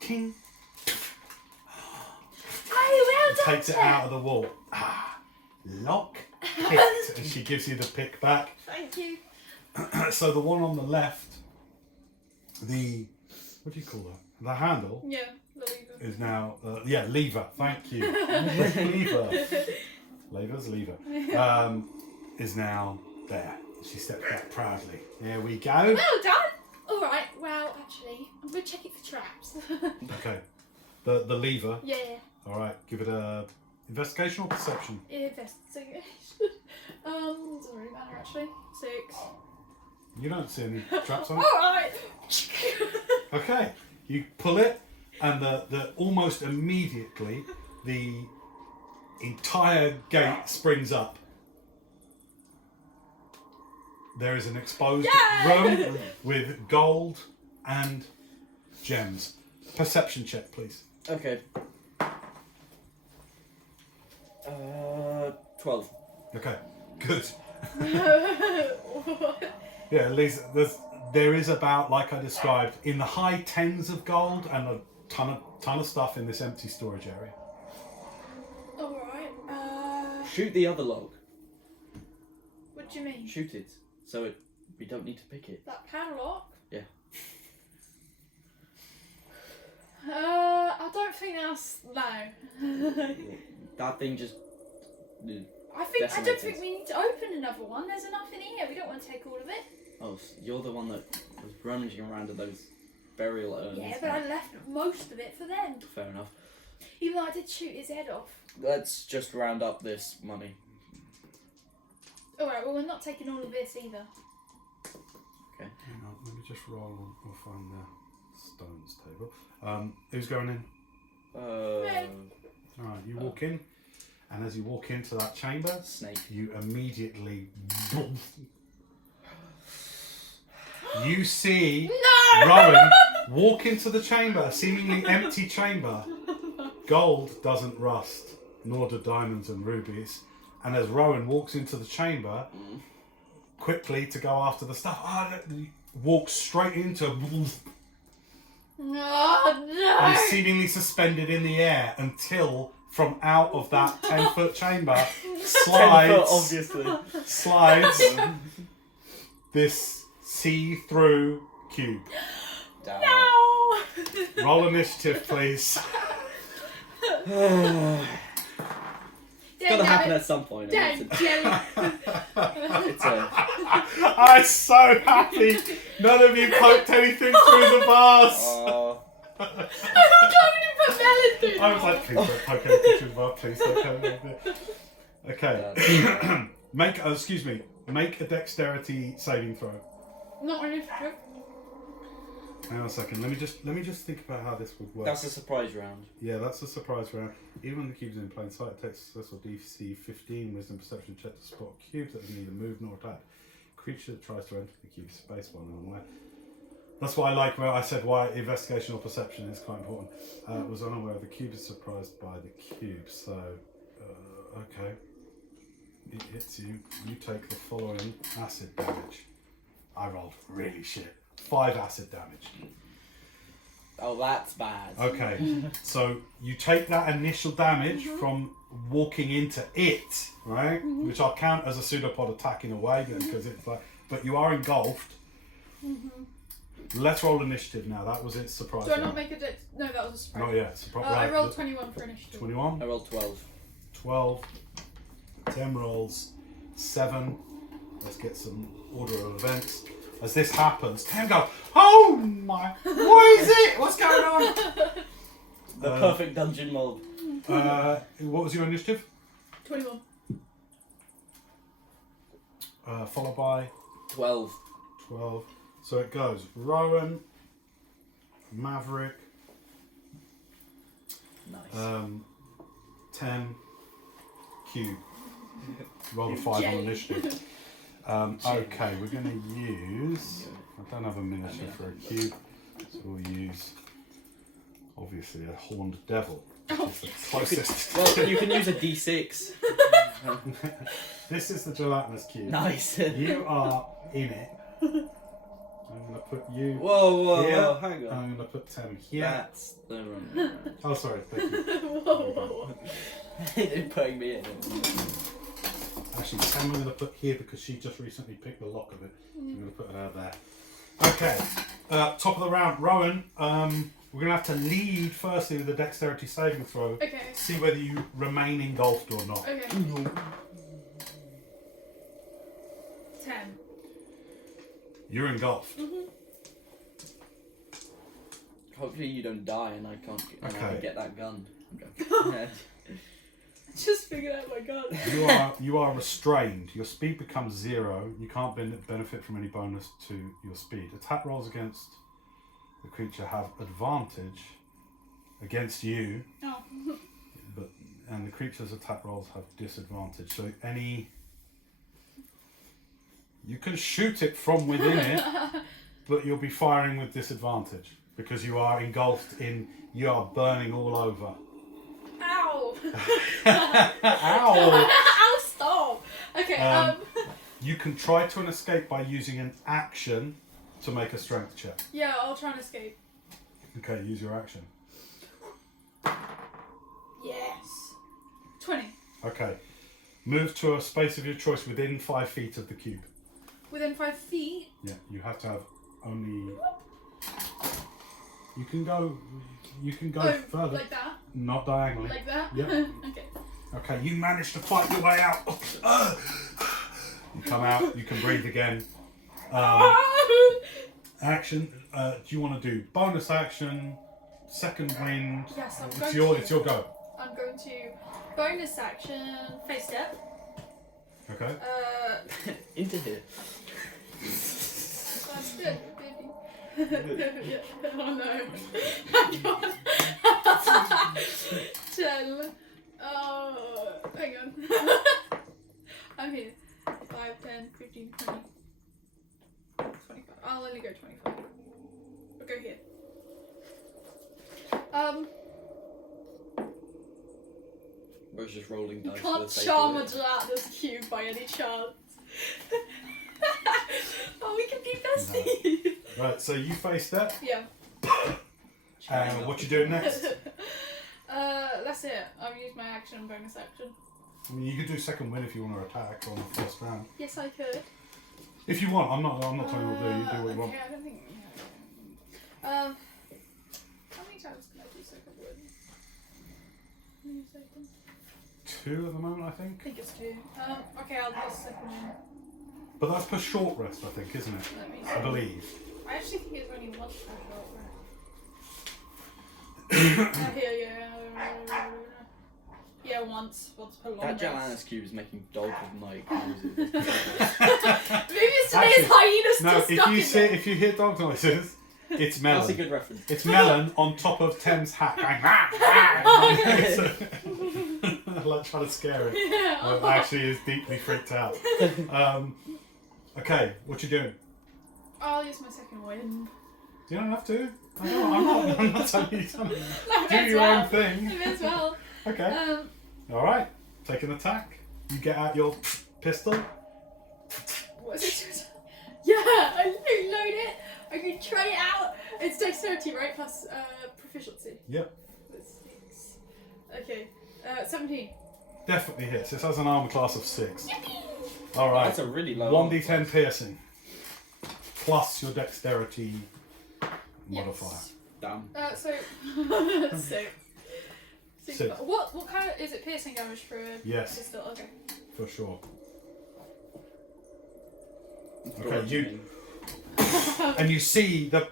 King. Oh, well done. Takes it out of the wall. Lock picked. And she gives you the pick back. Thank you. So the one on the left, what do you call that? The handle Yeah, the lever. is now, lever. Thank you. Lever. Is now there. She steps back proudly. There we go. Well done. Alright, well, actually, I'm going to check it for traps. Okay. The lever. Yeah. All right. Give it a investigation or perception. Investigation. Doesn't really matter, actually. 6. You don't see any traps on it. Alright. Okay. You pull it, and the almost immediately the entire gate springs up. There is an exposed room with gold and gems. Perception check, please. Okay. 12. Okay, good. Yeah, at least there is about, like I described, in the high tens of gold and a ton of stuff in this empty storage area. Alright, Shoot the other log. what do you mean? Shoot it. So we don't need to pick it. That padlock? Yeah. I don't think that's no. That thing just. I don't think we need to open another one. There's enough in here. We don't want to take all of it. Oh, so you're the one that was rummaging around in those burial urns. Yeah, but I left most of it for them. Fair enough. Even though I did shoot his head off. Let's just round up this money. Alright, well we're not taking all of this either. Okay. Hang on, let me just roll and we'll find the stones table. Who's going in? Alright, you walk in, and as you walk into that chamber, Snake. you immediately you see Rowan walk into the chamber, seemingly empty chamber. Gold doesn't rust, nor do diamonds and rubies. And as Rowan walks into the chamber, quickly to go after the stuff, walks straight into No. and is seemingly suspended in the air until from out of that 10-foot chamber slides this see-through cube. No. Roll initiative, please. It's gotta happen at some point. Don't jelly. It's a. I'm so happy none of you poked anything through the bars. I can't even put melon through. I was like, please don't poke anything through the bar, please don't poke anything. Okay. Make a dexterity saving throw. Not an issue. Hang on a second, let me just think about how this would work. That's a surprise round. Yeah, that's a surprise round. Even when the cube's in plain sight, it takes a successful DC 15 wisdom perception check to spot a cube that is neither moved nor attacked. Creature that tries to enter the cube's space while unaware. That's what I like where I said why investigation or perception is quite important. Was unaware the cube is surprised by the cube, so okay. It hits you. You take the following acid damage. I rolled really shit. 5 acid damage. Oh, that's bad. Okay, so you take that initial damage from walking into it, right? Which I'll count as a pseudopod attack in a way, because it's like, but you are engulfed. Let's roll initiative now. That was its surprise. Do I not make a dex? No, that was a surprise. Not yet. Surprise. I rolled 21 for initiative. 21. I rolled 12. 12. 10 rolls. 7. Let's get some order of events. As this happens, Tem goes, oh my, what is it? What's going on? The perfect dungeon mob. What was your initiative? 21. Followed by 12. 12. So it goes Rowan, Maverick, Nice. Tem, Q. Roll a 5 on initiative. Okay, we're going to use. I don't have a miniature for a cube, so we'll use obviously a horned devil, which is the closest. Well, you can use a D6. This is the gelatinous cube. Nice. You are in it. I'm going to put you Whoa, here. hang on. I'm going to put Tem here. That's the wrong. Oh, sorry. Thank you. Whoa. They're putting me in. Actually, Tem I'm going to put here because she just recently picked the lock of it. I'm going to put it out there. Okay. Top of the round. Rowan, we're going to have to lead firstly with the dexterity saving throw. Okay. See whether you remain engulfed or not. Okay. 10. You're engulfed. Hopefully you don't die and I can't I Okay. can get that gun. Okay. Just figured out my gun. You are restrained. Your speed becomes 0. You can't benefit from any bonus to your speed. Attack rolls against the creature have advantage against you, Oh. and the creature's attack rolls have disadvantage. So you can shoot it from within it, but you'll be firing with disadvantage because you are engulfed in. You are burning all over. Ow. Ow! Ow, stop. Okay, You can try to escape by using an action to make a strength check. yeah, I'll try and escape. Okay, use your action. Yes. 20. Okay. Move to a space of your choice within 5 feet of the cube. Within 5 feet. Yeah, you have to have only You can go. You can go Oh, further. like that? Not diagonally. Like that? Yep. Okay. Okay, you managed to fight your way out. You come out. You can breathe again. Action. Do you want to do bonus action? Second wind. Yes, I'm It's going your. to. It's your go. I'm going to bonus action, face step. Okay. Into here. That's good, baby. Oh no. Hang on. 10. Oh, hang on. I'm here. 5, 10, 15, 20, 25. I'll only go 25. We'll go here. We're just rolling You dice. can't charm a gelatinous cube by any chance. Oh, we can be besties. Right. So you face that. Yeah. And what you doing next? That's it. I've used my action and bonus action. I mean, you could do second wind if you want to attack on the first round. Yes, I could. If you want, I'm not telling you what to do. You do what you want. Okay, I don't think. How many times can I do second wind? How many seconds? 2 at the moment, I think. I think it's 2. Okay, I'll do second wind. But that's per short rest, I think, isn't it? Let me I see. believe. I actually think it's only once per shot. Here, yeah. Yeah, once per long That rest. gelatinous cube is making dog of night noises. Maybe it's today's hyenas No, still stuck in there. if you hear dog noises, it's melon. That's a good reference. It's melon on top of Tem's hat. Like trying to scare it. Yeah. Actually is deeply freaked out. Okay, what you doing? I'll use my second wind. You don't have to. I'm not telling you something. No, Do your own thing. May as well. Okay. Alright. Take an attack. You get out your pistol. What's it? Yeah, I reload it. I can try it out. It's dexterity, right? Plus proficiency. Yep. That's 6. Okay. 17. Definitely hits. This has an armor class of 6. Alright. That's a really low. 1d10 piercing. Plus your dexterity modifier. Yes. Damn. So 6. 6. What kind of is it? Piercing damage for a Yes. pistol? Okay. For sure. Okay, Bludgeoning. and you see the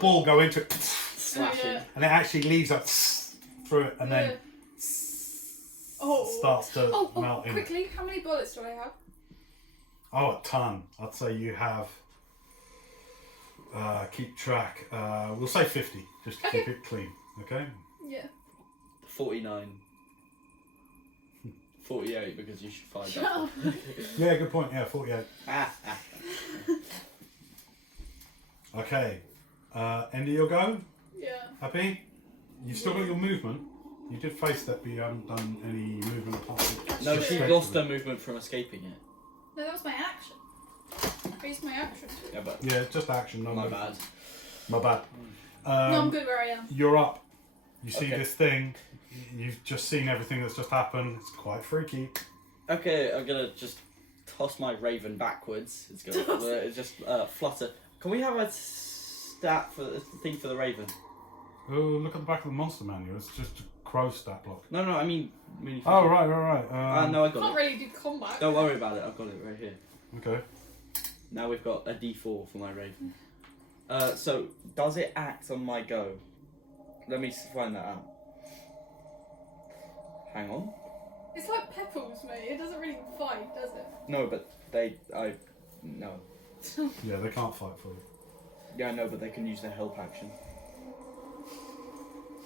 ball go into it, Slashing. Yeah. and it actually leaves a through it, and then starts to melt in. Quickly, how many bullets do I have? Oh, a ton. I'd say you have. Keep track. We'll say 50, just to keep it clean. Okay. Yeah. 49. 48 because you should find Shut out. up. Yeah, good point. Yeah, 48. Okay. End of your go. Yeah. Happy? You've still got your movement. You did face that, but you haven't done any movement apart from. No, Sure. she lost her movement from escaping it. No, that was my action. I used my action. Yeah, but Yeah, just action. No my movement. bad. My bad. No, I'm good where I am. You're up. You see Okay. this thing. You've just seen everything that's just happened. It's quite freaky. Okay, I'm gonna just toss my raven backwards. It's gonna just flutter. Can we have a stat for a thing for the raven? Oh, look at the back of the monster manual. It's just a crow stat block. No, I mean. Oh, right. No, I Can't got it. really do combat. Don't worry about it. I've got it right here. Okay. Now we've got a D4 for my raven. So does it act on my go? Let me find that out. Hang on. It's like Pebbles, mate. It doesn't really fight, does it? No, but no. Yeah, they can't fight for it. Yeah, I know, but they can use their help action.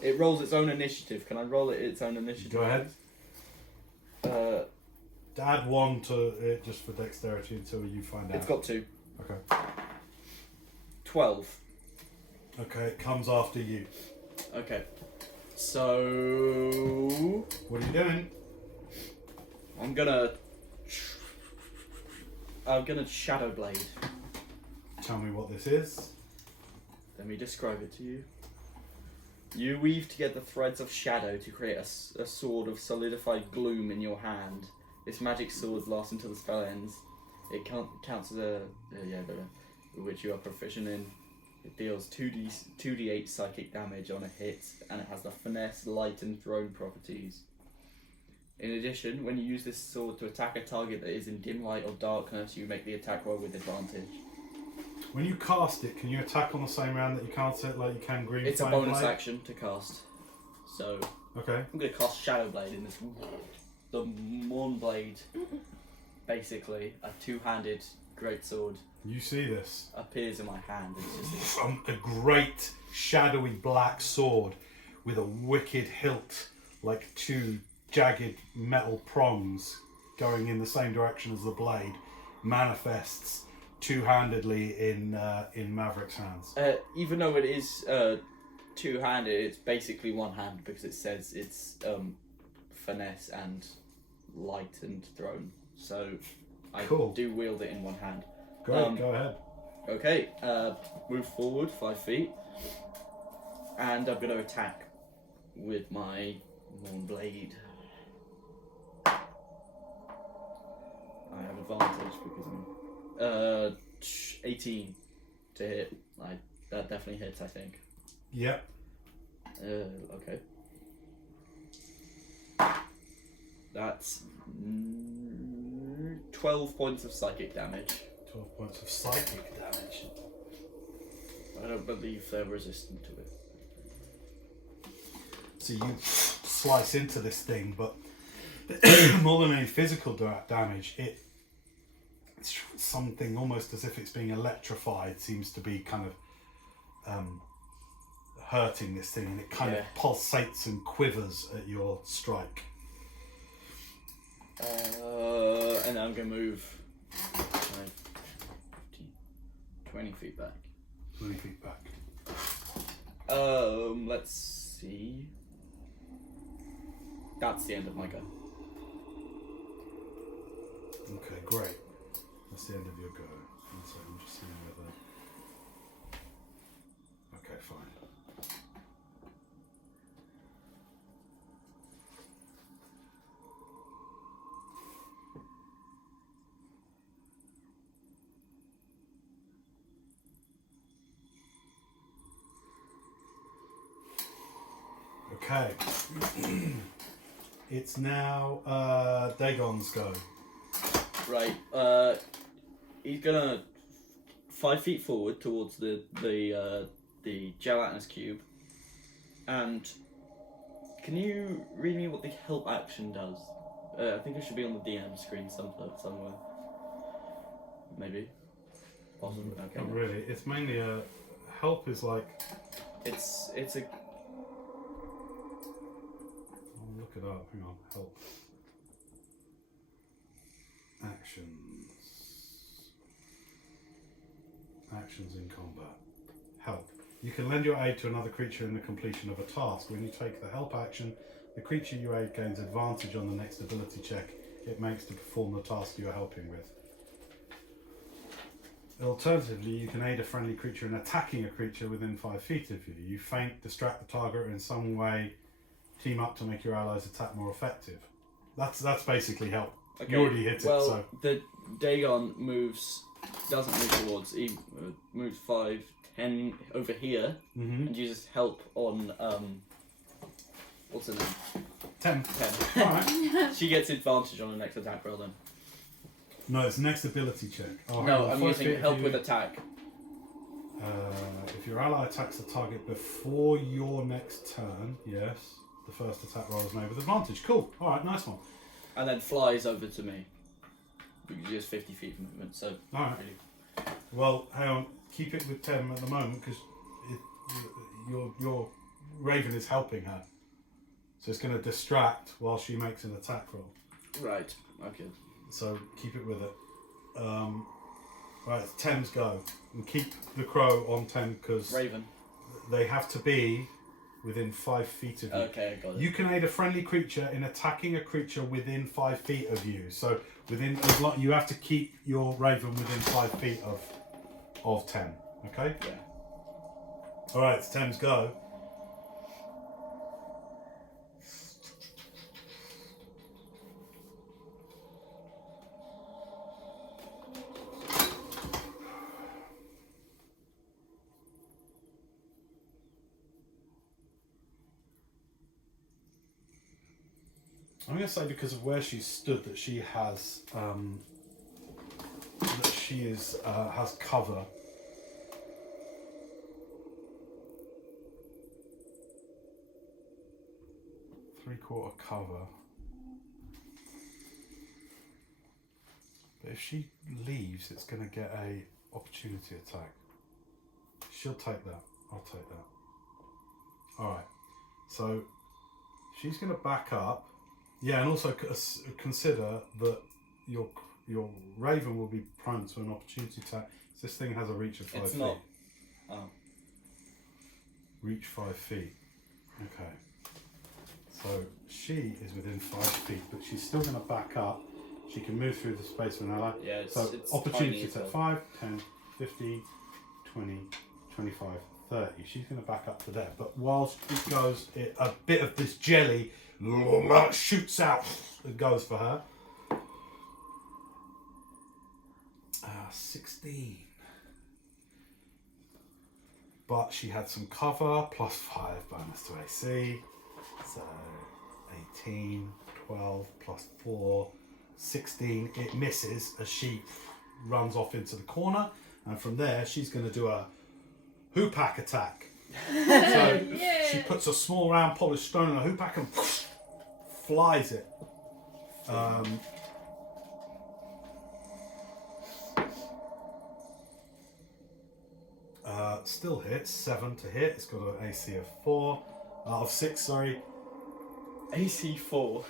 It rolls its own initiative. Can I roll it its own initiative? Go ahead. Uh, Add 1 to it just for dexterity until you find out. it's got 2. Okay. 12. Okay, it comes after you. Okay. So What are you doing? I'm gonna shadow blade. Tell me what this is. Let me describe it to you. You weave together threads of shadow to create a sword of solidified gloom in your hand. This magic sword lasts until the spell ends. It counts as which you are proficient in. It deals 2d8 psychic damage on a hit, and it has the finesse, light, and thrown properties. In addition, when you use this sword to attack a target that is in dim light or darkness, you make the attack roll with advantage. When you cast it, can you attack on the same round that you cast it like you can green? It's a flame bonus blade? action to cast. So Okay. I'm going to cast Shadow Blade in this. The Morn Blade, basically a two-handed greatsword, You see this. appears in my hand. It's just A great shadowy black sword with a wicked hilt, like two jagged metal prongs going in the same direction as the blade, manifests two-handedly in Maverick's hands. even though it is two-handed, it's basically one hand because it says it's finesse and light and thrown. So I Cool. do wield it in one hand. Great, go ahead. Okay, move forward 5 feet, and I'm going to attack with my Morn Blade. I have advantage because I'm 18 to hit. That definitely hits, I think. Yep. Okay. That's 12 points of psychic damage. 12 points of psychic damage. I don't believe they're resistant to it. So you slice into this thing, but more than any physical damage, it's something almost as if it's being electrified seems to be kind of hurting this thing, and it kind of pulsates and quivers at your strike. And I'm going to move 20 feet back. 20 feet back. Let's see. That's the end of my go. Okay, great. That's the end of your go. One second, I'm just seeing whether... Okay, fine. Okay. It's now Dagon's go. Right. He's gonna 5 feet forward towards the gelatinous cube. And can you read me what the help action does? I think it should be on the DM screen somewhere. Maybe. Possibly. Okay. Not really. It's mainly a help is like. It's a. I'll look it up. Hang on. Help. Actions. Actions in combat. Help. You can lend your aid to another creature in the completion of a task. When you take the help action, the creature you aid gains advantage on the next ability check it makes to perform the task you are helping with. Alternatively, you can aid a friendly creature in attacking a creature within 5 feet of you. You feint, distract the target, or in some way team up to make your allies' attack more effective. That's basically help. Okay. You already hit it, so... the Dagon doesn't move towards, he moves 5, 10 over here, and uses help on, what's her name? 10. 10. Alright. She gets advantage on the next attack roll then. No, it's next ability check. Oh, No, hang on. I'm 5 using feet help of with you. attack. If your ally attacks the target before your next turn, yes, the first attack roll is made with advantage. Cool. Alright, nice one. And then flies over to me. Because he has 50 feet of movement, so... Alright. Really. Well, hang on. Keep it with 10 at the moment because your Raven is helping her. So it's going to distract while she makes an attack roll. Right, okay. So keep it with it. Right, it's 10's go. And keep the crow on 10 because Raven. they have to be within 5 feet of you. Okay, I got it. You can aid a friendly creature in attacking a creature within 5 feet of you. So you have to keep your Raven within 5 feet of 10. Okay? Yeah. Alright, it's 10's go. I'm going to say because of where she stood that she has has cover. Three-quarter cover. But if she leaves, it's going to get a opportunity attack. She'll take that. I'll take that. Alright. So, she's going to back up. Yeah, and also consider that your raven will be prone to an opportunity attack. This thing has a reach of 5 feet. Not. Oh. Reach 5 feet. Okay. So she is within 5 feet, but she's still going to back up. She can move through the space with an ally. Yeah, it's opportunity attack 5, 10, 15, 20, 25, 30. She's going to back up to there. But whilst it goes, a bit of this jelly shoots out and goes for her. 16. But she had some cover, plus 5 bonus to AC. So 18, 12, plus 4, 16. It misses as she runs off into the corner. And from there, she's going to do a hoopak attack. So she puts a small round polished stone on a hoopak and flies it. Still hits, 7 to hit. It's got an AC of 6, sorry. AC 4.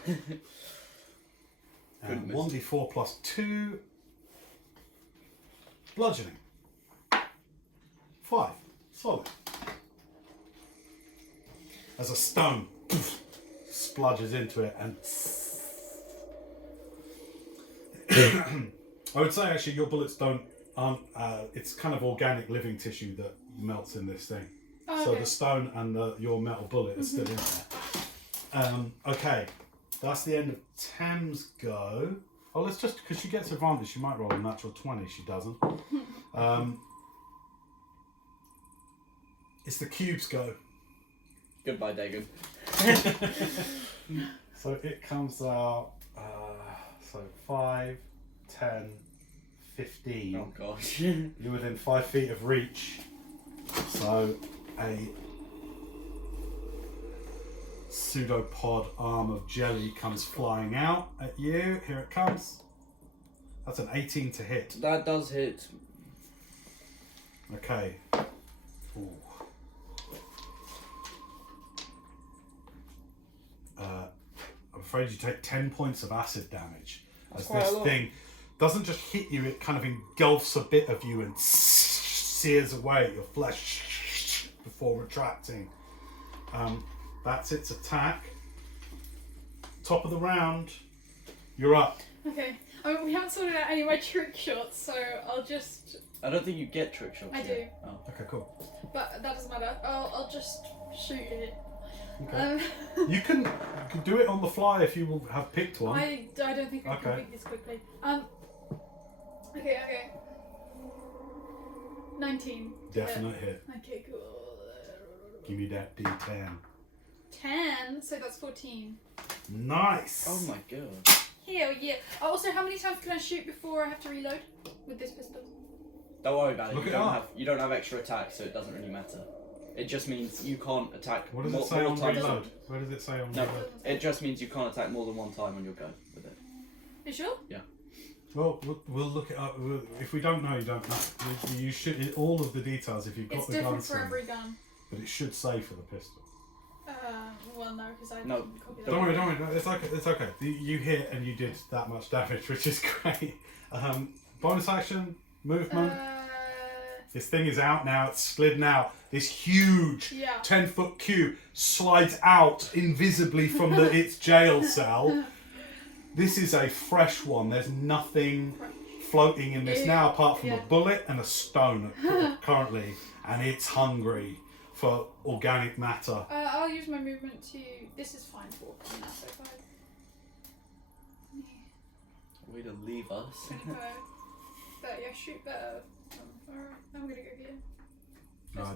And 1d4 plus 2. Bludgeoning. 5. Solid. As a stone spludges into it and I would say actually your bullets aren't it's kind of organic living tissue that melts in this thing. Oh, okay. So the stone and your metal bullet are still in there. Okay, that's the end of Tem's go. Oh, let's just, because she gets advantage, she might roll a natural 20, she doesn't. It's the cube's go. Goodbye, Dagon. So it comes out, 5, 10, 15. Oh gosh. You're within 5 feet of reach. So a pseudopod arm of jelly comes flying out at you. Here it comes. That's an 18 to hit. That does hit. Okay. Ooh. I'm afraid you take 10 points of acid damage. That's As quite this a lot. thing doesn't just hit you, it kind of engulfs a bit of you and sears away at your flesh before retracting. That's its attack. Top of the round. You're up. Okay. I mean, we haven't sorted out any of my trick shots, so I'll just... I don't think you get trick shots. I yet. do. Oh. Okay, cool. But that doesn't matter. I'll just shoot it. Okay. You can do it on the fly if you will have picked one. I don't think I can Okay. pick this quickly. Okay. 19. Definite hit. Okay, cool. Give me that D10. 10, so that's 14. Nice. Oh my god. Hell yeah. Oh, also, how many times can I shoot before I have to reload with this pistol? Don't worry about it. Look You it don't up. have you don't have extra attacks, so it doesn't really matter. It just means you can't attack. What does more, it say more on times. reload? Where does it say on No, reload? it just means you can't attack more than one time on your go with it. You sure? Well, we'll look it up. If we don't know, you don't know. You should all of the details if you've got It's the different guns. for every gun. But it should say for the pistol. Well, no, because I No. didn't copy that. Don't worry. No, it's okay. It's okay. You hit and you did that much damage, which is great. Bonus action, movement. This thing is out now. It's slidden out. This huge Yeah. 10-foot cube slides out invisibly from its jail cell. This is a fresh one. There's nothing floating in this now apart from a bullet and a stone currently. And it's hungry for organic matter. I'll use my movement to... This is fine for now, so 5. Way to leave us. 25. 30, I shoot better. Alright, I'm gonna go here.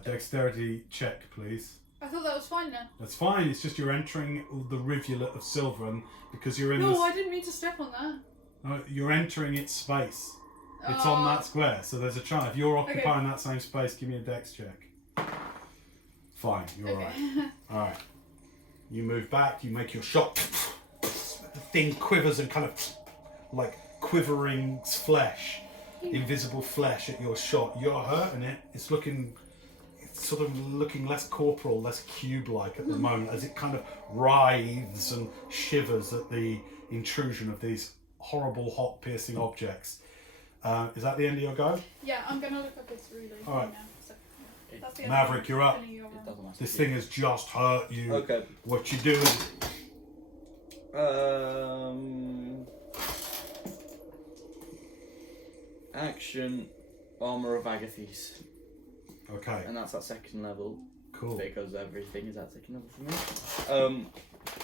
Dexterity check, please. I thought that was fine now. That's fine. It's just you're entering the rivulet of silver, and because you're in No, I didn't mean to step on that. you're entering its space. It's on that square, so there's a chance. If you're occupying that same space, give me a dex check. Fine, you're alright. Alright. You move back, you make your shot. The thing quivers and kind of like quivering flesh, invisible flesh at your shot. You're hurting it. It's sort of looking less corporal, less cube-like at the moment, as it kind of writhes and shivers at the intrusion of these horrible, hot, piercing objects. Is that the end of your go? Yeah, I'm gonna look like it's really All right. now. So, yeah. That's the end Maverick, of you're up. It doesn't matter. This thing has just hurt you. Okay. What you doing? Action, Armour of Agathis. Okay. And that's at second level. Cool. Because everything is at second level for me.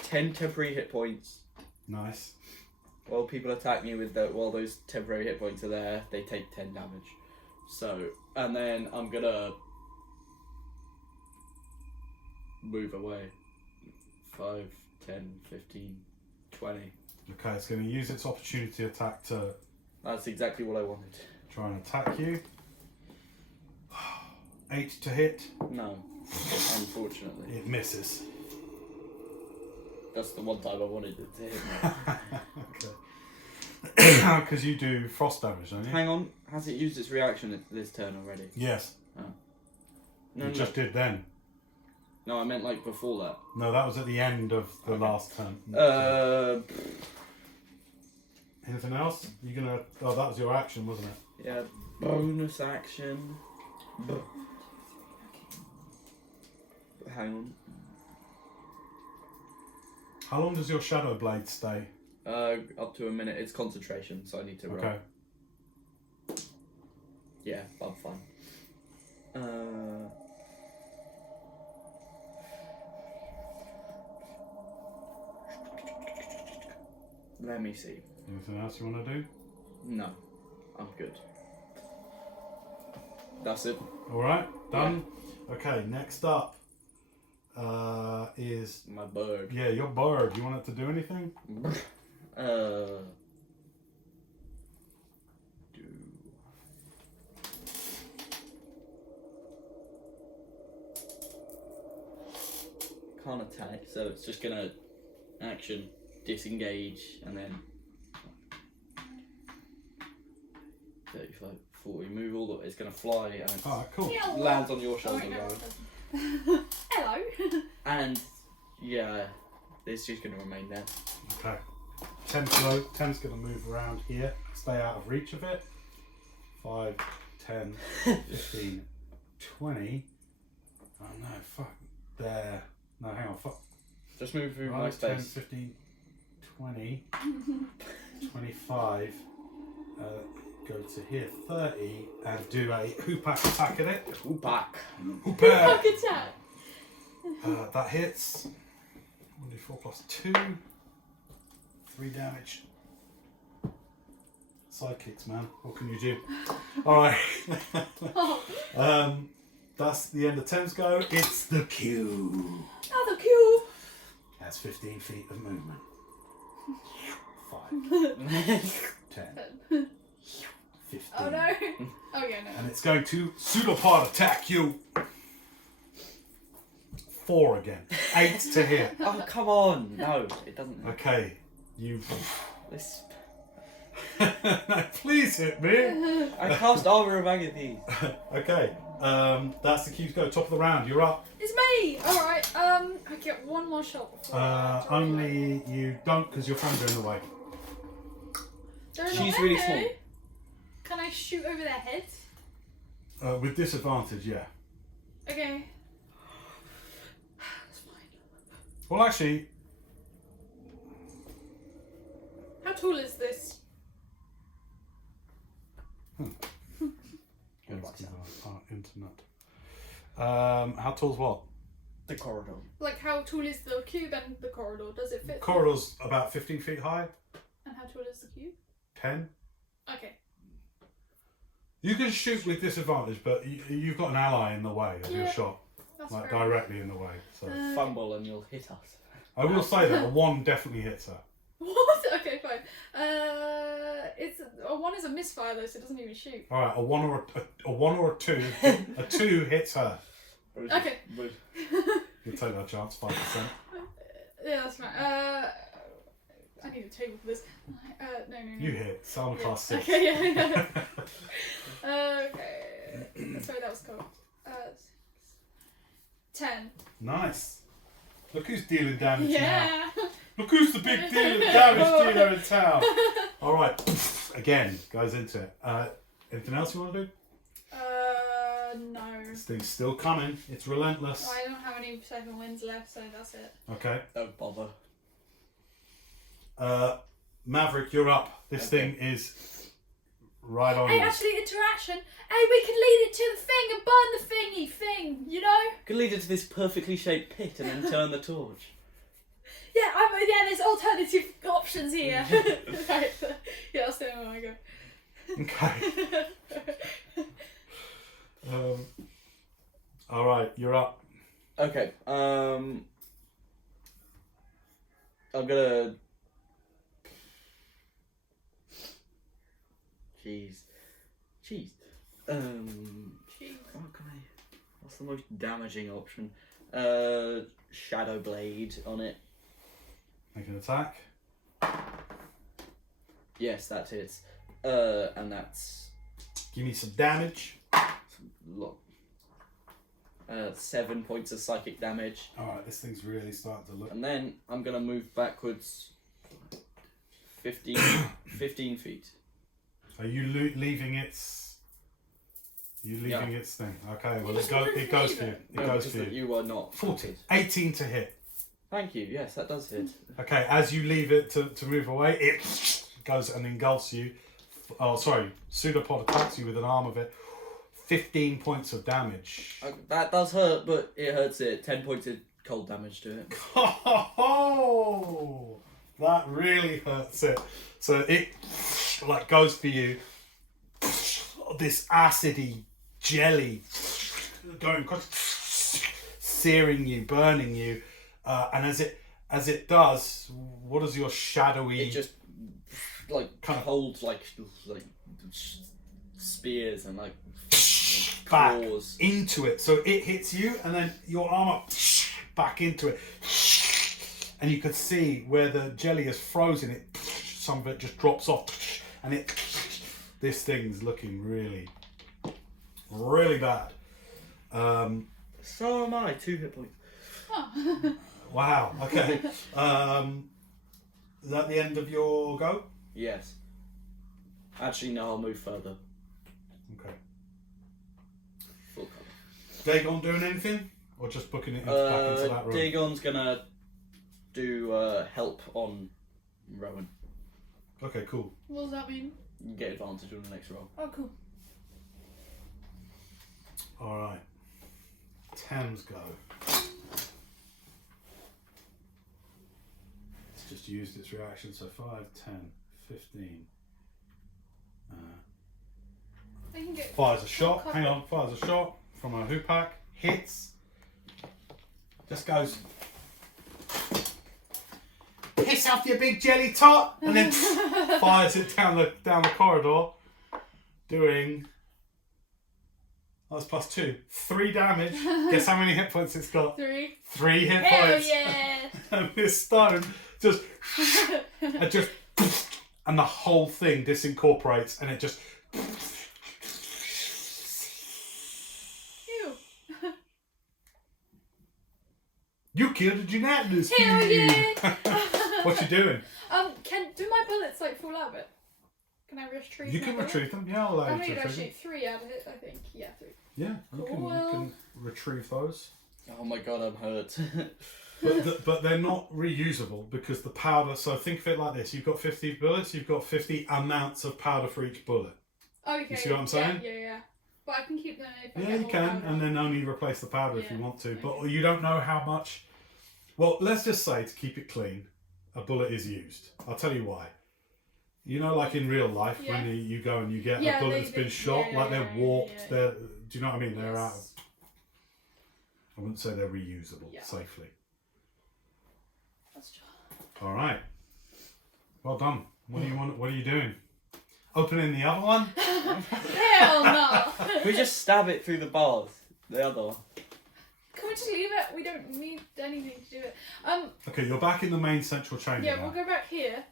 10 temporary hit points. Nice. While people attack me while those temporary hit points are there, they take 10 damage. So, and then I'm gonna move away. 5, 10, 15, 20. Okay, it's going to use its opportunity attack to That's exactly what I wanted. try and attack you. 8 to hit. No, unfortunately. It misses. That's the one time I wanted it to hit me. Okay. Because you do frost damage, don't you? Hang on, has it used its reaction this turn already? Yes. No, You just did then. No, I meant like before that. No, that was at the end of the last turn. Anything else? You gonna? Oh, that was your action, wasn't it? Yeah, bonus action. Hang on. How long does your shadow blade stay? Up to a minute. It's concentration, so I need to roll. Okay. Yeah, I'm fine. Let me see. Anything else you want to do? No, I'm good. That's it. All right, done. Yeah. Okay, next up is My bird. yeah, your bird. You want it to do anything? Can't attack, so it's just gonna action, disengage, and then 35, 40, move all the way. It's gonna fly and All right, cool. Yeah, lands on your shoulder, no, Rowan. Hello. And yeah, it's just gonna remain there. Okay. 10's gonna move around here. Stay out of reach of it. 5, 10, 15, 20. Oh no, fuck. There. No, hang on, fuck. Just move through my 5, 10, space. 15, 20, 25. Go to here, 30, and do a hoopak attack at it. Hoopak. Hoopak! Fuck attack. That hits. 1d4 plus 2. 3 damage. Sidekicks, man. What can you do? Alright. That's the end of Thames go. It's the queue. Oh, the queue. That's 15 feet of movement. 5, 10, 15. Oh no. Oh yeah, no. And it's going to pseudopod attack you. 4 again. 8 to hit. Oh come on! No, it doesn't. Okay. You. This. No, please hit me. I cast Armour of Agathis. Okay. That's the queue's go. Top of the round. You're up. It's me. All right. I get one more shot before. Only you don't because your friends are in the way. She's really small. Can I shoot over their heads? With disadvantage, yeah. Okay. That's fine. Well, actually, How tall is this? internet. How tall's what? The corridor. Like, how tall is the cube and the corridor? Does it fit? Corridor's about 15 feet high. And how tall is the cube? 10. Okay. You can shoot with disadvantage, but you've got an ally in the way of your Yeah. shot. That's like fair. directly in the way. So Fumble and you'll hit us. I will say that a 1 definitely hits her. What? Okay, fine. It's a 1 is a misfire though, so it doesn't even shoot. All right, a 1 or a 2. A 2 hits her. Okay. You take that chance, 5%. Yeah, that's fine. I need a table for this. No. You hit. Salmon class 6. Okay, yeah. Okay. Sorry, that was cool. 10. Nice. Look who's dealing damage now. Yeah. Look who's the big damage dealer in town. All right. Again, goes into it. Anything else you want to do? No. This thing's still coming. It's relentless. I don't have any 7 wins left, so that's it. Okay. Don't bother. Maverick, you're up. This thing is right on Hey, you. actually, interaction. Hey, we can lead it to the thing and burn the thingy thing, you know? Could lead it to this perfectly shaped pit and then turn the torch. Yeah, there's alternative options here. Right. Yeah, I'll stay on my go. Okay. All right, you're up. Okay. I'm gonna. Jeez. Jeez. What can I? What's the most damaging option? Shadow blade on it. Make an attack. Yes, that hits. And that's Give me some damage. lot. 7 points of psychic damage. All right, this thing's really starting to look. And then I'm gonna move backwards 15 feet. Are you leaving its? You leaving its thing? Okay. Well, You it just goes leave for you. it. It No, goes because for that you. you are not 40. 18 to hit. Thank you. Yes, that does hit. Okay. As you leave it to move away, it goes and engulfs you. Oh, sorry. Pseudopod attacks you with an arm of it. 15 points of damage. That does hurt, but it hurts it. 10 points of cold damage to it. Oh, that really hurts it. So it like goes for you. This acidy jelly going searing you, burning you, and as it does, what does your shadowy? It just like kind of holds like spears and like back claws into it. So it hits you, and then your armor back into it, and you could see where the jelly is frozen. It some of it just drops off, and it. This thing's looking really, really bad. So am I. 2 hit points. Oh. Wow. Okay. Is that the end of your go? Yes. Actually, no. I'll move further. Okay. Full cover. Dagon doing anything, or just booking it back into that room? Dagon's gonna do help on Rowan. Okay. Cool. What does that mean? You can get advantage on the next roll. Oh, cool. All right. Tem's go. It's just used its reaction. So 5, 10, 15. I can get. Fires a shot. cover. Hang on. Fires a shot from a hoopak. Hits. Just goes. Piss off your big jelly tot, and then fires it down the corridor, doing. Oh, that's +2. 3 damage. Guess how many hit points it's got? 3. 3 hit Hell points. yeah! And this stone just and the whole thing disincorporates, and it just. Ew. You killed a gelatinous Hell cube. yeah! What you doing? Do my bullets like fall out of it? Can I retrieve? You my can bullet? retrieve them. Yeah, I'll allow I you mean, to I retrieve them. shoot 3 out of it. I think. Yeah, 3. Yeah, you Cool. can retrieve those. Oh my god, I'm hurt. But they're not reusable because the powder. So think of it like this: you've got 50 bullets. You've got 50 amounts of powder for each bullet. Okay. You see what I'm saying? Yeah. But I can keep them if I Yeah, get you more can, powder. and then only replace the powder if you Yeah, want to. okay. But you don't know how much. Well, let's just say to keep it clean, a bullet is used. I'll tell you why. You know, like in real life, when Yeah. you go and you get Yeah, a bullet they- that's been they- shot, yeah, like they're yeah, warped. yeah. They're. Do you know what I mean? They're out. Yes. I wouldn't say they're reusable safely. That's true. All right. Well done. What do you want? What are you doing? Opening the other one? Hell no! We just stab it through the bars. The other one. Can we just leave it? We don't need anything to do it. Okay, you're back in the main central chamber Yeah, now. we'll go back here.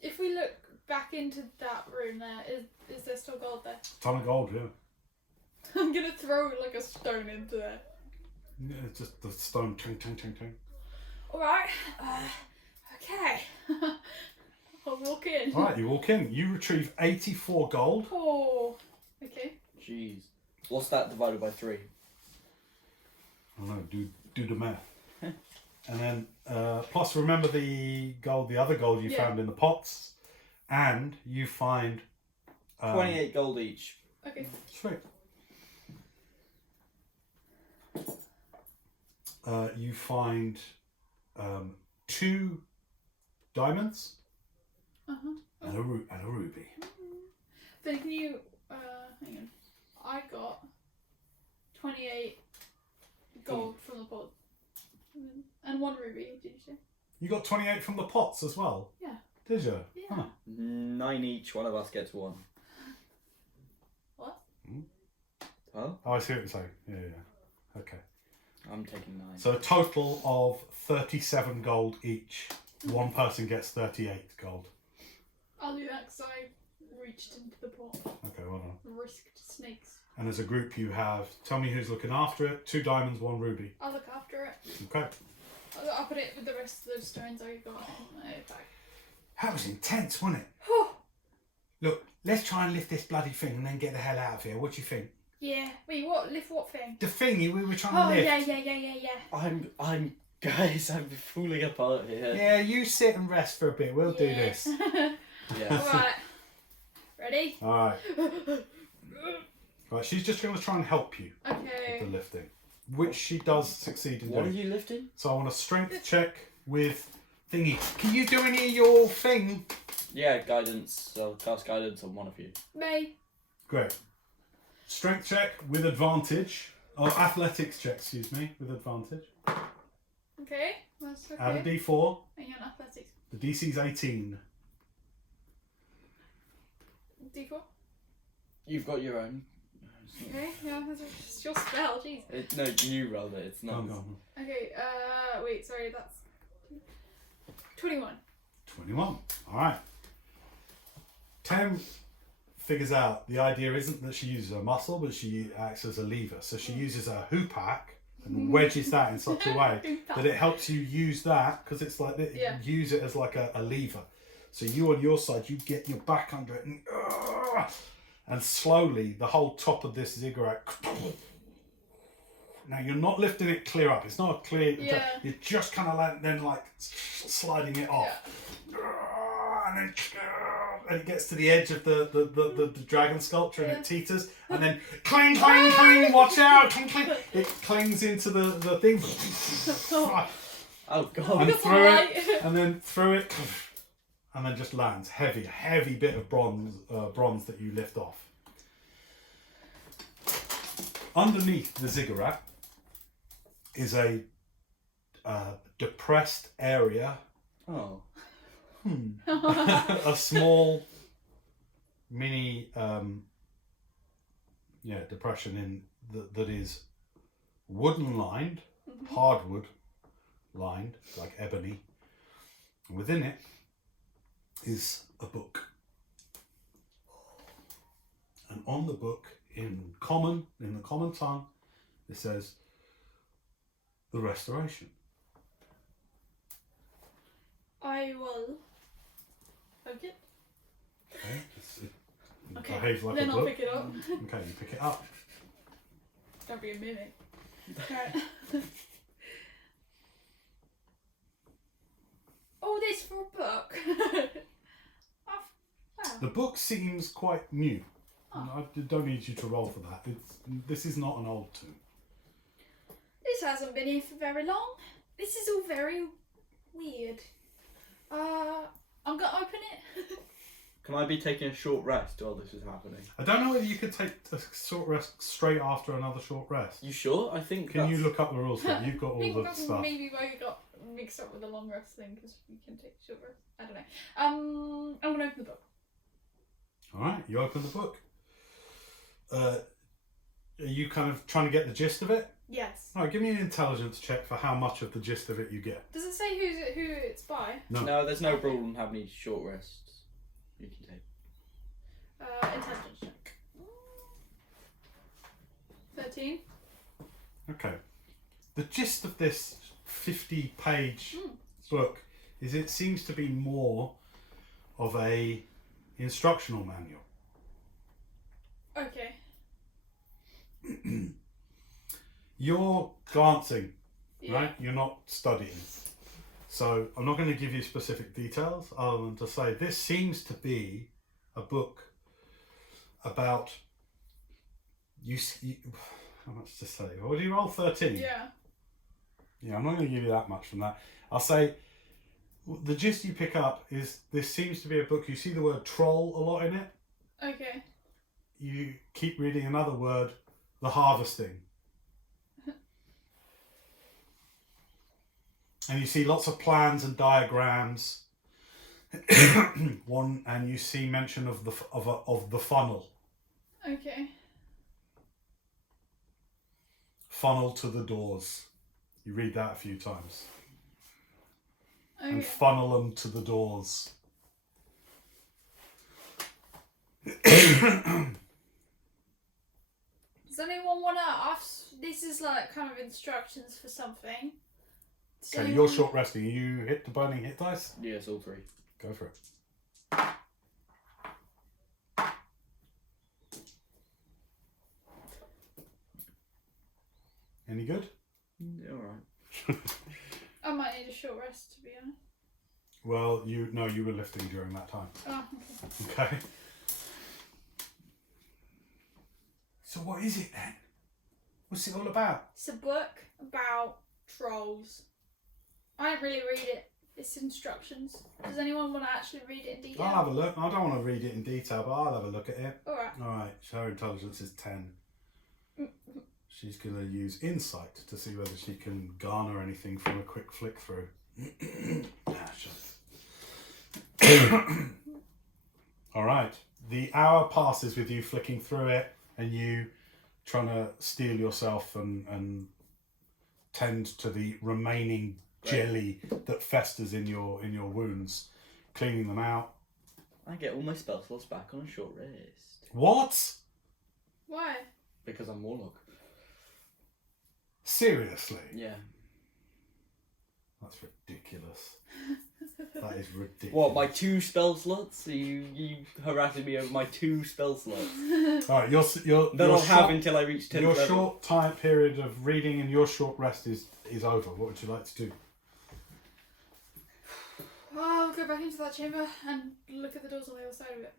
If we look back into that room there, is there still gold there? Ton of gold, yeah. I'm gonna throw like a stone into there. Yeah, it's just the stone, ting, ting, ting, ting. Alright. Okay. I'll walk in. All right, you walk in. You retrieve 84 gold. Oh. Okay. Jeez. What's that divided by 3? I don't know, do the math. And then, plus remember the other gold you found in the pots, and you find 28 gold each. Okay. Sweet. You find 2 diamonds and a ruby. Then can you hang on. I got 28 gold from the pot. And 1 ruby, did you say? You got 28 from the pots as well? Yeah. Did you? Yeah. Huh. 9 each, one of us gets 1. What? Huh? Oh, I see what you're saying. Yeah. Okay. I'm taking 9. So a total of 37 gold each. One person gets 38 gold. I'll do that because I reached into the pot. Okay, well done. Risked snakes. And as a group you have, tell me who's looking after it, 2 diamonds, 1 ruby. I'll look after it. Okay. I'll put it with the rest of the stones I got in my bag. That was intense, wasn't it? Whew. Look, let's try and lift this bloody thing and then get the hell out of here. What do you think? Yeah. Wait, what? Lift what thing? The thingy we were trying Oh, to lift. yeah. Guys, I'm falling apart here. Yeah, you sit and rest for a bit. We'll do this. Yeah. Alright. Ready? Alright. Right, she's just going to try and help you with Okay. the lifting, which she does succeed in What are doing. you lifting? So I want a strength check with thingy. Can you do any of your thing? Yeah, guidance. I'll cast guidance on one of you. May. Great. Strength check with advantage. Or athletics check, excuse me, with advantage. Okay. That's okay. Add a d4. Hang on, athletics. The DC's 18. D4. You've got your own. Okay, yeah, it's your spell, jeez. No, you rolled it. It's not. Go on. Okay, wait, sorry, that's 21. 21. Alright. Tem figures out the idea isn't that she uses her muscle, but she acts as a lever. So she uses her hoopak and wedges that in such a way that it helps you use that, because it's like, use it as like a lever. So you on your side, you get your back under it and slowly the whole top of this ziggurat. Now you're not lifting it clear up. It's not a clear. Yeah. You're just kind of like sliding it off, and then it gets to the edge of the dragon sculpture and it teeters, and then cling, cling, cling. Watch out! Cling, cling. It clings into the thing. Oh god! And through it, and then through it. And then just lands heavy bit of bronze that you lift off. Underneath the ziggurat is a depressed area. Oh. A small mini depression in that is wooden lined, hardwood lined, like ebony. And within it is a book, and on the book in the common tongue it says the restoration. I will poke it. Okay, it Okay, behaves like then a I'll book. pick it up. Okay, you pick it up. Don't be a mimic. Right. Oh, this for a book. Wow. The book seems quite new. Oh. I don't need you to roll for that. This is not an old tomb. This hasn't been here for very long. This is all very weird. I'm gonna open it. Can I be taking a short rest while this is happening? I don't know whether you could take a short rest straight after another short rest. You sure? I think. Can you look up the rules for it? You've got I all think the that's stuff. maybe why you got mixed up with the long rest thing, because you can take short rest. I don't know. I'm gonna open the book. Alright, you open the book. Are you kind of trying to get the gist of it? Yes. Alright, give me an intelligence check for how much of the gist of it you get. Does it say who it's by? No, there's no rule on how many short rests you can take. Intelligence check. 13. Okay. The gist of this 50-page book is it seems to be more of a instructional manual. Okay. You're glancing, Yeah. right? You're not studying. So I'm not going to give you specific details other than to say this seems to be a book about how much to say? What do you roll? 13? Yeah. Yeah, I'm not going to give you that much from that. I'll say the gist you pick up is this seems to be a book. You see the word troll a lot in it. Okay. You keep reading another word, the harvesting. And you see lots of plans and diagrams. One, and you see mention of the funnel. Okay. Funnel to the doors. You read that a few times. Okay. And funnel them to the doors. Does anyone want to ask? This is like kind of instructions for something. Does Okay, anyone- you're short resting. You hit the burning hit dice? Yes, all three. Go for it. Any good? Yeah, alright. I might need a short rest, to be honest. Well, you were lifting during that time. Oh, okay. Okay. So what is it then? What's it all about? It's a book about trolls. I don't really read it. It's instructions. Does anyone want to actually read it in detail? I'll have a look. I don't want to read it in detail, but I'll have a look at it. Alright. Alright, her intelligence is 10. She's going to use insight to see whether she can garner anything from a quick flick through. Alright, the hour passes with you flicking through it and you trying to steel yourself and tend to the remaining jelly that festers in your wounds, cleaning them out. I get all my spell slots back on a short rest. What? Why? Because I'm Warlock. Seriously? Yeah. That's ridiculous. That is ridiculous. What, my 2 spell slots? You harassing me over my 2 spell slots? Alright, you're That I'll have short, until I reach 10th your level. short time period of reading and your short rest is over. What would you like to do? I'll go back into that chamber and look at the doors on the other side of it.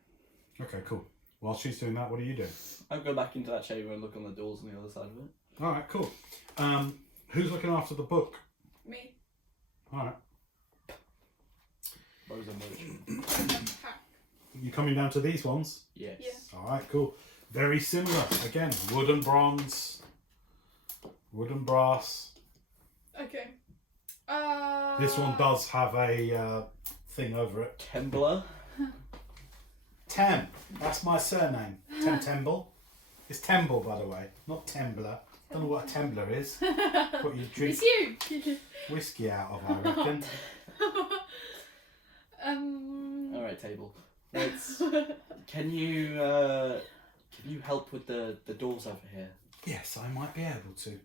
Okay, cool. While she's doing that, what do you do? I'll go back into that chamber and look on the doors on the other side of it. Alright, cool. Who's looking after the book? Me. Alright. Rose and Merchant. You coming down to these ones? Yes. Yeah. Alright, cool. Very similar. Again, wood and bronze, wood and brass. Okay. This one does have a thing over it. Tembler. Tem. That's my surname. Temble. It's Temble, by the way, not Tembler. Don't know what a Tembler is. What you drink It's you. whiskey out of, I reckon. Alright, table. Can you help with the doors over here? Yes, I might be able to.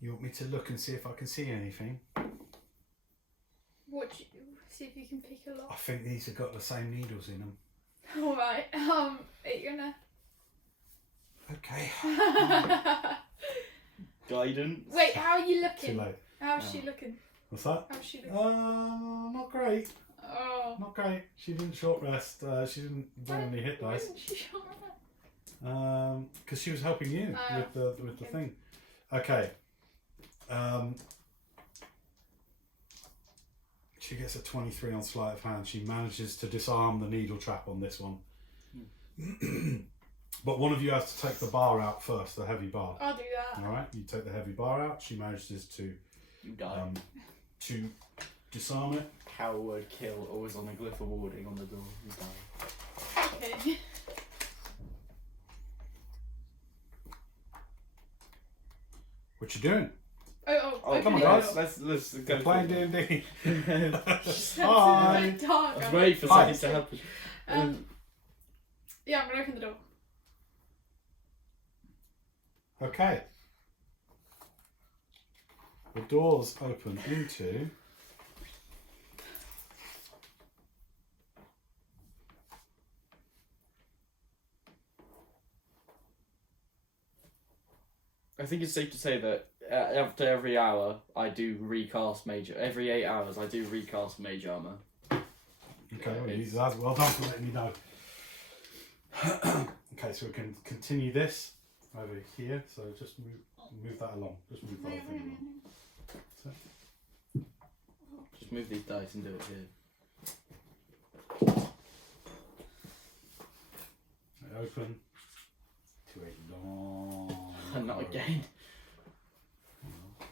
You want me to look and see if I can see anything? See if you can pick a I lock. think these have got the same needles in them. Alright. Are you gonna? Okay. Guidance. Wait, how are you Too looking? late. How's she looking? What's that? How's she looking? Not great. Oh. Oh. Not great. She didn't short rest. She didn't roll any hit Why dice. didn't she short rest? Because she was helping you with the okay. thing. Okay. She gets a 23 on sleight of hand. She manages to disarm the needle trap on this one. But one of you has to take the bar out first, the heavy bar. I'll do that. All right, you take the heavy bar out. She manages to You die. to disarm it. Coward kill, always on a glyph of warding on the door. You die. Okay. What you doing? Oh, Oh, okay. come on, guys. Let's go. We're playing D&D. That's Hi. a bit dark. I was waiting for Hi. something to happen. Yeah, I'm gonna open the door. Okay. The doors open into I think it's safe to say that after every hour, I do recast major. Every 8 hours, I do recast mage armor. okay, well done for letting me know. Okay, so we can continue this over here. So just move that along. Just move that thing along. So, Just move these dice and do it here. they open to a long. Not again.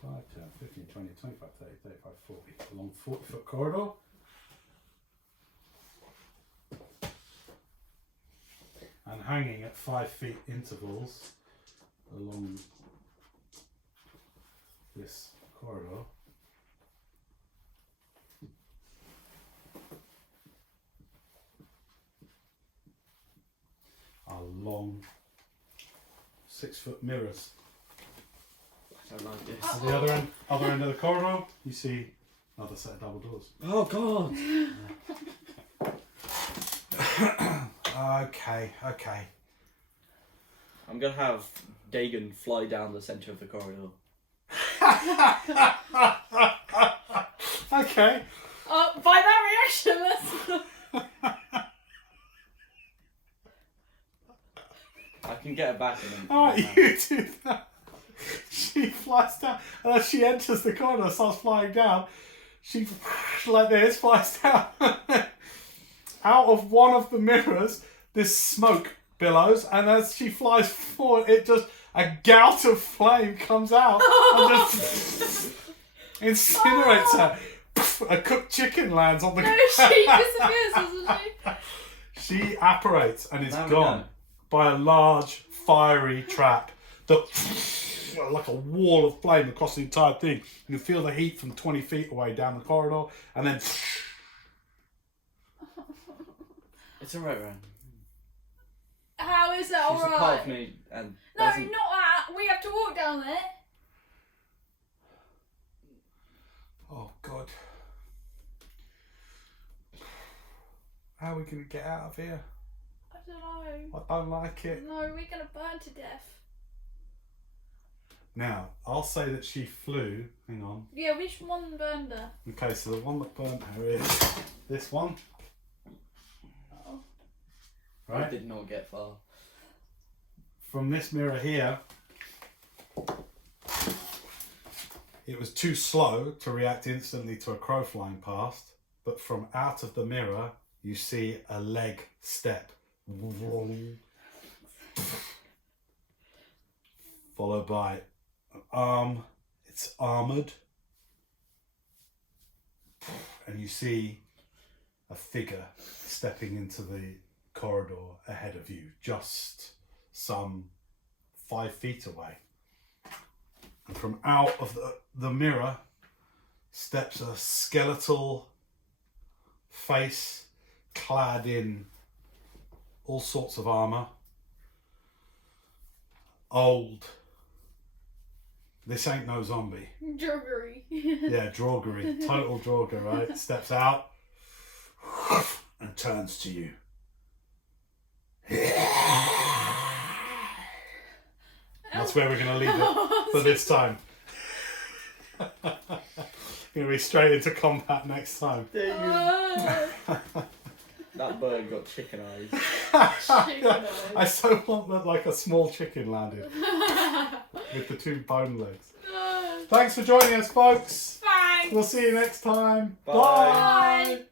5, 10, 15, 20, 25, 30, 35, 40. A long 40-foot corridor. And hanging at 5 feet intervals along this corridor are long 6-foot mirrors. I don't like this. At the other end of the corridor, you see another set of double doors. Oh god! Okay. I'm gonna have Dagon fly down the centre of the corridor. Okay. By that reaction, that's. I can get her back in a Alright, you do that. She flies down, and as she enters the corridor, starts flying down. She, like this, flies down. Out of one of the mirrors, this smoke billows, and as she flies forward, a gout of flame comes out and just incinerates her. A cooked chicken lands on the No, ground. she disappears, doesn't she? She apparates and is Now we gone know. by a large fiery trap that, like a wall of flame across the entire thing. You can feel the heat from 20 feet away down the corridor, and then It's alright, Ren. How is that She's a part of alright? me and No, not doesn't... that. We have to walk down there. oh god, how are we gonna get out of here? I don't know. I don't like it. No, we're gonna burn to death. Now I'll say that she flew. Hang on. Yeah, which one burned her? Okay, so the one that burnt her is this one, Oh. I right? did not get far. From this mirror here, it was too slow to react instantly to a crow flying past, but from out of the mirror, you see a leg step. Followed by an arm, it's armoured, and you see a figure stepping into the corridor ahead of you, just some 5 feet away. And from out of the mirror steps a skeletal face clad in all sorts of armour. Old. This ain't no zombie. Druggery. Yeah, Draugery. Total Draugr, right? Steps out and turns to you. That's where we're going to leave it for this time. Going to be straight into combat next time. Oh. that bird got chicken eyes. I so want that like a small chicken landed with the 2 bone legs. Thanks for joining us, folks. Thanks. We'll see you next time. Bye. Bye. Bye.